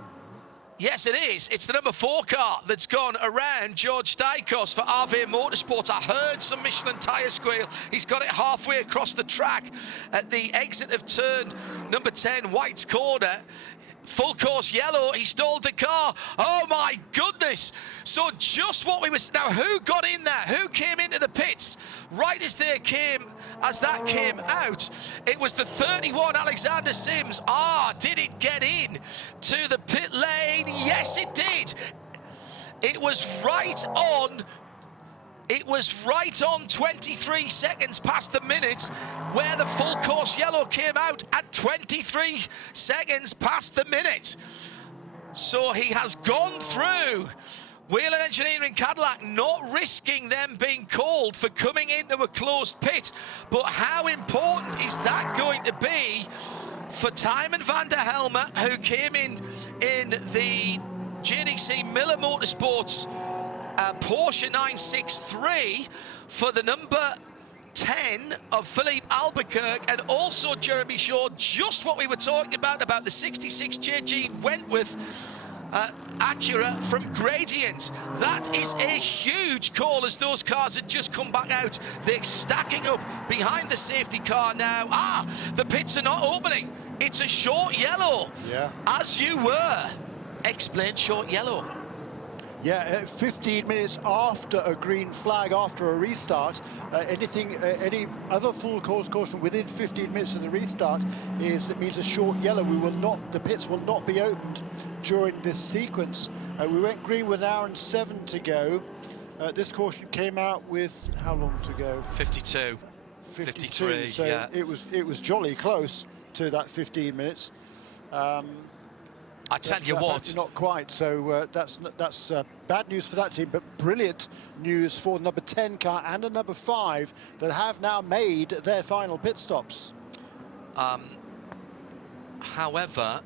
Yes, it is. It's the number 4 car that's gone around George Stykos for RV Motorsports. I heard some Michelin tyre squeal. He's got it halfway across the track at the exit of turn number 10, White's corner. Full course yellow, he stalled the car. Oh my goodness. So just what we was... Now, who got in there? Who came into the pits right as that came out? It was the 31 Alexander Sims. Did it get in to the pit lane? Yes, it did. It was right on. It was right on 23 seconds past the minute where the full course yellow came out at 23 seconds past the minute. So he has gone through Whelen Engineering Cadillac, not risking them being called for coming into a closed pit. But how important is that going to be for Tymon van der Helme, who came in the JDC Miller Motorsports Porsche 963 for the number 10 of Philippe Albuquerque, and also Jeremy Shaw, just what we were talking about the 66 JG Wentworth Acura from Gradient. That is a huge call as those cars had just come back out. They're stacking up behind the safety car now. The pits are not opening. It's a short yellow. Yeah. As you were. Explain short yellow. Yeah, 15 minutes after a green flag, after a restart, any other full course caution within 15 minutes of the restart means a short yellow. The pits will not be opened during this sequence. We went green with 1 hour and 7 to go. This caution came out with how long to go? 52. 53. So yeah. It was jolly close to that 15 minutes. I tell you what, not quite. So that's bad news for that team, but brilliant news for number 10 car and a number 5 that have now made their final pit stops. However,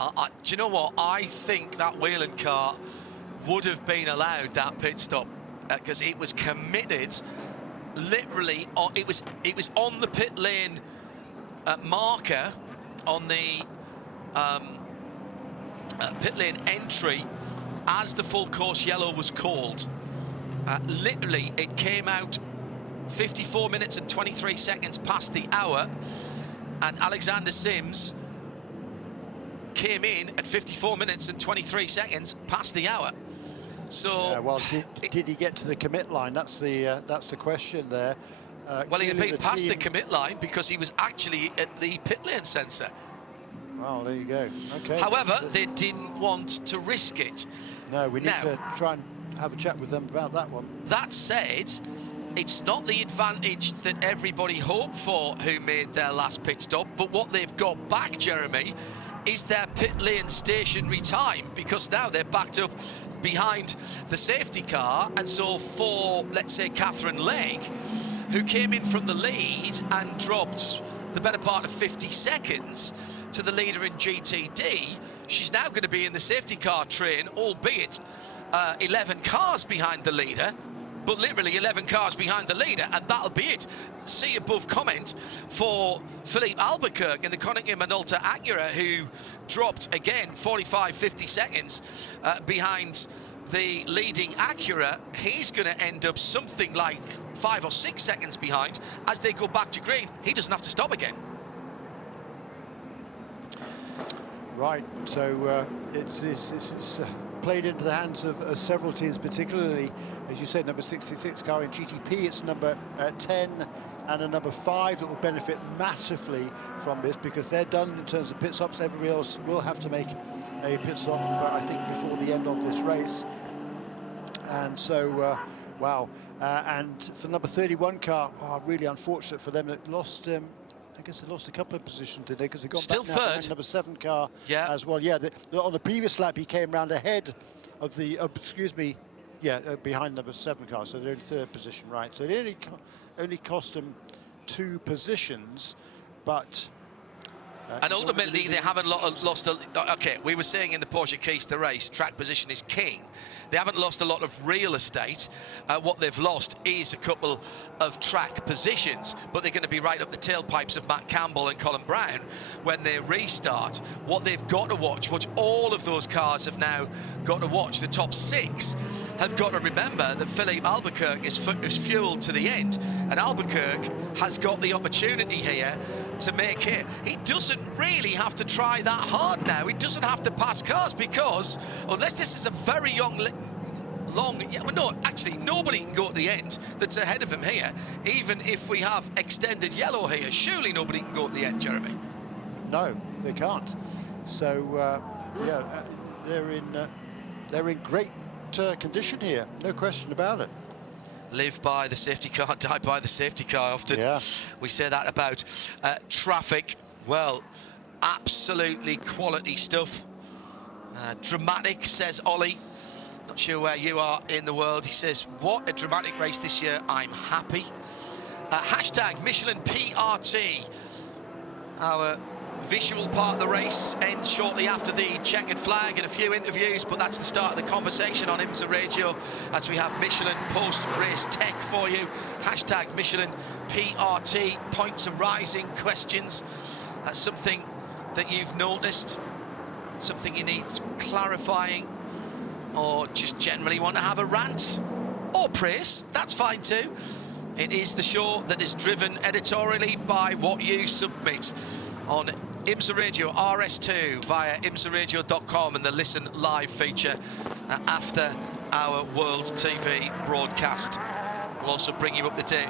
do you know what? I think that Whelen car would have been allowed that pit stop because it was committed. Literally, it was on the pit lane marker on the. Pit lane entry as the full course yellow was called. Literally, it came out 54 minutes and 23 seconds past the hour, and Alexander Sims came in at 54 minutes and 23 seconds past the hour. So, yeah, well, did he get to the commit line? That's the question there. Well, he had been past the commit line because he was actually at the pit lane sensor. Well, there you go. Okay. However, they didn't want to risk it. No, we need to try and have a chat with them about that one. That said, it's not the advantage that everybody hoped for who made their last pit stop, but what they've got back, Jeremy, is their pit lane stationary time, because now they're backed up behind the safety car. And so for, let's say, Catherine Legg, who came in from the lead and dropped the better part of 50 seconds to the leader in GTD, she's now going to be in the safety car train, albeit 11 cars behind the leader, but literally 11 cars behind the leader, and that'll be it. See above comment for Philippe Albuquerque in the Koenigsegg Minolta Acura, who dropped again 45-50 seconds behind the leading Acura. He's going to end up something like 5 or 6 seconds behind as they go back to green. He doesn't have to stop again. Right, so it's played into the hands of several teams, particularly, as you said, number 66 car in GTP. It's number 10 and a number 5 that will benefit massively from this, because they're done in terms of pit stops. Everybody else will have to make a pit stop, I think, before the end of this race. And so, wow. And for number 31 car, really unfortunate for them. It lost, I guess they lost a couple of positions today, because they got still back now third. number 7 car as well. Yeah, on the previous lap he came round ahead of the behind number 7 car, so they're in 3rd position, right? So they only cost them 2 positions, but and ultimately they haven't lost a... Okay, we were saying in the Porsche Keys to Race, track position is king. They haven't lost a lot of real estate. What they've lost is a couple of track positions, but they're going to be right up the tailpipes of Matt Campbell and Colin Brown when they restart. What they've got to watch, which all of those cars have now got to watch, the top 6 have got to remember that Philippe Albuquerque is fueled to the end, and Albuquerque has got the opportunity here to make it. He doesn't really have to try that hard now. He doesn't have to pass cars, because unless this is a very actually nobody can go to the end that's ahead of him here. Even if we have extended yellow here, surely nobody can go to the end, Jeremy. No, they can't. So they're in great condition here, no question about it. Live by the safety car, die by the safety car. Often we say that about traffic. Well, absolutely quality stuff. Dramatic, says Ollie. Not sure where you are in the world. He says, what a dramatic race this year. I'm happy. Hashtag Michelin PRT. Our visual part of the race ends shortly after the checkered flag and a few interviews, but that's the start of the conversation on IMSA Radio as we have Michelin post-race tech for you. Hashtag Michelin PRT. Points are rising, questions. That's something that you've noticed, something you need clarifying, or just generally want to have a rant or praise. That's fine too. It is the show that is driven editorially by what you submit on IMSA Radio RS2 via imsaradio.com and the Listen Live feature after our World TV broadcast. We'll also bring you up to date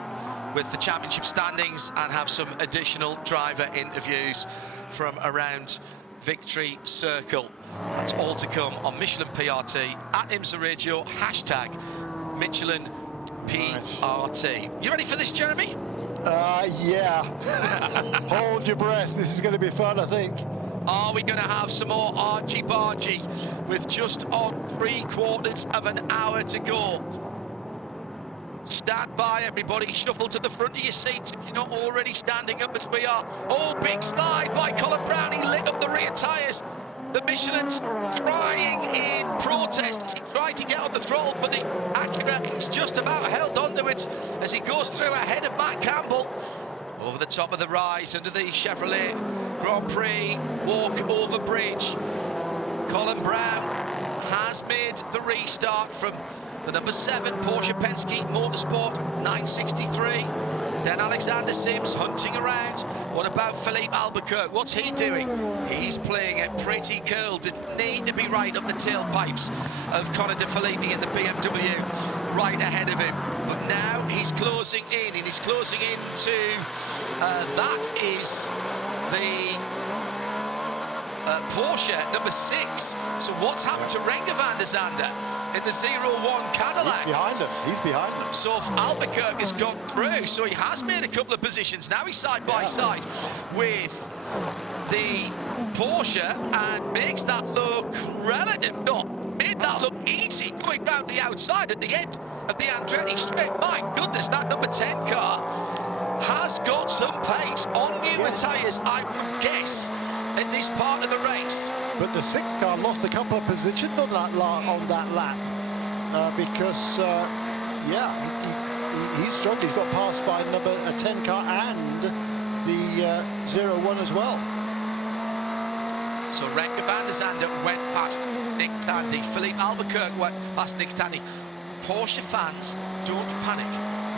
with the championship standings and have some additional driver interviews from around Victory Circle. That's all to come on Michelin PRT at IMSA Radio, hashtag Michelin PRT. You ready for this, Jeremy? Yeah. Hold your breath. This is going to be fun, I think. Are we going to have some more argy-bargy with just on 3/4 of an hour to go? Stand by, everybody. Shuffle to the front of your seats if you're not already standing up as we are. Oh, big slide by Colin Brown. He lit up the rear tyres. The Michelin's trying in protest as he tried to get on the throttle, but the Acura is just about held onto it as he goes through ahead of Matt Campbell. Over the top of the rise under the Chevrolet Grand Prix walk over bridge. Colin Brown has made the restart from the number 7 Porsche Penske Motorsport 963. Then Alexander Sims hunting around. What about Philippe Albuquerque? What's he doing? He's playing it pretty cool. Doesn't need to be right up the tailpipes of Connor De Philippi in the BMW right ahead of him. But now he's closing in, and he's closing in to that is the Porsche number 6. So what's happened to Renger van der Zande in the 01 Cadillac? He's behind him. He's behind him. So Albuquerque has gone through, so he has made a couple of positions. Now he's side by side with the Porsche and makes that look made that look easy going round the outside at the end of the Andretti straight. My goodness, that number 10 car has got some pace on newer tyres, I guess. in this part of the race. But the 6th car lost a couple of positions on that lap because, he's struggled. He's got passed by number 10 car and the 01 as well. So Renger van der Zande went past Nick Tandy. Philippe Albuquerque went past Nick Tandy. Porsche fans, don't panic.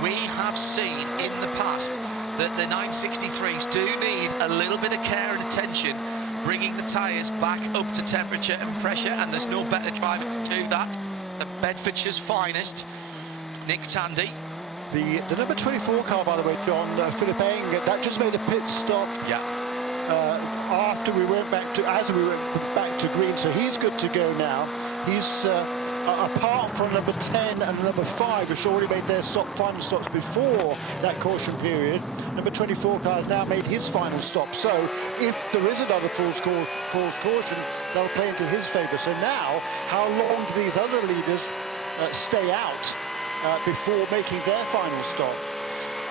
We have seen in the past that the 963s do need a little bit of care and attention, bringing the tyres back up to temperature and pressure, and there's no better driver to do that. The Bedfordshire's finest, Nick Tandy. The number 24 car, by the way, John, Philippe Eng, that just made a pit stop. Yeah. After we went back to, as we went back to green, so he's good to go now. He's apart from number 10 and number 5, which already made their final stops before that caution period. Number 24 car has now made his final stop. So if there is another false caution, that'll play into his favour. So now, how long do these other leaders stay out before making their final stop?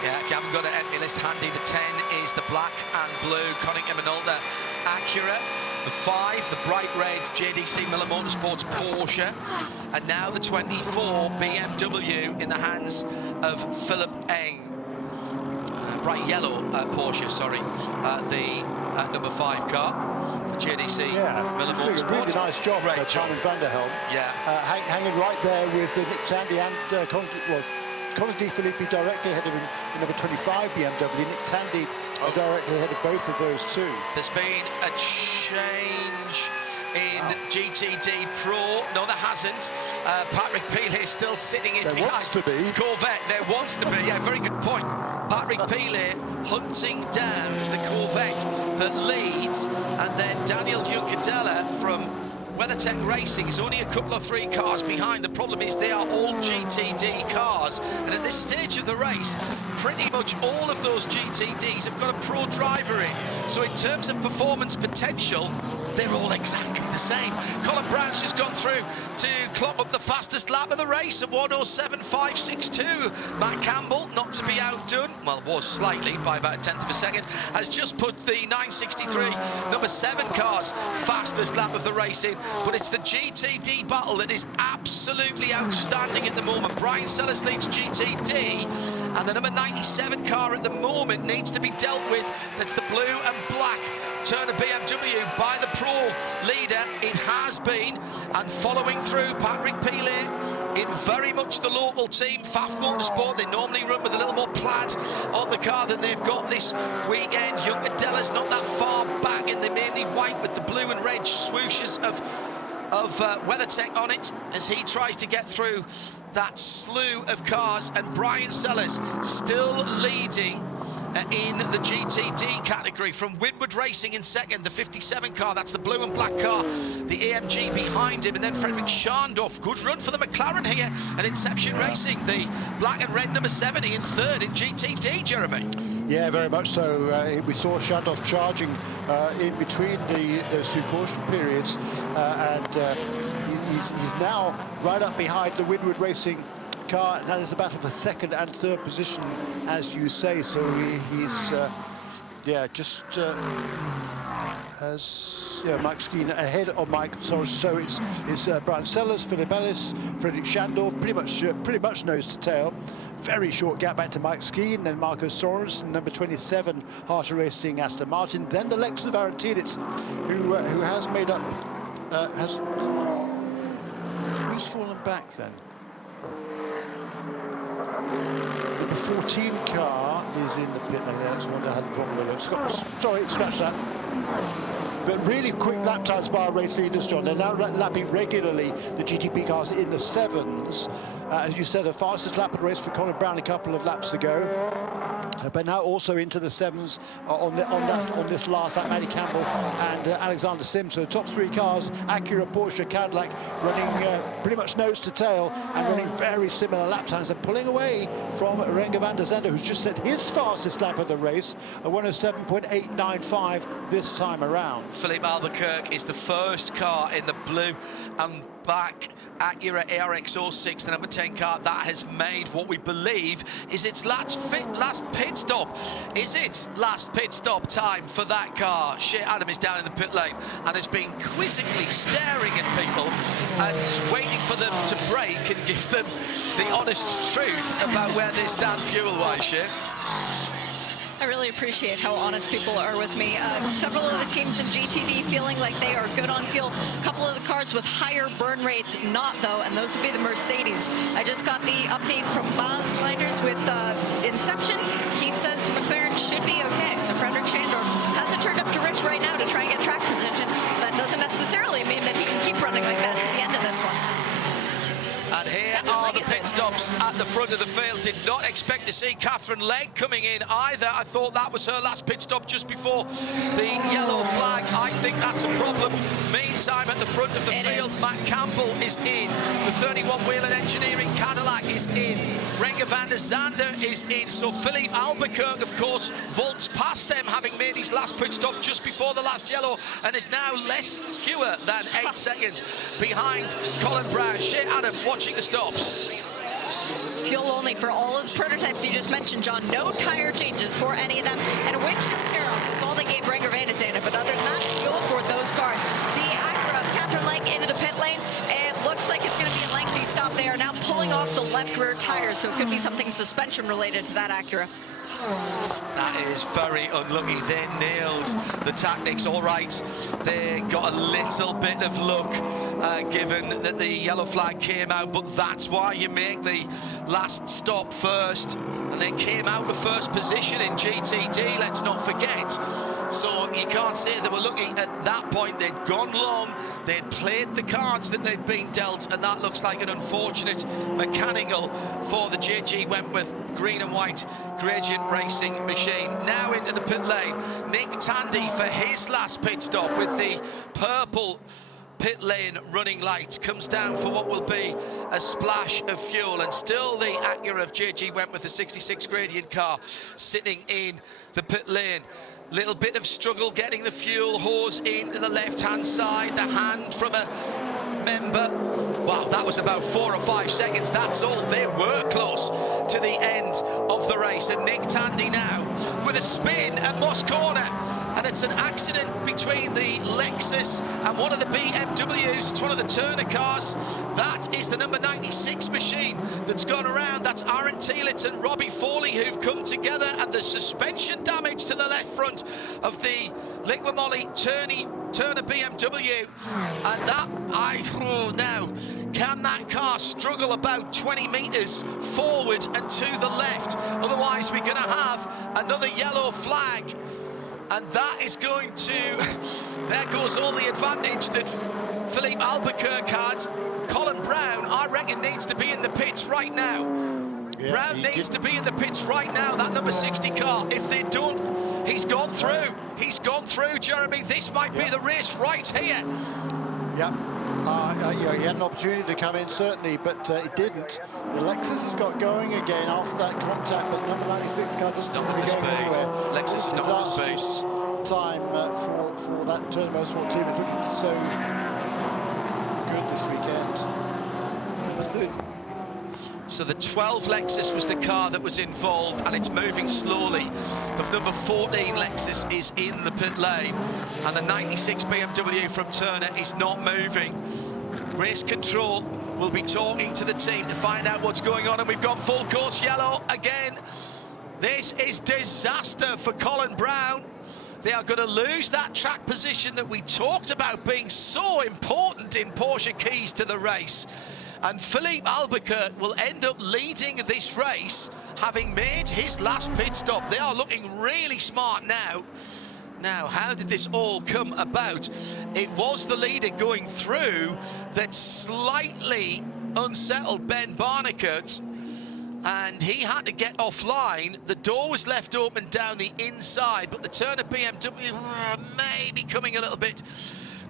Yeah, if you haven't got an entry list handy, the 10 is the black and blue Konica Minolta Acura. The 5, the bright red JDC Miller Motorsports Porsche. And now the 24 BMW in the hands of Philippe Eng. Bright yellow Porsche, sorry. The number 5 car for JDC Miller Motorsports. Doing a really nice job, Carmen van der Helm. Yeah. Hanging right there with Nick Tandy and Colin Di Filippi directly ahead of him in number 25 BMW. Nick Tandy directly ahead of both of those two. There's been a change in GTD Pro. No, there hasn't. Patrick Pilet is still sitting in behind. There wants to be. Corvette. There wants to be. Yeah, very good point. Patrick Pilet hunting down the Corvette that leads, and then Daniel Juncadella from WeatherTech Racing is only a couple of 3 cars behind. The problem is they are all GTD cars, and at this stage of the race, pretty much all of those GTDs have got a pro driver in. So in terms of performance potential, they're all exactly the same. Colin Brown's just gone through to clock up the fastest lap of the race at 1:07.562. Matt Campbell, not to be outdone, well, was slightly by about a tenth of a second, has just put the 963 number 7 car's fastest lap of the race in. But it's the GTD battle that is absolutely outstanding at the moment. Brian Sellers leads GTD, and the number 97 car at the moment needs to be dealt with. That's the blue and black Turner BMW by the pro leader. It has been, and following through, Patrick Pilet in very much the local team, Pfaff Motorsport. They normally run with a little more plaid on the car than they've got this weekend. Juncadella's not that far back, and they're mainly white with the blue and red swooshes of WeatherTech on it as he tries to get through that slew of cars. And Brian Sellers still leading in the GTD category from Winward Racing in second, the 57 car, that's the blue and black car, the AMG behind him, and then Frederick Scharndorf. Good run for the McLaren here, and Inception Racing, the black and red number 70 in third in GTD, Jeremy. Yeah, very much so. We saw Scharndorf charging in between those 2 caution periods, and he's now right up behind the Winward Racing car. That is a battle for 2nd and 3rd position, as you say. So he's just as Mike Skeen ahead of Mike. So it's Brian Sellers, Philip Ellis, Frederick Scharndorf, pretty much nose to tail. Very short gap back to Mike Skeen, then Marco Sorensen, number 27, Harter Racing Aston Martin, then the Lexus Valentinitz, who has made up. Who's fallen back then? Number 14 car is in the pit lane. That's one that had a problem with it. Sorry, scratch that. But really quick lap times by our race leaders, John. They're now lapping regularly the GTP cars in the 7s. As you said, the fastest lap of the race for Colin Brown a couple of laps ago. But now also into the 7s on this last lap, Matty Campbell and Alexander Sims. So the top 3 cars, Acura, Porsche, Cadillac, running pretty much nose to tail and running very similar lap times and pulling away from Renger van der Zande, who's just set his fastest lap of the race, a 1:07.895 this time around. Philippe Albuquerque is the first car in the blue and back Acura ARX06, the number 10 car, that has made what we believe is its last pit stop. Is it last pit stop time for that car? Shea Adam is down in the pit lane and has been quizzically staring at people and is waiting for them to brake and give them the honest truth about where they stand fuel-wise, Shea. I really appreciate how honest people are with me. Several of the teams in GTD feeling like they are good on fuel. A couple of the cars with higher burn rates not, though, and those would be the Mercedes. I just got the update from Baz Leiders with Inception. He says the McLaren should be okay. So Frederick Schandorf has it turned up to Rich right now to try and get track position. That doesn't necessarily mean that he can keep running like that to the end of this one. And here are the pit stops at the front of the field. Did not expect to see Catherine Legg coming in either. I thought that was her last pit stop just before the yellow flag. I think that's a problem. Meantime, at the front of the field, Matt Campbell is in. The 31 Wheeler Engineering Cadillac is in. Renger van der Zande is in. So Philippe Albuquerque, of course, vaults past them, having made his last pit stop just before the last yellow, and is now fewer than 8 seconds behind Colin Brown. Shea Adam watching the stops. Fuel only for all of the prototypes you just mentioned, John. No tire changes for any of them. And a windshield tear off. That's all they gave Renger van der Zande. But other than that, fuel for those cars. The Acura of Catherine Legg into the pit lane. It looks like it's going to be a lengthy stop. They are now pulling off the left rear tires, so it could be something suspension related to that Acura. That is very unlucky. They nailed the tactics all right. They got a little bit of luck given that the yellow flag came out, but that's why you make the last stop first. And they came out of first position in GTD, let's not forget. So you can't say they were lucky at that point. They'd gone long, they'd played the cards that they'd been dealt, and that looks like an unfortunate mechanical for the JG Wentworth green and white gradient racing machine. Now into the pit lane, Nick Tandy for his last pit stop with the purple pit lane running lights, comes down for what will be a splash of fuel, and still the Acura of JG Wentworth, the 66 gradient car, sitting in the pit lane. Little bit of struggle getting the fuel hose into the left-hand side, the hand from a member. Wow, that was about 4 or 5 seconds, that's all. They were close to the end of the race, and Nick Tandy now with a spin at Moss Corner. And it's an accident between the Lexus and one of the BMWs. It's one of the Turner cars. That is the number 96 machine that's gone around. That's Aaron Thielitz and Robbie Foley who've come together, and the suspension damage to the left front of the Liqui Moly Turner BMW. And that, now, can that car struggle about 20 metres forward and to the left? Otherwise, we're going to have another yellow flag. And that is going to, there goes all the advantage that Philippe Albuquerque had. Colin Brown, I reckon, needs to be in the pits right now. Yeah, Brown needs to be in the pits right now, that number 60 car. If they don't, he's gone through. He's gone through, Jeremy. This might be the race right here. Yeah. He had an opportunity to come in, certainly, but he didn't. The Lexus has got going again after that contact, but number 96 car doesn't seem to be going anywhere. Lexus is not on the speed. Time for that Turner Motorsport team. It's looking so good this weekend. So the 12 Lexus was the car that was involved, and it's moving slowly. The number 14 Lexus is in the pit lane, and the 96 BMW from Turner is not moving. Race control will be talking to the team to find out what's going on, and we've got full course yellow again. This is disaster for Colin Brown. They are going to lose that track position that we talked about being so important in Porsche keys to the race. And Philippe Albuquerque will end up leading this race, having made his last pit stop. They are looking really smart now. Now, how did this all come about? It was the leader going through that slightly unsettled Ben Barnicoat, and he had to get offline. The door was left open down the inside, but the Turner BMW may be coming a little bit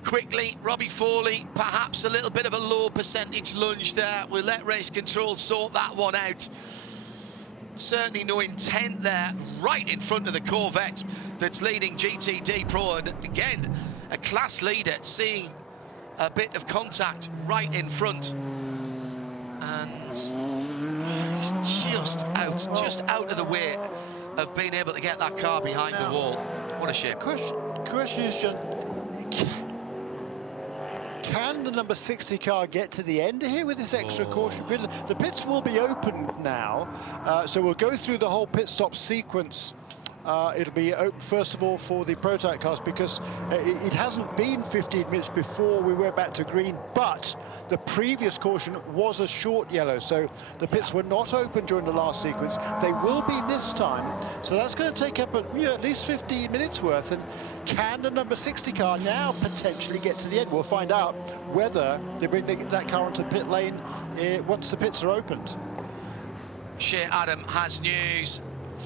quickly. Robbie Foley, perhaps a little bit of a low percentage lunge there. We'll let race control sort that one out. Certainly no intent there, right in front of the Corvette that's leading GTD Pro. And again, a class leader seeing a bit of contact right in front, and he's just out of the way of being able to get that car behind the wall. What a shame. Question is, John, can the number 60 car get to the end here with this extra caution? The pits will be open now, so we'll go through the whole pit stop sequence. It'll be open first of all for the prototype cars, because it hasn't been 15 minutes before we went back to green, but the previous caution was a short yellow, so the pits were not open during the last sequence. They will be this time, so that's going to take up at least 15 minutes worth. And can the number 60 car now potentially get to the end? We'll find out whether they bring that car onto pit lane once the pits are opened. Shea Adam has news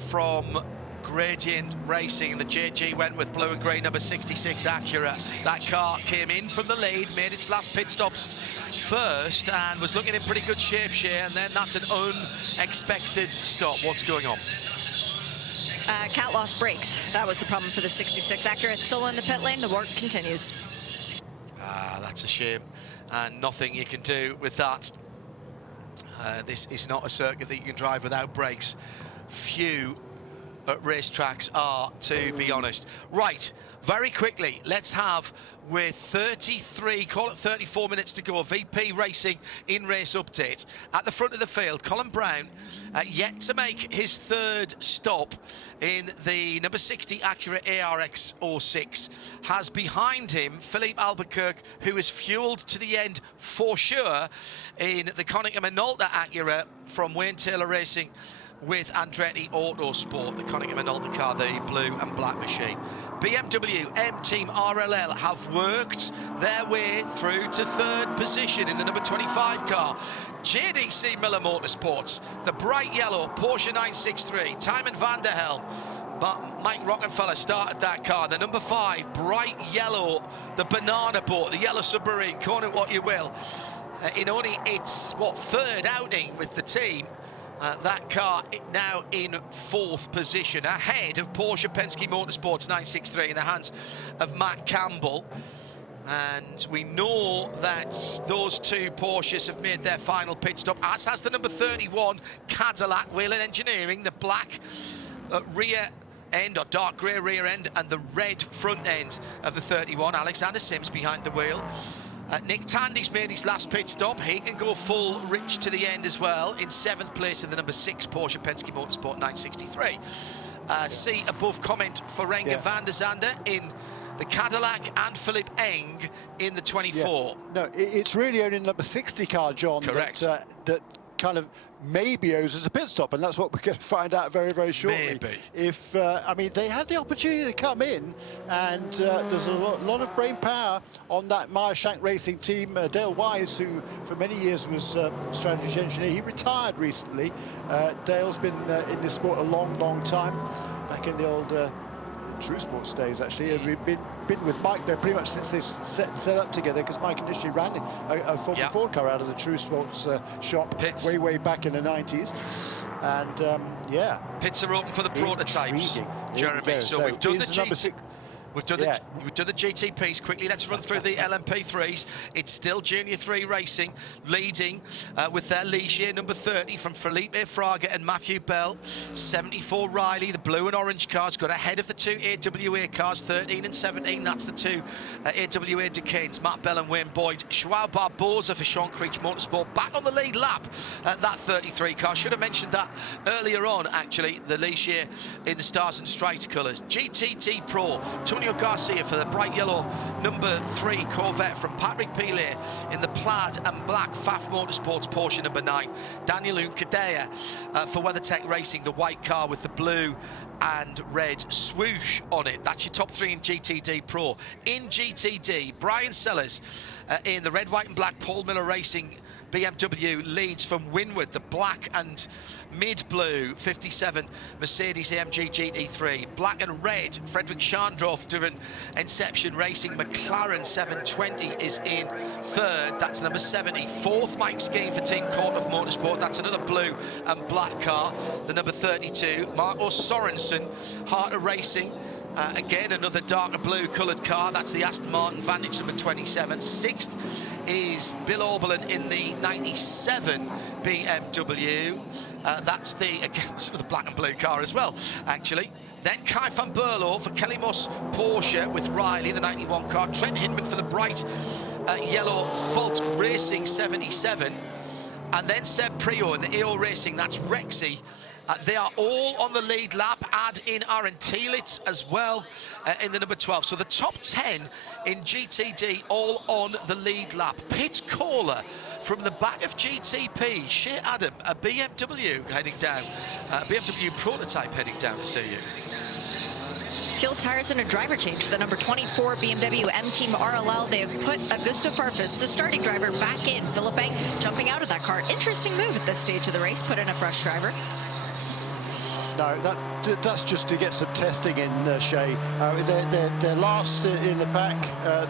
from Gradient Racing. The JG went with blue and grey number 66 Acura. That car came in from the lead, made its last pit stops first, and was looking in pretty good shape, Shea, and then that's an unexpected stop. What's going on? Cat lost brakes. That was the problem for the 66 Acura. It's still in the pit lane. The work continues. That's a shame, and nothing you can do with that. This is not a circuit that you can drive without brakes. Few racetracks are, to be honest. Right, very quickly, let's have, with 33, call it 34 minutes to go, VP Racing in-race update. At the front of the field, Colin Brown, yet to make his third stop in the number 60 Acura ARX 06, has behind him Philippe Albuquerque, who is fueled to the end for sure in the Konica Minolta Acura from Wayne Taylor Racing with Andretti Autosport, the Konica Minolta car, the blue and black machine. BMW M-Team RLL have worked their way through to third position in the number 25 car. JDC Miller Motorsports, the bright yellow Porsche 963, Tymon van der Helm, but Mike Rockefeller started that car. The number 5, bright yellow, the banana boat, the yellow submarine, call it what you will. In only its, third outing with the team, that car now in fourth position, ahead of Porsche Penske Motorsports 963 in the hands of Matt Campbell. And we know that those two Porsches have made their final pit stop, as has the number 31 Cadillac Whelen Engineering, the black rear end, or dark grey rear end, and the red front end of the 31. Alexander Sims behind the wheel. Nick Tandy's made his last pit stop. He can go full rich to the end as well, in 7th place in the number 6 Porsche Penske Motorsport 963. See above comment for Renger van der Zande in the Cadillac and Philippe Eng in the 24. No, it's really only the number 60 car, John, correct, that kind of maybe owes us a pit stop, and that's what we're going to find out very, very shortly. Maybe. If I mean, they had the opportunity to come in, and there's a lot of brain power on that Meyer-Shank Racing team. Dale Wise, who for many years was strategy engineer, he retired recently. Dale's been in this sport a long, long time, back in the old True Sports days, actually. And we've been with Mike there pretty much since they set up together, because Mike initially ran a Formula Ford car out of the True Sports shop way back in the 90s. And pits are open for the prototypes, Jeremy. So we've done the GT. We've done the GTPs quickly. Let's run through the LMP3s. It's still Junior 3 Racing leading with their Ligier number 30 from Felipe Fraga and Matthew Bell. 74 Riley, the blue and orange cars, got ahead of the two AWA cars, 13 and 17. That's the two AWA Ducanes, Matt Bell and Wayne Boyd. Joao Barbosa for Sean Creech Motorsport back on the lead lap at that 33 car. Should have mentioned that earlier on, actually, the Ligier in the Stars and Stripes colours. GTT Pro, Antonio Garcia for the bright yellow number 3 Corvette from Patrick Pilet in the plaid and black Pfaff Motorsports Porsche number 9. Daniel Unkadea for WeatherTech Racing, the white car with the blue and red swoosh on it. That's your top 3 in GTD Pro. In GTD, Brian Sellers in the red, white and black Paul Miller Racing BMW leads from Winward, the black and mid-blue 57 Mercedes AMG GT3. Black and red, Frederick Schandroff driven Inception Racing McLaren 720 is in third. That's number 70. Fourth, Mike Skeen for Team Court of Motorsport. That's another blue and black car. The number 32, Marco Sorensen, Heart of Racing, Again, another darker blue coloured car. That's the Aston Martin Vantage number 27. Sixth is Bill Auberlen in the 97 BMW. That's the, again, sort of the black and blue car as well, actually. Then Kai van Berlo for Kelly Moss Porsche with Riley, the 91 car. Trent Hinman for the bright yellow Volt Racing 77. And then Seb Prior in the EO Racing, that's Rexy. They are all on the lead lap. Add in Aaron Thielitz as well in the number 12. So the top 10 in GTD all on the lead lap. Pit caller from the back of GTP, Shea Adam, a BMW heading down, a BMW prototype heading down to see you. Fuel tires and a driver change for the number 24 BMW M Team RLL. They have put Augusto Farfus, the starting driver, back in. Philip Bank jumping out of that car. Interesting move at this stage of the race, put in a fresh driver. No, that's just to get some testing in, Shea. They're last in the pack.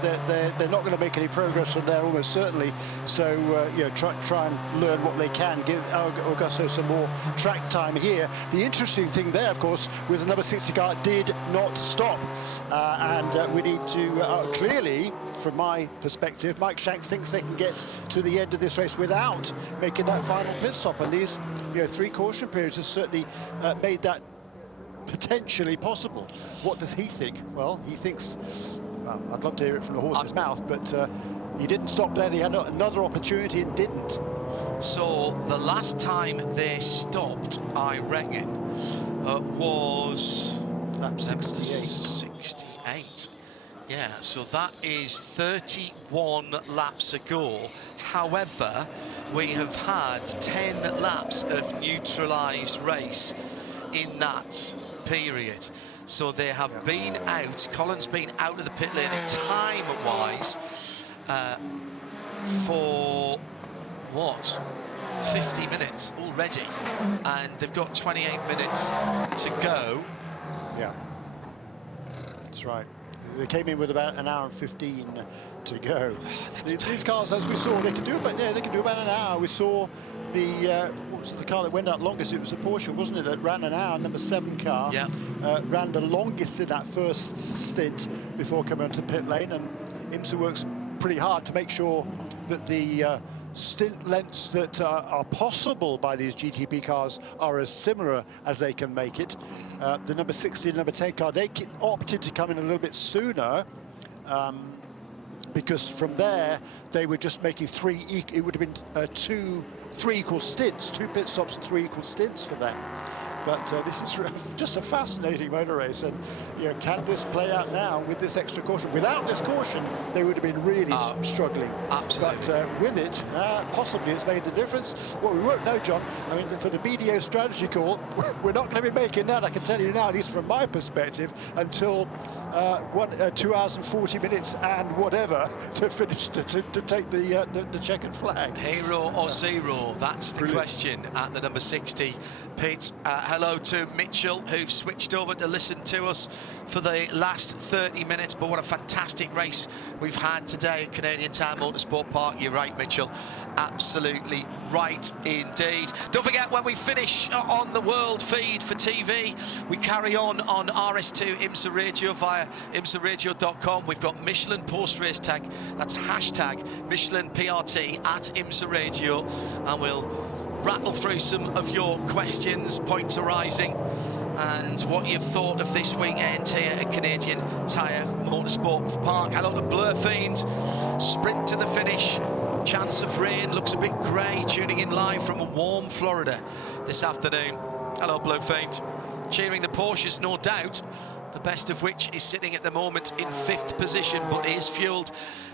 They're not going to make any progress from there, almost certainly. So, you know, try and learn what they can. Give Augusto some more track time here. The interesting thing there, of course, was the number 60 car did not stop. And we need to, clearly, from my perspective, Mike Shanks thinks they can get to the end of this race without making that final pit stop. And these, you know, 3 caution periods have certainly made that potentially possible. What does he think? Well, he thinks, well, I'd love to hear it from the horse's mouth, but he didn't stop there. He had another opportunity and didn't. So the last time they stopped, I reckon, was lap 68. 68. Yeah, so that is 31 laps ago. However, we have had 10 laps of neutralised race in that period. So they have been out, Colin's been out of the pit lane time-wise for, what, 50 minutes already. And they've got 28 minutes to go. Yeah, that's right. They came in with about an hour and 15 to go. These cars, as we saw, they can do about an hour. We saw the what was the car that went out longest? It was a Porsche, wasn't it? That ran an hour. Number 7 car. Yeah. Ran the longest in that first stint before coming onto the pit lane. And IMSA works pretty hard to make sure that the stint lengths that are possible by these GTP cars are as similar as they can make it. The number 60 and number 10 car, they opted to come in a little bit sooner because from there they were just making it would have been 3 equal stints, 2 pit stops and 3 equal stints for them. But this is just a fascinating motor race, and you know, can this play out now with this extra caution? Without this caution, they would have been really struggling. Absolutely. But with it, possibly it's made the difference. Well, we won't know, John. I mean, for the BDO strategy call, we're not going to be making that, I can tell you now, at least from my perspective, until 2 hours and 40 minutes and whatever to finish to take the checkered flag. Hero or zero? That's the question at the number 60 pit. Hello to Mitchell, who've switched over to listen to us for the last 30 minutes. But what a fantastic race we've had today at Canadian Tire Motorsport Park. You're right, Mitchell. Absolutely right indeed. Don't forget, when we finish on the world feed for TV, we carry on RS2 IMSA Radio via IMSARadio.com. We've got Michelin post race tag. That's hashtag Michelin PRT at IMSA Radio, and we'll rattle through some of your questions, points arising, and what you've thought of this weekend here at Canadian Tire Motorsport Park. Hello to Blur Fiend. Sprint to the finish. Chance of rain, looks a bit grey, tuning in live from a warm Florida this afternoon. Hello, Blue Fiend. Cheering the Porsches, no doubt, the best of which is sitting at the moment in 5th position, but is fuelled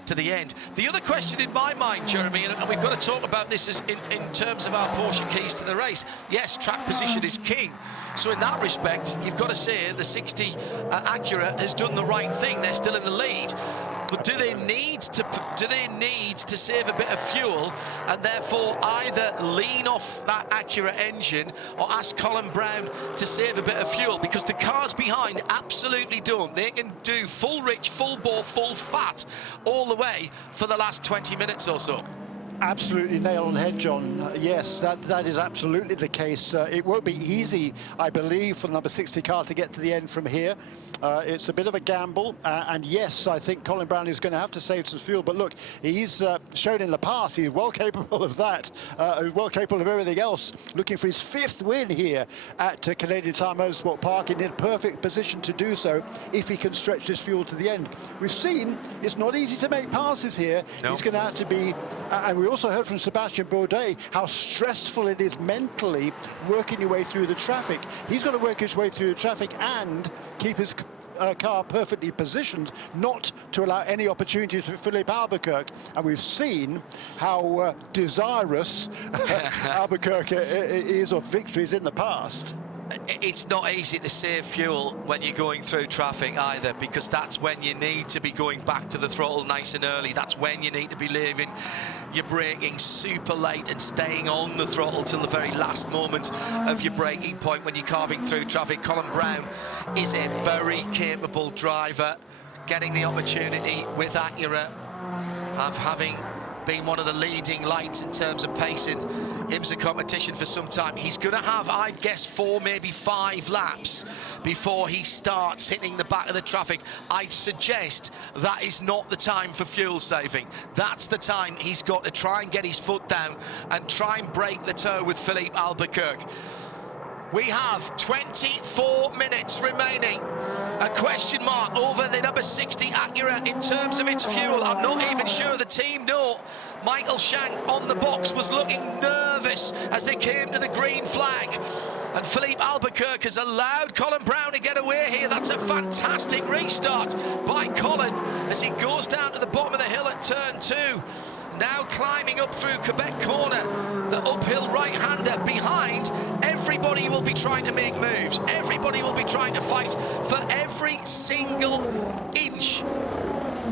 to the end. The other question in my mind, Jeremy, and we've got to talk about this is in terms of our Porsche keys to the race. Yes, track position is king. So in that respect, you've got to say the 60 Acura has done the right thing. They're still in the lead. But do they need to save a bit of fuel and therefore either lean off that Acura engine or ask Colin Brown to save a bit of fuel? Because the cars behind absolutely don't. They can do full rich, full bore, full fat all the way for the last 20 minutes or so. Absolutely nail on the head, John. Yes, that is absolutely the case. It won't be easy, I believe, for the number 60 car to get to the end from here. It's a bit of a gamble, and yes, I think Colin Brown is going to have to save some fuel. But look, he's shown in the past he's well capable of that, well capable of everything else. Looking for his 5th win here at Canadian Tire Motorsport Park, in a perfect position to do so if he can stretch this fuel to the end. We've seen it's not easy to make passes here. No. He's going to have to be, and we also heard from Sebastian Bourdais how stressful it is mentally working your way through the traffic. He's got to work his way through the traffic and keep his car perfectly positioned, not to allow any opportunities for Philippe Albuquerque. And we've seen how desirous Albuquerque is of victories in the past. It's not easy to save fuel when you're going through traffic either, because that's when you need to be going back to the throttle nice and early. That's when you need to be leaving your braking super late and staying on the throttle till the very last moment of your braking point when you're carving through traffic. Colin Brown is a very capable driver, getting the opportunity with Acura of having been one of the leading lights in terms of pacing IMSA competition for some time. He's going to have, I'd guess, 4, maybe 5 laps before he starts hitting the back of the traffic. I'd suggest that is not the time for fuel saving. That's the time he's got to try and get his foot down and try and break the toe with Philippe Albuquerque. We have 24 minutes remaining. A question mark over the number 60 Acura in terms of its fuel. I'm not even sure the team know. Michael Shank on the box was looking nervous as they came to the green flag. And Philippe Albuquerque has allowed Colin Brown to get away here. That's a fantastic restart by Colin as he goes down to the bottom of the hill at turn 2. Now climbing up through Quebec corner, the uphill right-hander behind. Everybody will be trying to make moves. Everybody will be trying to fight for every single inch,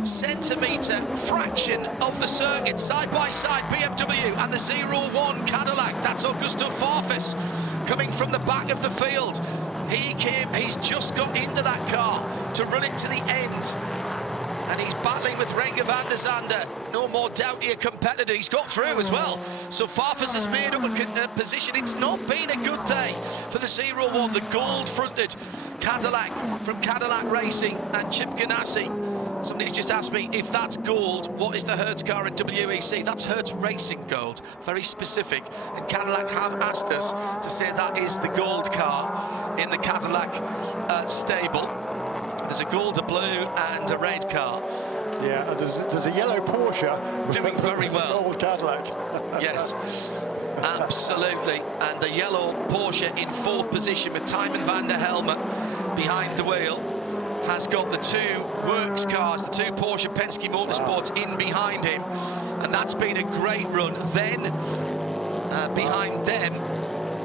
centimetre, fraction of the circuit. Side by side, BMW and the 01 Cadillac. That's Augusto Farfus coming from the back of the field. He's just got into that car to run it to the end. And he's battling with Renger van der Zande. No more doubt here, competitor. He's got through as well. So Farfus has made up a position. It's not been a good day for the 01, the gold-fronted Cadillac from Cadillac Racing and Chip Ganassi. Somebody's just asked me if that's gold, what is the Hertz car in WEC? That's Hertz Racing gold, very specific. And Cadillac have asked us to say that is the gold car in the Cadillac stable. There's a gold, a blue and a red car. Yeah, and there's a yellow Porsche. Doing very well. Old Cadillac. Yes, absolutely. And the yellow Porsche in 4th position with Tymon van der Helme behind the wheel has got the 2 works cars, the 2 Porsche Penske Motorsports in behind him. And that's been a great run. Then behind them,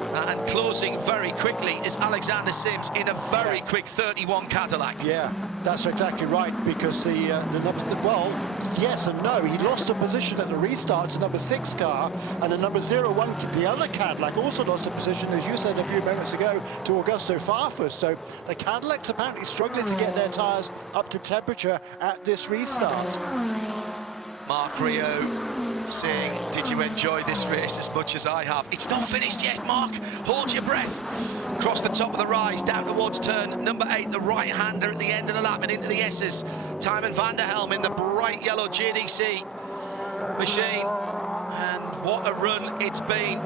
and closing very quickly is Alexander Sims in a very quick 31 Cadillac. Yeah, that's exactly right, because the number, well, yes and no. He lost a position at the restart to number 6 car, and the number 01, the other Cadillac, also lost a position, as you said a few moments ago, to Augusto Farfus. So the Cadillacs apparently struggling to get their tyres up to temperature at this restart. Mark Rio saying, did you enjoy this race as much as I have? It's not finished yet, Mark. Hold your breath. Across the top of the rise, down towards turn number 8, the right-hander at the end of the lap and into the S's. Tymon van der Helme in the bright yellow JDC machine. And what a run it's been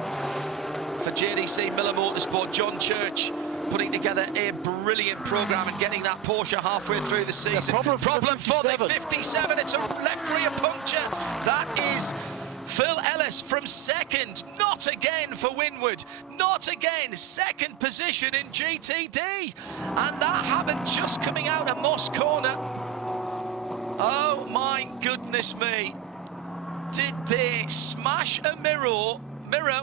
for JDC Miller Motorsport. John Church putting together a brilliant programme and getting that Porsche halfway through the season. Problem for the 57. It's a left rear puncture. That is Phil Ellis from 2nd. Not again for Winwood. Not again. 2nd position in GTD. And that happened just coming out of Moss Corner. Oh my goodness me. Did they smash a mirror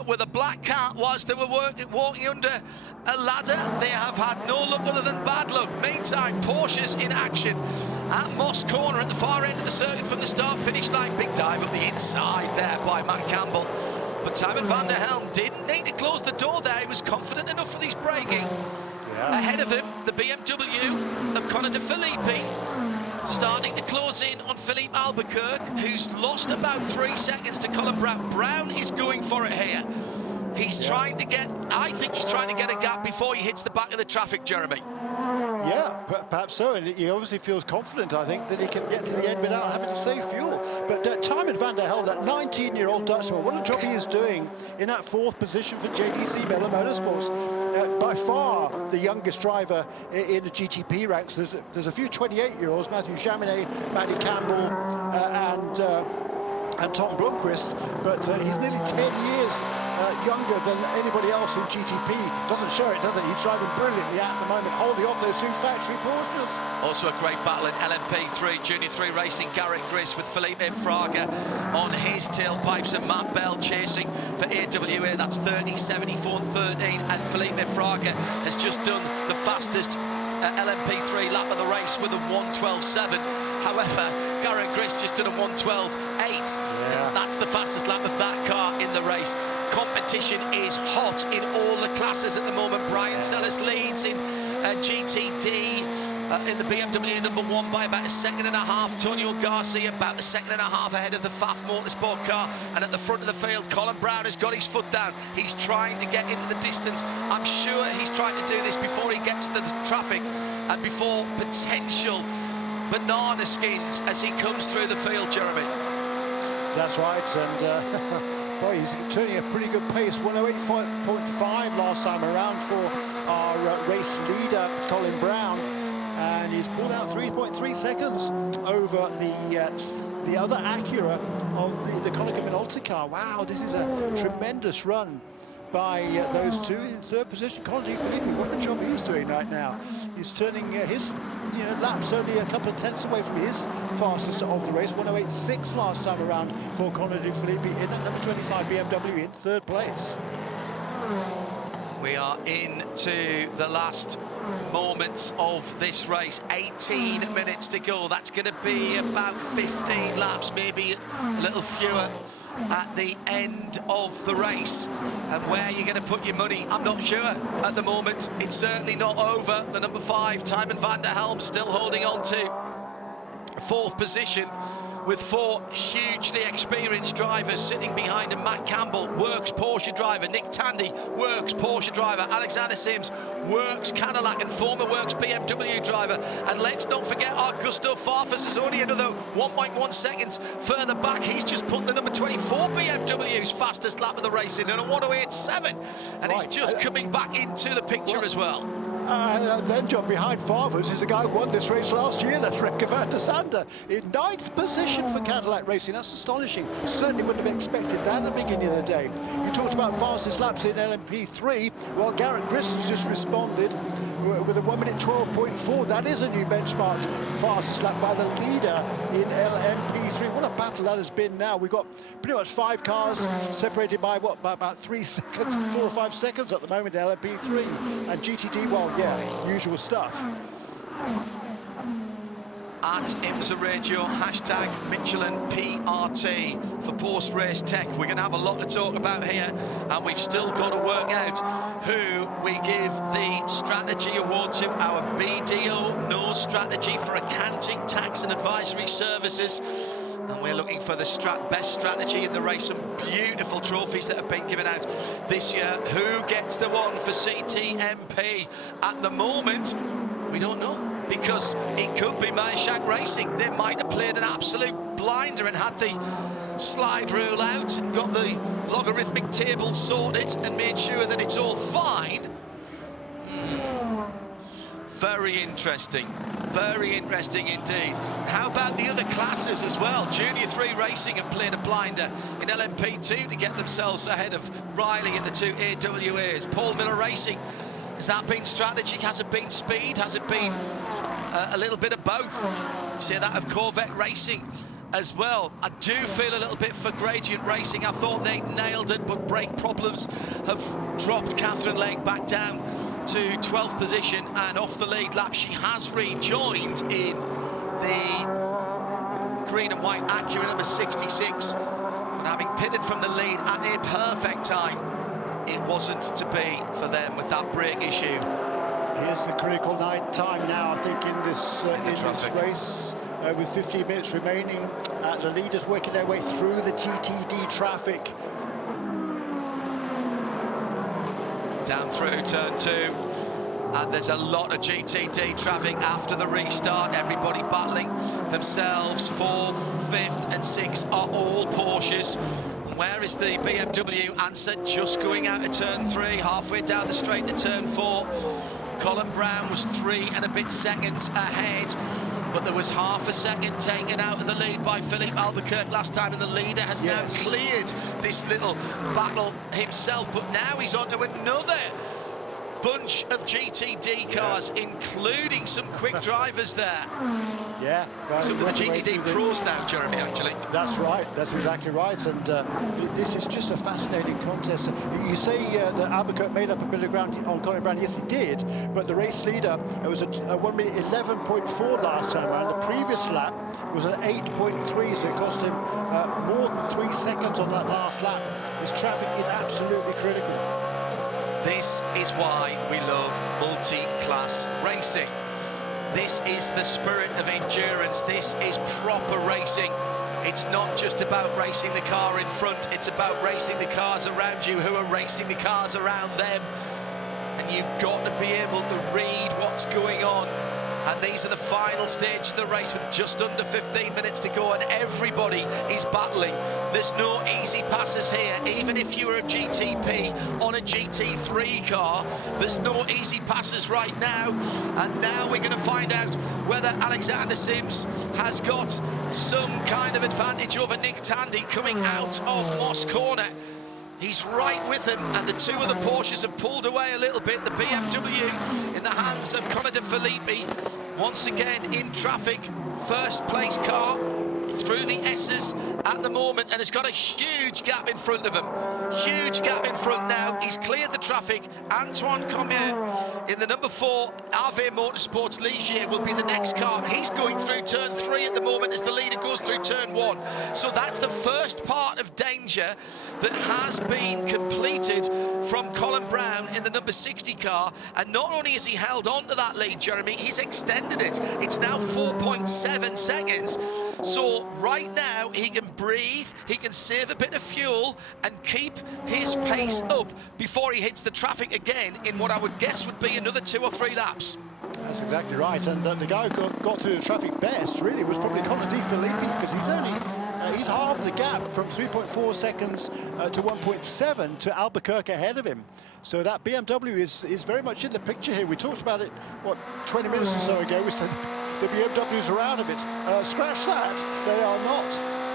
with a black cat whilst they were walking under a ladder? They have had no luck other than bad luck. Meantime, Porsche's in action at Moss Corner at the far end of the circuit from the start-finish line. Big dive up the inside there by Matt Campbell. But Tymon van der Helme didn't need to close the door there. He was confident enough for his braking. Ahead of him, the BMW of Conor De Filippi. starting to close in on Philippe Albuquerque, who's lost about 3 seconds to Colin Brown. Brown is going for it here. He's trying to get, I think he's trying to get a gap before he hits the back of the traffic, Jeremy. Yeah, perhaps so. And he obviously feels confident, I think, that he can get to the end without having to save fuel. But Tymon van der Helm, that 19-year-old Dutchman, what a job he is doing in that 4th position for JDC Miller Motorsports. By far the youngest driver in the GTP ranks. There's a few 28-year-olds, Matthew Jaminet, Matty Campbell, and Tom Blomqvist, but he's nearly 10 years younger than anybody else in GTP. Doesn't show it, does it? He's driving brilliantly at the moment, holding off those 2 factory Porsches. Also a great battle in LMP3, Junior 3 Racing, Garrett Griss with Felipe Fraga on his tailpipes and Matt Bell chasing for AWA. That's 30, 74 and 13, and Felipe Fraga has just done the fastest LMP3 lap of the race with a 1:12.7. However, Garrett Griss just did a 1:12.8. Yeah. That's the fastest lap of that car in the race. Competition is hot in all the classes at the moment. Brian Sellers leads in GTD in the BMW number 1 by about 1.5 seconds. Tonio Garcia about 1.5 seconds ahead of the FAF Motorsport car. And at the front of the field, Colin Brown has got his foot down. He's trying to get into the distance. I'm sure he's trying to do this before he gets to the traffic and before potential banana skins as he comes through the field, Jeremy. That's right, and boy, he's turning a pretty good pace. 108.5 last time around for our race leader, Colin Brown. And he's pulled out 3.3 seconds over the other Acura of the Konica Minolta car. Wow, this is a tremendous run by those two in 3rd position. Colin Philippe, what a job he's doing right now. He's turning his laps only a couple of tenths away from his fastest of the race. 108.6 last time around for Colin Philippe in that number 25 BMW in 3rd place. We are into the last moments of this race. 18 minutes to go. That's going to be about 15 laps, maybe a little fewer at the end of the race. And where you're going to put your money, I'm not sure at the moment. It's certainly not over. The number 5, Tymon van der Helm, still holding on to 4th position with 4 hugely experienced drivers sitting behind him. Matt Campbell, Works Porsche driver. Nick Tandy, Works Porsche driver. Alexander Sims, Works Cadillac and former Works BMW driver. And let's not forget Augusto Farfus is only another 1.1 seconds further back. He's just put the number 24 BMW's fastest lap of the race in at a 108.7. And he's just coming back into the picture as well. Then John, behind Farfus is the guy who won this race last year. That's Rekker van der Sande in 9th position for Cadillac Racing. That's astonishing. Certainly wouldn't have expected that at the beginning of the day. You talked about fastest laps in LMP3. Well, Garrett Griss has just responded with a 1:12.4. That is a new benchmark fastest lap by the leader in LMP3. What a battle that has been now. We've got pretty much 5 cars separated by what, by about 3 seconds, 4 or 5 seconds at the moment in LMP3. And GTD, well, yeah, usual stuff. At IMSA Radio, hashtag Michelin PRT for post-race tech. We're going to have a lot to talk about here, and we've still got to work out who we give the strategy award to. Our BDO, no strategy for accounting, tax and advisory services. And we're looking for the best strategy in the race. Some beautiful trophies that have been given out this year. Who gets the one for CTMP? At the moment, we don't know, because it could be Mershank Racing. They might have played an absolute blinder and had the slide rule out and got the logarithmic table sorted and made sure that it's all fine. Very interesting indeed. How about the other classes as well? Junior 3 Racing have played a blinder in LMP2 to get themselves ahead of Riley in the 2 AWAs. Paul Miller Racing, has that been strategy? Has it been speed? Has it been a little bit of both? Say that of Corvette Racing as well. I do feel a little bit for Gradient Racing. I thought they'd nailed it, but brake problems have dropped Catherine Lake back down to 12th position and off the lead lap. She has rejoined in the green and white Acura number 66, and having pitted from the lead at a perfect time, it wasn't to be for them with that brake issue. Here's the critical time now, I think, in this race. with 15 minutes remaining. The leaders working their way through the GTD traffic. Down through turn 2. And there's a lot of GTD traffic after the restart. Everybody battling themselves. 4th, 5th and 6th are all Porsches. Where is the BMW answer? Just going out of turn 3, halfway down the straight to turn 4. Colin Brown was 3 and a bit seconds ahead, but there was half a second taken out of the lead by Philippe Albuquerque last time, and the leader has now cleared this little battle himself, but now he's on to another bunch of GTD cars, including some quick drivers there. Yeah. Some of the GTD pros now, Jeremy, actually. That's right, that's exactly right, and this is just a fascinating contest. You say that Albuquerque made up a bit of ground on Colin Brown. Yes, he did, but the race leader, it was a 1 minute 11.4 last time around. The previous lap was an 8.3, so it cost him more than 3 seconds on that last lap. His traffic is absolutely critical. This is why we love multi-class racing. This is the spirit of endurance. This is proper racing. It's not just about racing the car in front, it's about racing the cars around you who are racing the cars around them. And you've got to be able to read what's going on. And these are the final stage of the race with just under 15 minutes to go, and everybody is battling. There's no easy passes here. Even if you were a GTP on a GT3 car, there's no easy passes right now. And now we're going to find out whether Alexander Sims has got some kind of advantage over Nick Tandy coming out of Moss Corner. He's right with him, and the two of the Porsches have pulled away a little bit. The BMW in the hands of Conor De Filippi, once again in traffic. First place car through the S's at the moment, and has got a huge gap in front of him. Huge gap in front now. He's cleared the traffic. Antoine Cormier in the number 4 RV Motorsports Ligier will be the next car. He's going through turn 3 at the moment as the leader goes through turn 1. So that's the first part of danger that has been completed from Colin Brown in the number 60 car. And not only has he held on to that lead, Jeremy, he's extended it. It's now 4.7 seconds. So right now he can breathe, he can save a bit of fuel and keep his pace up before he hits the traffic again in what I would guess would be another 2 or 3 laps. That's exactly right, and the guy who got through the traffic best really was probably Conor De Filippi, because he's halved the gap from 3.4 seconds to 1.7 to Albuquerque ahead of him. So that BMW is very much in the picture here. We talked about it, what, 20 minutes or so ago. We said the BMW's around a bit. Scratch that, they are not.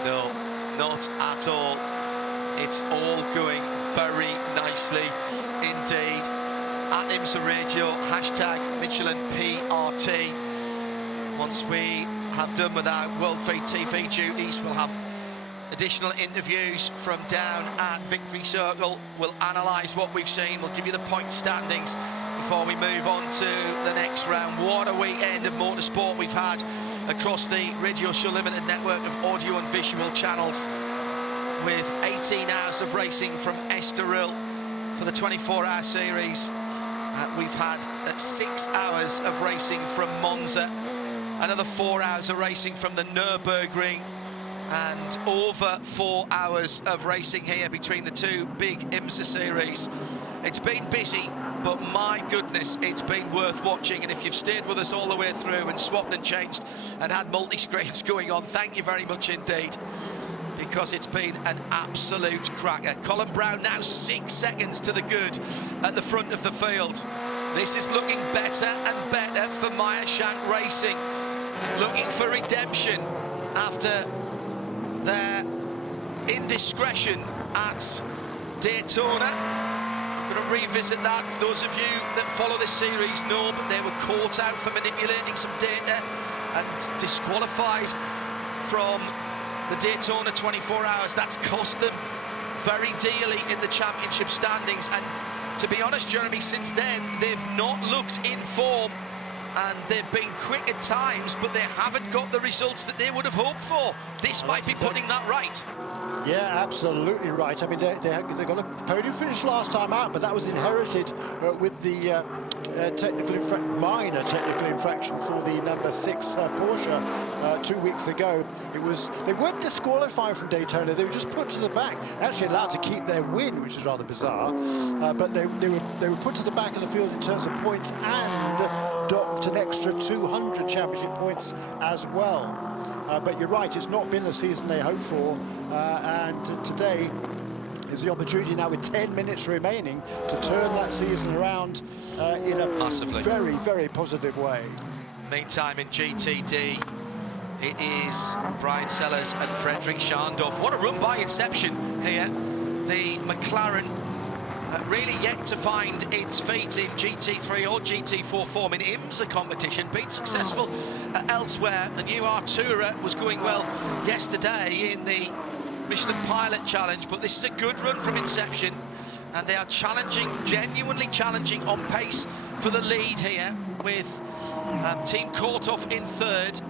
No, not at all. It's all going very nicely indeed. At IMSA Radio, hashtag Michelin PRT. Once we have done with our World Feed TV duties, we'll have additional interviews from down at Victory Circle. We'll analyse what we've seen. We'll give you the point standings before we move on to the next round. What a weekend of motorsport we've had across the Radio Show Limited network of audio and visual channels, with 18 hours of racing from Estoril for the 24-hour series. We've had 6 hours of racing from Monza, another 4 hours of racing from the Nürburgring, and over 4 hours of racing here between the 2 big IMSA series. It's been busy, but my goodness, it's been worth watching. And if you've stayed with us all the way through and swapped and changed and had multi-screens going on, thank you very much indeed, because it's been an absolute cracker. Colin Brown now 6 seconds to the good at the front of the field. This is looking better and better for Meyershank Racing, looking for redemption after their indiscretion at Daytona. I'm going to revisit that. Those of you that follow this series know, but they were caught out for manipulating some data and disqualified from the Daytona 24 hours. That's cost them very dearly in the championship standings. And to be honest, Jeremy, since then, they've not looked in form, and they've been quick at times, but they haven't got the results that they would have hoped for. This might be putting that right. Yeah, absolutely right. I mean, they got a podium finish last time out, but that was inherited with the minor technical infraction for the number 6 Porsche 2 weeks ago. They weren't disqualified from Daytona. They were just put to the back, actually allowed to keep their win, which is rather bizarre. But they were put to the back of the field in terms of points and docked an extra 200 championship points as well. But you're right, it's not been the season they hoped for, and today is the opportunity now with 10 minutes remaining to turn that season around in a massively very, very positive way. Meantime, in GTD, it is Brian Sellers and Frederick Schandorf. What a run by Inception here. The McLaren really yet to find its feet in GT3 or GT4 form in IMSA competition, been successful elsewhere. The new Artura was going well yesterday in the Michelin Pilot Challenge, but this is a good run from Inception, and they are challenging, genuinely challenging on pace for the lead here, with Team Korthoff in third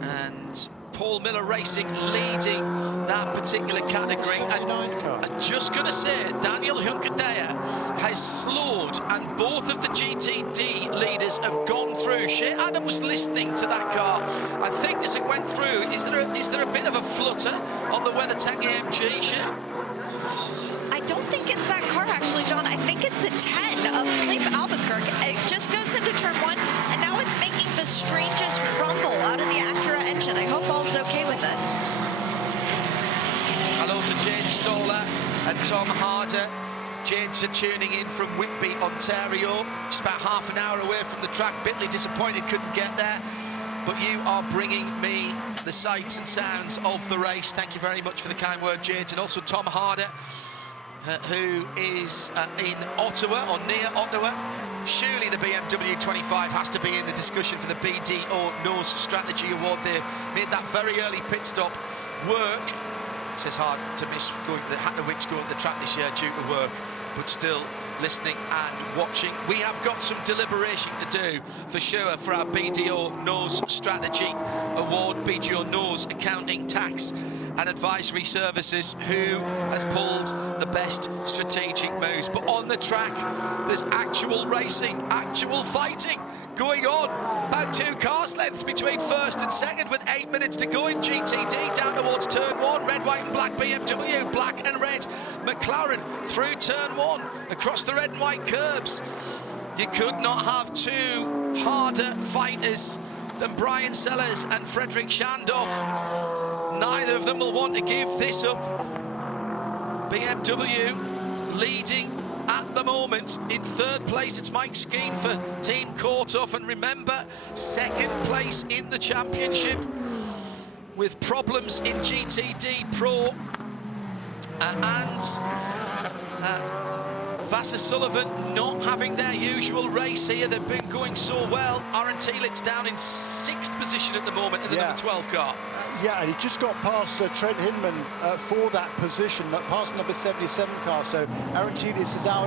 and Paul Miller Racing leading that particular category. And I'm just going to say, Daniel Hunkadea has slowed, and both of the GTD leaders have gone through. Shea Adam was listening to that car. I think as it went through, is there a bit of a flutter on the WeatherTech AMG, Shea? I don't think it's that car, actually, John. I think it's the 10 of Philippe Albuquerque. It just goes into turn 1, and now it's making the strangest rumble out of the Acura engine. I hope all's okay with it. Hello to Jane Stoller and Tom Harder. Jane's tuning in from Whitby, Ontario. Just about half an hour away from the track. Bitterly disappointed couldn't get there. But you are bringing me the sights and sounds of the race. Thank you very much for the kind word, Jade. And also Tom Harder, who is in Ottawa, or near Ottawa. Surely the BMW 25 has to be in the discussion for the BDO Nose Strategy Award. They made that very early pit stop work. It's hard to miss going to the track this year due to work, but still listening and watching. We have got some deliberation to do for sure for our BDO Nose Strategy Award, BDO Nose Accounting, Tax and Advisory Services, who has pulled the best strategic moves. But on the track, there's actual racing, actual fighting going on. About 2 cars lengths between first and second, with 8 minutes to go in GTD, down towards turn 1. Red, white and black BMW, black and red McLaren through turn 1, across the red and white curbs. You could not have 2 harder fighters than Brian Sellers and Frederick Schandorf. Neither of them will want to give this up. BMW leading at the moment. In third place, it's Mike Skeen for Team Korthoff. And remember, second place in the championship, with problems in GTD Pro. Vassar Sullivan not having their usual race here. They've been going so well. Aaron Thielit's down in 6th position at the moment in the number 12 car. Yeah, and he just got past Trent Hinman for that position, past number 77 car. So Aaron Thielitz is now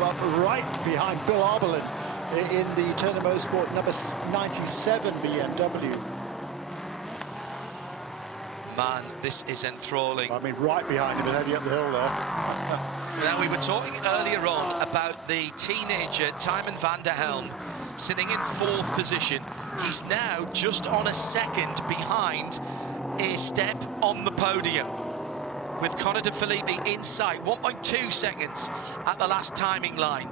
up right behind Bill Arbelin in the Turner Motorsport number 97 BMW. Man, this is enthralling. I mean, right behind him and heading up the hill there. Now, we were talking earlier on about the teenager, Tymon van der Helm, sitting in 4th position. He's now just on a second behind a step on the podium, with Connor De Phillippi in sight, 1.2 seconds at the last timing line.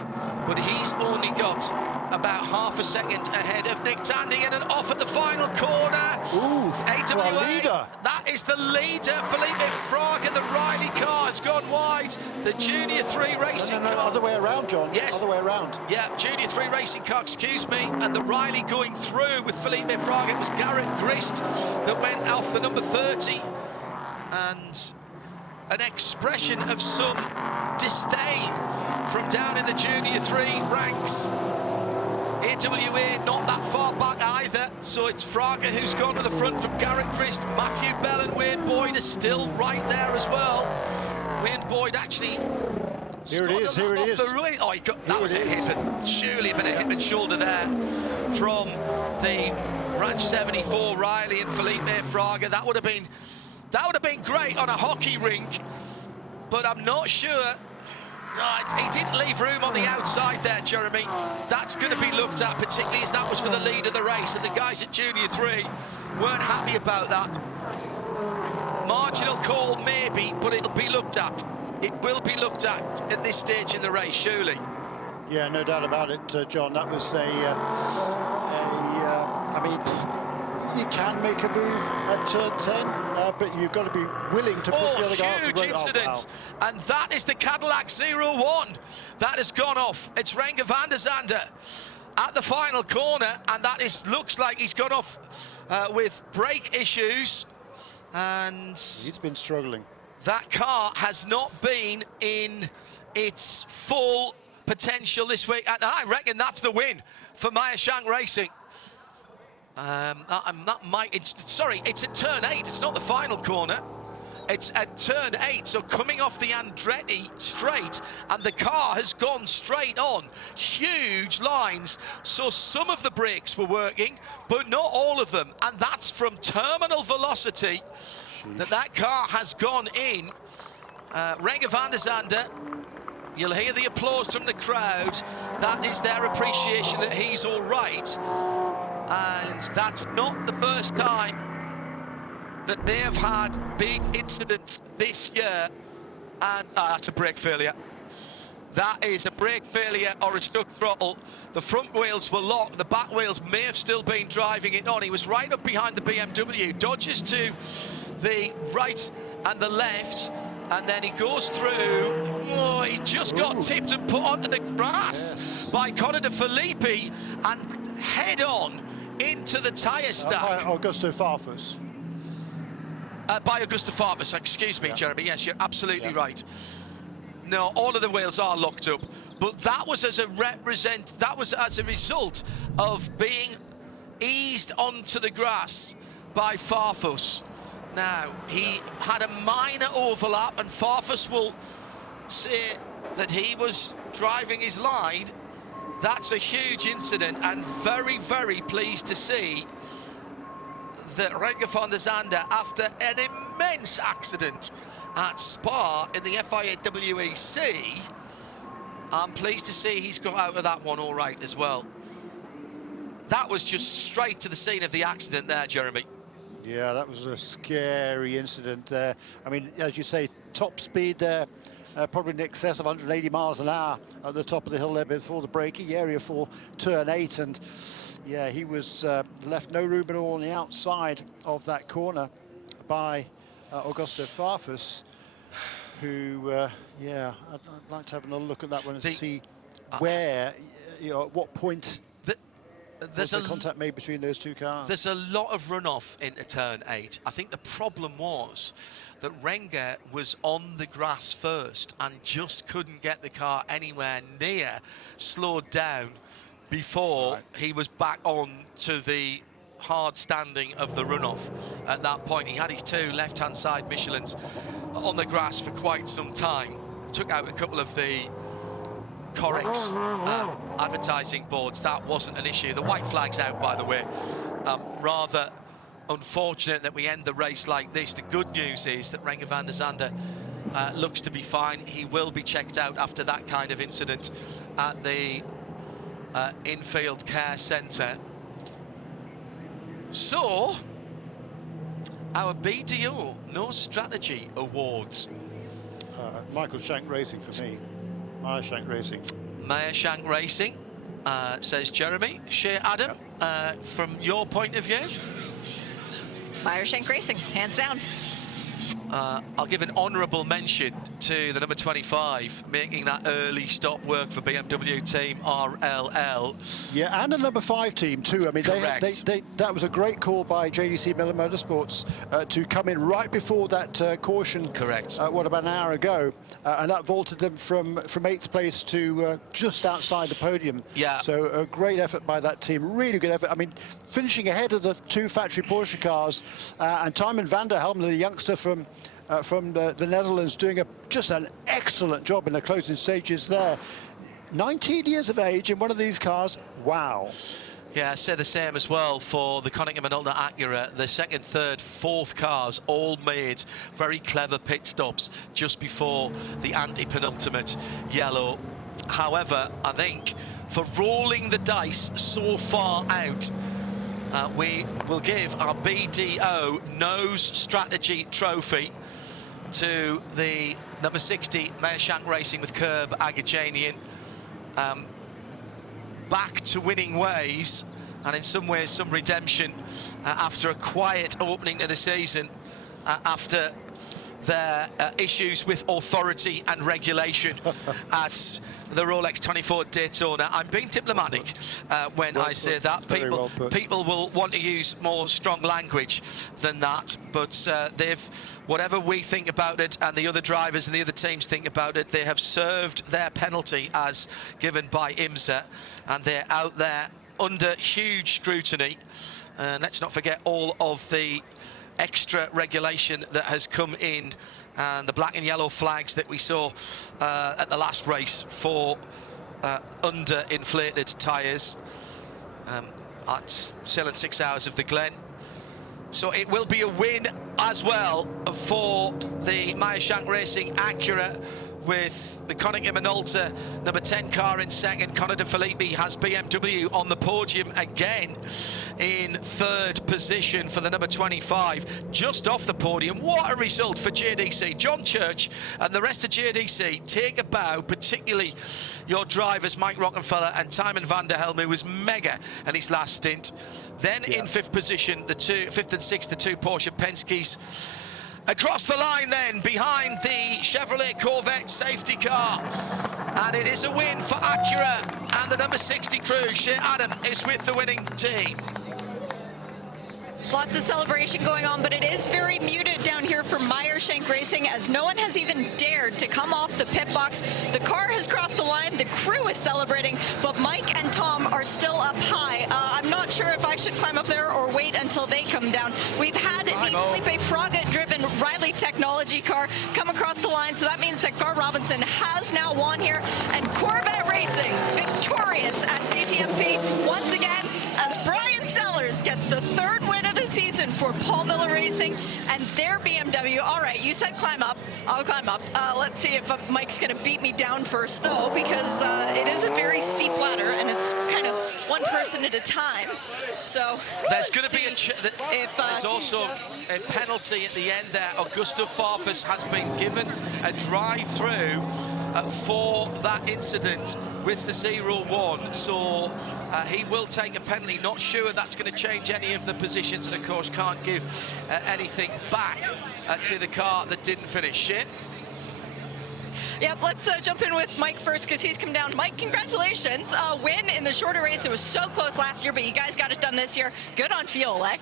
But he's only got about half a second ahead of Nick Tandy, and off at the final corner. Ooh, AWA, leader. That is the leader, Felipe Fraga. The Riley car has gone wide. The Junior 3 racing car. Other way around, John. Yes. Other way around. Yeah, Junior 3 racing car, excuse me. And the Riley going through with Felipe Fraga. It was Garrett Grist that went off the number 30. And an expression of some disdain from down in the Junior 3 ranks. AWA not that far back either, so it's Fraga who's gone to the front from Garrett Grist. Matthew Bell and Wayne Boyd are still right there as well. Wayne Boyd actually here it is. Oh, that was a hip and surely a bit of hip and shoulder there from the Ranch 74 Riley and Felipe Fraga. That would have been That would have been great on a hockey rink, but I'm not sure. No, he didn't leave room on the outside there, Jeremy. That's going to be looked at, particularly as that was for the lead of the race, and the guys at Junior 3 weren't happy about that. Marginal call, maybe, but it'll be looked at. It will be looked at this stage in the race, surely. Yeah, no doubt about it, John. That was I mean, you can make a move at turn 10, but you've got to be willing to push the other guy off the road. Huge incident, and that is the Cadillac 01. That has gone off. It's Renger van der Zande at the final corner, and that looks like he's gone off with brake issues, and he's been struggling. That car has not been in its full potential this week, and I reckon that's the win for Meyer Shank Racing. It's at turn 8. It's not the final corner. It's at turn 8, so coming off the Andretti straight, and the car has gone straight on. Huge lines, so some of the brakes were working, but not all of them, and that's from terminal velocity that car has gone in. Renger van der Zande, you'll hear the applause from the crowd. That is their appreciation that he's all right. And that's not the first time that they have had big incidents this year. And that's a brake failure. That is a brake failure or a stuck throttle. The front wheels were locked. The back wheels may have still been driving it on. He was right up behind the BMW, dodges to the right and the left, and then he goes through. Oh, he just got tipped and put onto the grass by Conor de Filippi and head on into the tyre stack. By Augusto Farfus. By Augusto Farfus, excuse me, Jeremy. Yes, you're absolutely right. No, all of the wheels are locked up, but that was as a result of being eased onto the grass by Farfus. Now, he had a minor overlap, and Farfus will say that he was driving his line. That's a huge incident, and very, very pleased to see that Renger van der Zande, after an immense accident at Spa in the FIA WEC, I'm pleased to see he's got out of that one all right as well. That was just straight to the scene of the accident there, Jeremy. Yeah, that was a scary incident there. I mean, as you say, top speed there, probably in excess of 180 miles an hour at the top of the hill there before the braking area for turn 8. And yeah, he was left no room at all on the outside of that corner by Augusto Farfus, who, yeah, I'd like to have another look at that one and see where, at what point there's a contact made between those two cars. There's a lot of runoff into turn 8. I think the problem was that Renger was on the grass first and just couldn't get the car anywhere near slowed down before he was back on to the hard standing of the runoff. At that point, he had his 2 left-hand side Michelins on the grass for quite some time. Took out a couple of the Correx advertising boards. That wasn't an issue. The white flag's out, by the way. Rather unfortunate that we end the race like this. The good news is that Renger van der Zande looks to be fine. He will be checked out after that kind of incident at the infield care centre. So, our BDO No Strategy Awards. Michael Shank Racing for me. Meyer Shank Racing. Meyer Shank Racing, says Jeremy. Shea Adam, from your point of view? Meyer Shank Racing, hands down. I'll give an honourable mention to the number 25, making that early stop work for BMW team RLL. Yeah, and the number 5 team too. I mean, that was a great call by JDC Miller Motorsports to come in right before that caution. Correct. What, about an hour ago, and that vaulted them from 8th place to just outside the podium. Yeah. So a great effort by that team. Really good effort. I mean, finishing ahead of the 2 factory Porsche cars, and Tijmen van der Helm, the youngster from the Netherlands, doing just an excellent job in the closing stages there. 19 years of age in one of these cars. Wow. Yeah, I say the same as well for the Konica Minolta Acura. The second, third, fourth cars all made very clever pit stops just before the anti-penultimate yellow. However, I think for rolling the dice so far out, we will give our BDO Nose Strategy Trophy to the number 60 Meerschaank Racing with Curb Agajanian. Back to winning ways, and in some ways some redemption after a quiet opening to the season, after their issues with authority and regulation at the Rolex 24 Daytona. I'm being diplomatic when I say that. People will want to use more strong language than that, but they've, whatever we think about it and the other drivers and the other teams think about it, they have served their penalty as given by IMSA, and they're out there under huge scrutiny. Let's not forget all of the extra regulation that has come in, and the black and yellow flags that we saw at the last race for under-inflated tyres at still 6 hours of the Glen. So it will be a win as well for the Meerschaank Racing Acura, with the Konica Minolta number 10 car in second. Conor De Filippi has BMW on the podium again in third position for the number 25, just off the podium. What a result for JDC. John Church and the rest of JDC take a bow, particularly your drivers Mike Rockenfeller and Tymon van der Helm, who was mega in his last stint. Then in fifth position, the fifth and sixth, the two Porsche Penske's. Across the line then, behind the Chevrolet Corvette safety car. And it is a win for Acura and the number 60 crew. Shea Adam is with the winning team. Lots of celebration going on, but it is very muted down here for Meerschaank Racing, as no one has even dared to come off the pit box. The car has crossed the line, the crew is celebrating, but Mike and Tom are still up high. I'm not sure if I should climb up there or wait until they come down. We've had the Felipe Fraga-driven Riley technology car come across the line, so that means that Gar Robinson has now won here, and Corvette Racing victorious at CTMP once again, as Brian Sellers gets the third win of the season for Paul Miller Racing and their BMW. All right, you said climb up. I'll climb up. Let's see if Mike's going to beat me down first, though, because it is a very steep ladder, and it's kind of one person at a time. So there's going to be there's also a penalty at the end there. Augusto Farfus has been given a drive-through for that incident with the 0-1, so he will take a penalty. Not sure that's going to change any of the positions, and of course can't give anything back to the car that didn't finish. Shit. Yep, let's jump in with Mike first, because he's come down. Mike, congratulations. Win in the shorter race. It was so close last year, but you guys got it done this year. Good on fuel, eh?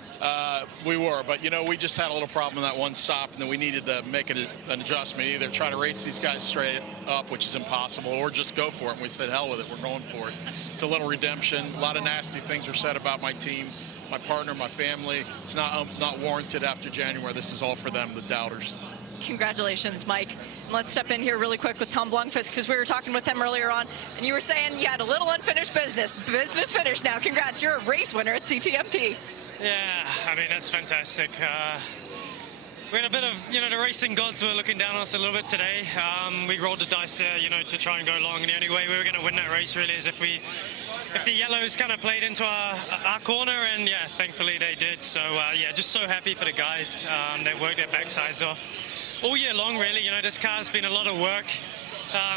We were, but, you know, we just had a little problem in that one stop, and then we needed to make an adjustment. Either try to race these guys straight up, which is impossible, or just go for it. And we said, hell with it, we're going for it. It's a little redemption. A lot of nasty things were said about my team, my partner, my family. It's not warranted after January. This is all for them, the doubters. Congratulations, Mike. And let's step in here really quick with Tom Blomqvist, because we were talking with him earlier on, and you were saying you had a little unfinished business. Business finished now. Congrats, you're a race winner at CTMP. Yeah, I mean, that's fantastic. We had a bit of, you know, the racing gods were looking down on us a little bit today. We rolled the dice there, you know, to try and go long, and the only way we were going to win that race really is if the yellows kind of played into our corner, and yeah, thankfully they did. So yeah, just so happy for the guys. They worked their backsides off all year long, really. You know, this car's been a lot of work.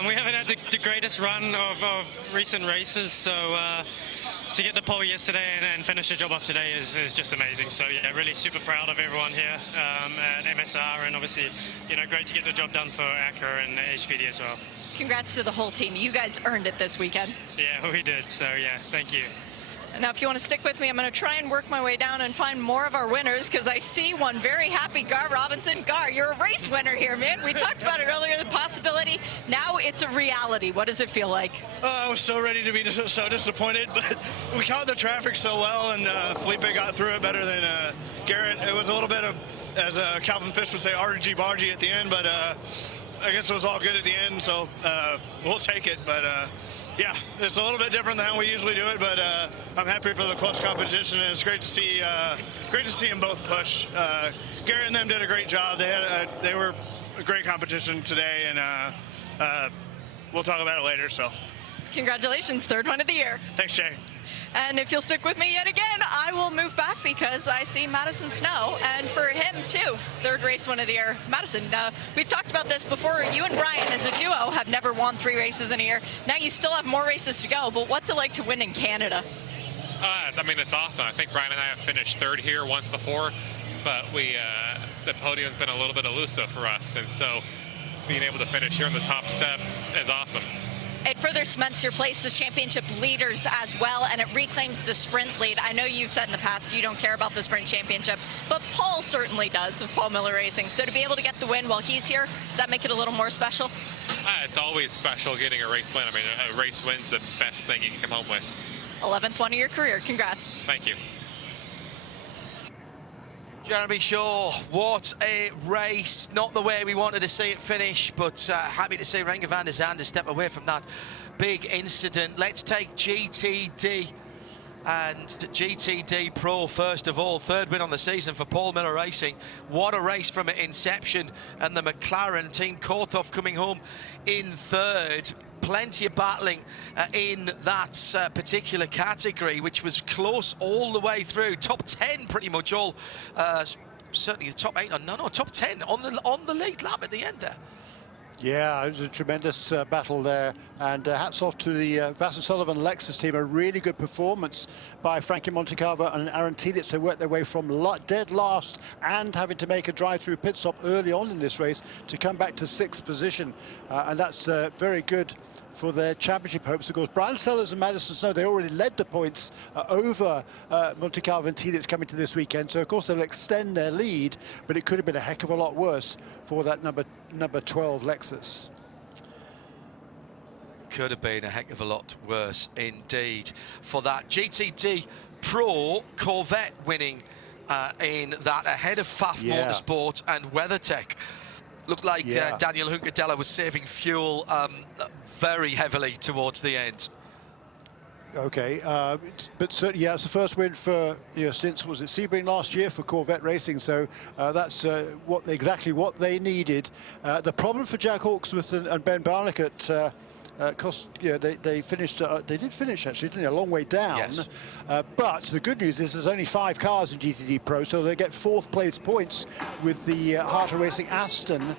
We haven't had the greatest run of recent races, so to get the pole yesterday and finish the job off today is just amazing. So yeah, really super proud of everyone here at MSR, and obviously, you know, great to get the job done for Acura and HPD as well. Congrats to the whole team. You guys earned it this weekend. Yeah, we did. So yeah, thank you. Now, if you want to stick with me, I'm going to try and work my way down and find more of our winners, because I see one very happy Gar Robinson. Gar, you're a race winner here, man. We talked about it earlier, the possibility. Now it's a reality. What does it feel like? I was so ready to be so disappointed, but we caught the traffic so well, and Felipe got through it better than Garrett. It was a little bit of, as Calvin Fish would say, argy-bargy at the end, but I guess it was all good at the end, so we'll take it. But Yeah, it's a little bit different than how we usually do it, but I'm happy for the close competition, and it's great to see them both push. Garrett and them did a great job. They were a great competition today, and we'll talk about it later. So, Congratulations, third one of the year. thanks, Jay. And if you'll stick with me yet again, I will move back because I see Madison Snow, and for him too, third race one of the year. Madison, we've talked about this before. You and Brian as a duo have never won 3 races in a year. Now you still have more races to go, but what's it like to win in Canada? I mean, it's awesome. I think Brian and I have finished third here once before, but the podium's been a little bit elusive for us, and so being able to finish here on the top step is awesome. It further cements your place as championship leaders as well, and it reclaims the sprint lead. I know you've said in the past you don't care about the sprint championship, but Paul certainly does of Paul Miller Racing. So to be able to get the win while he's here, does that make it a little more special? It's always special getting a race win. I mean, a race win's the best thing you can come home with. 11th one of your career. Congrats. Thank you. Jeremy Shaw, what a race. Not the way we wanted to see it finish, but happy to see Renger van der Zande step away from that big incident. Let's take GTD and GTD Pro first of all. Third win on the season for Paul Miller Racing. What a race from inception, and the McLaren team Korthoff coming home in third. Plenty of battling in that particular category, which was close all the way through. Top 10 pretty much all, certainly the top 8, top 10 on the lead lap at the end there. Yeah, it was a tremendous battle there, and hats off to the Vassar Sullivan Lexus team. A really good performance by Frankie Montecalvo and Aaron Telitz. They worked their way from dead last and having to make a drive-through pit stop early on in this race to come back to 6th position, and that's very good for their championship hopes. Of course, Brian Sellers and Madison Snow, they already led the points over Montecalvo and Telitz coming to this weekend, so of course they'll extend their lead, but it could have been a heck of a lot worse for that number 12 Lexus. Could have been a heck of a lot worse indeed for that. GTD Pro Corvette winning in that ahead of Pfaff Motorsport and WeatherTech. Looked like Daniel Hunkadella was saving fuel very heavily towards the end. Okay, but certainly, yeah, it's the first win for, since, was it Sebring last year for Corvette Racing, so that's exactly what they needed. The problem for Jack Hawksworth and Ben Barnick they finished, they did finish actually, didn't they, a long way down. Yes. But the good news is there's only 5 cars in GTD Pro, so they get 4th place points with the Harter Racing Aston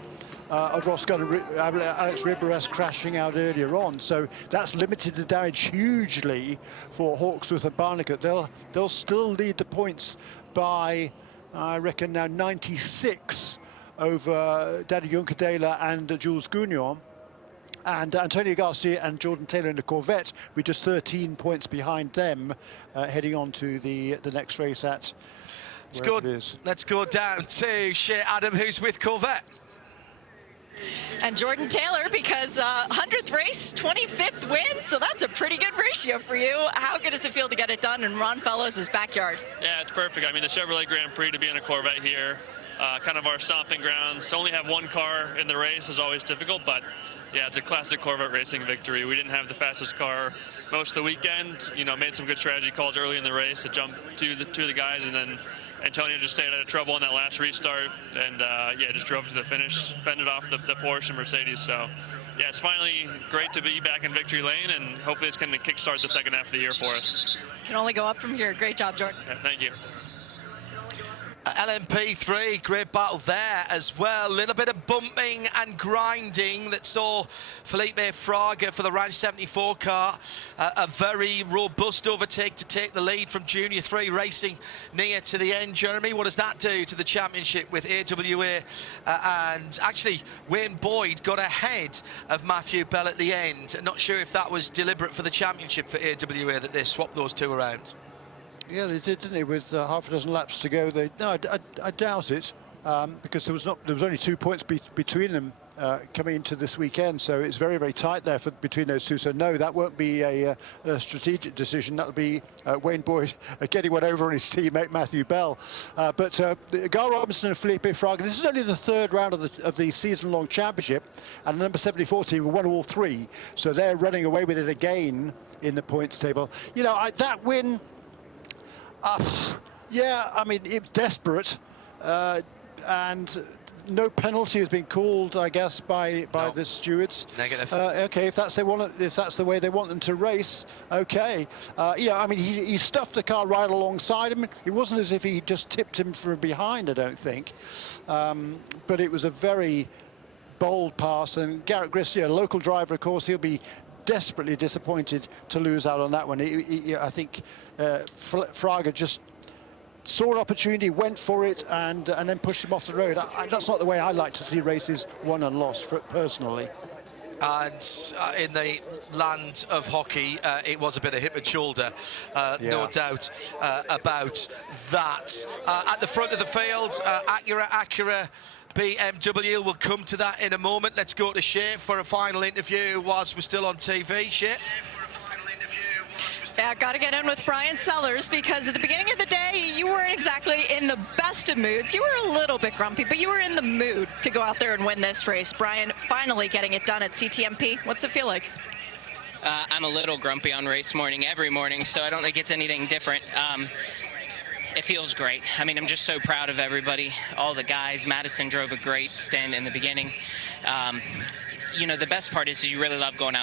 of Ross Gunn and Alex Riberas crashing out earlier on. So that's limited the damage hugely for Hawksworth and Barnick. They'll still lead the points by, I reckon, now 96 over Danny Juncadela and Jules Gounon. And Antonio Garcia and Jordan Taylor in the Corvette, with just 13 points behind them, heading on to the next race at wherever it is. Let's go down to Shea Adam, who's with Corvette. And Jordan Taylor, because 100th race, 25th win, so that's a pretty good ratio for you. How good does it feel to get it done in Ron Fellows' backyard? Yeah, it's perfect. I mean, the Chevrolet Grand Prix, to be in a Corvette here, kind of our stomping grounds. To only have one car in the race is always difficult, but yeah, it's a classic Corvette racing victory. We didn't have the fastest car most of the weekend. Made some good strategy calls early in the race to jump to the guys, and then Antonio just stayed out of trouble on that last restart, and just drove to the finish, fended off the Porsche and Mercedes. So yeah, it's finally great to be back in victory lane, and hopefully it's going to kickstart the second half of the year for us. Can only go up from here. Great job, Jordan. Yeah, thank you. LMP3, great battle there as well. A little bit of bumping and grinding that saw Felipe Fraga for the Ranch 74 car. A very robust overtake to take the lead from Junior 3 Racing near to the end. Jeremy, what does that do to the championship with AWA? And actually, Wayne Boyd got ahead of Matthew Bell at the end. Not sure if that was deliberate for the championship for AWA that they swapped those two around. Yeah, they did, didn't they? With half a dozen laps to go. I doubt it, because there was only 2 points between them coming into this weekend. So it's very, very tight there between those two. So no, that won't be a strategic decision. That'll be Wayne Boyd getting one over on his teammate Matthew Bell. But Gar Robinson and Felipe Fraga, this is only the third round of the season-long championship, and the number 74 team won all three. So they're running away with it again in the points table. You know, that win, yeah, I mean, it's desperate, and no penalty has been called, I guess, by the stewards. Negative. Okay, if that's the way they want them to race, okay. Yeah, I mean, he stuffed the car right alongside him. It wasn't as if he just tipped him from behind, I don't think. But it was a very bold pass, and Garrett Gristy, a local driver, of course, he'll be desperately disappointed to lose out on that one. I think Fraga just saw an opportunity, went for it, and then pushed him off the road. That's not the way I like to see races won and lost, personally. And in the land of hockey, it was a bit of hip and shoulder, no doubt about that. At the front of the field, Acura BMW, we'll come to that in a moment. Let's go to Shea for a final interview whilst we're still on TV. Shea? Yeah, got to get in with Brian Sellers, because at the beginning of the day, you weren't exactly in the best of moods. You were a little bit grumpy, but you were in the mood to go out there and win this race. Brian, finally getting it done at CTMP. What's it feel like? I'm a little grumpy on race morning, every morning, so I don't think it's anything different. It feels great. I mean, I'm just so proud of everybody, all the guys. Madison drove a great stint in the beginning. You know, the best part is you really love going out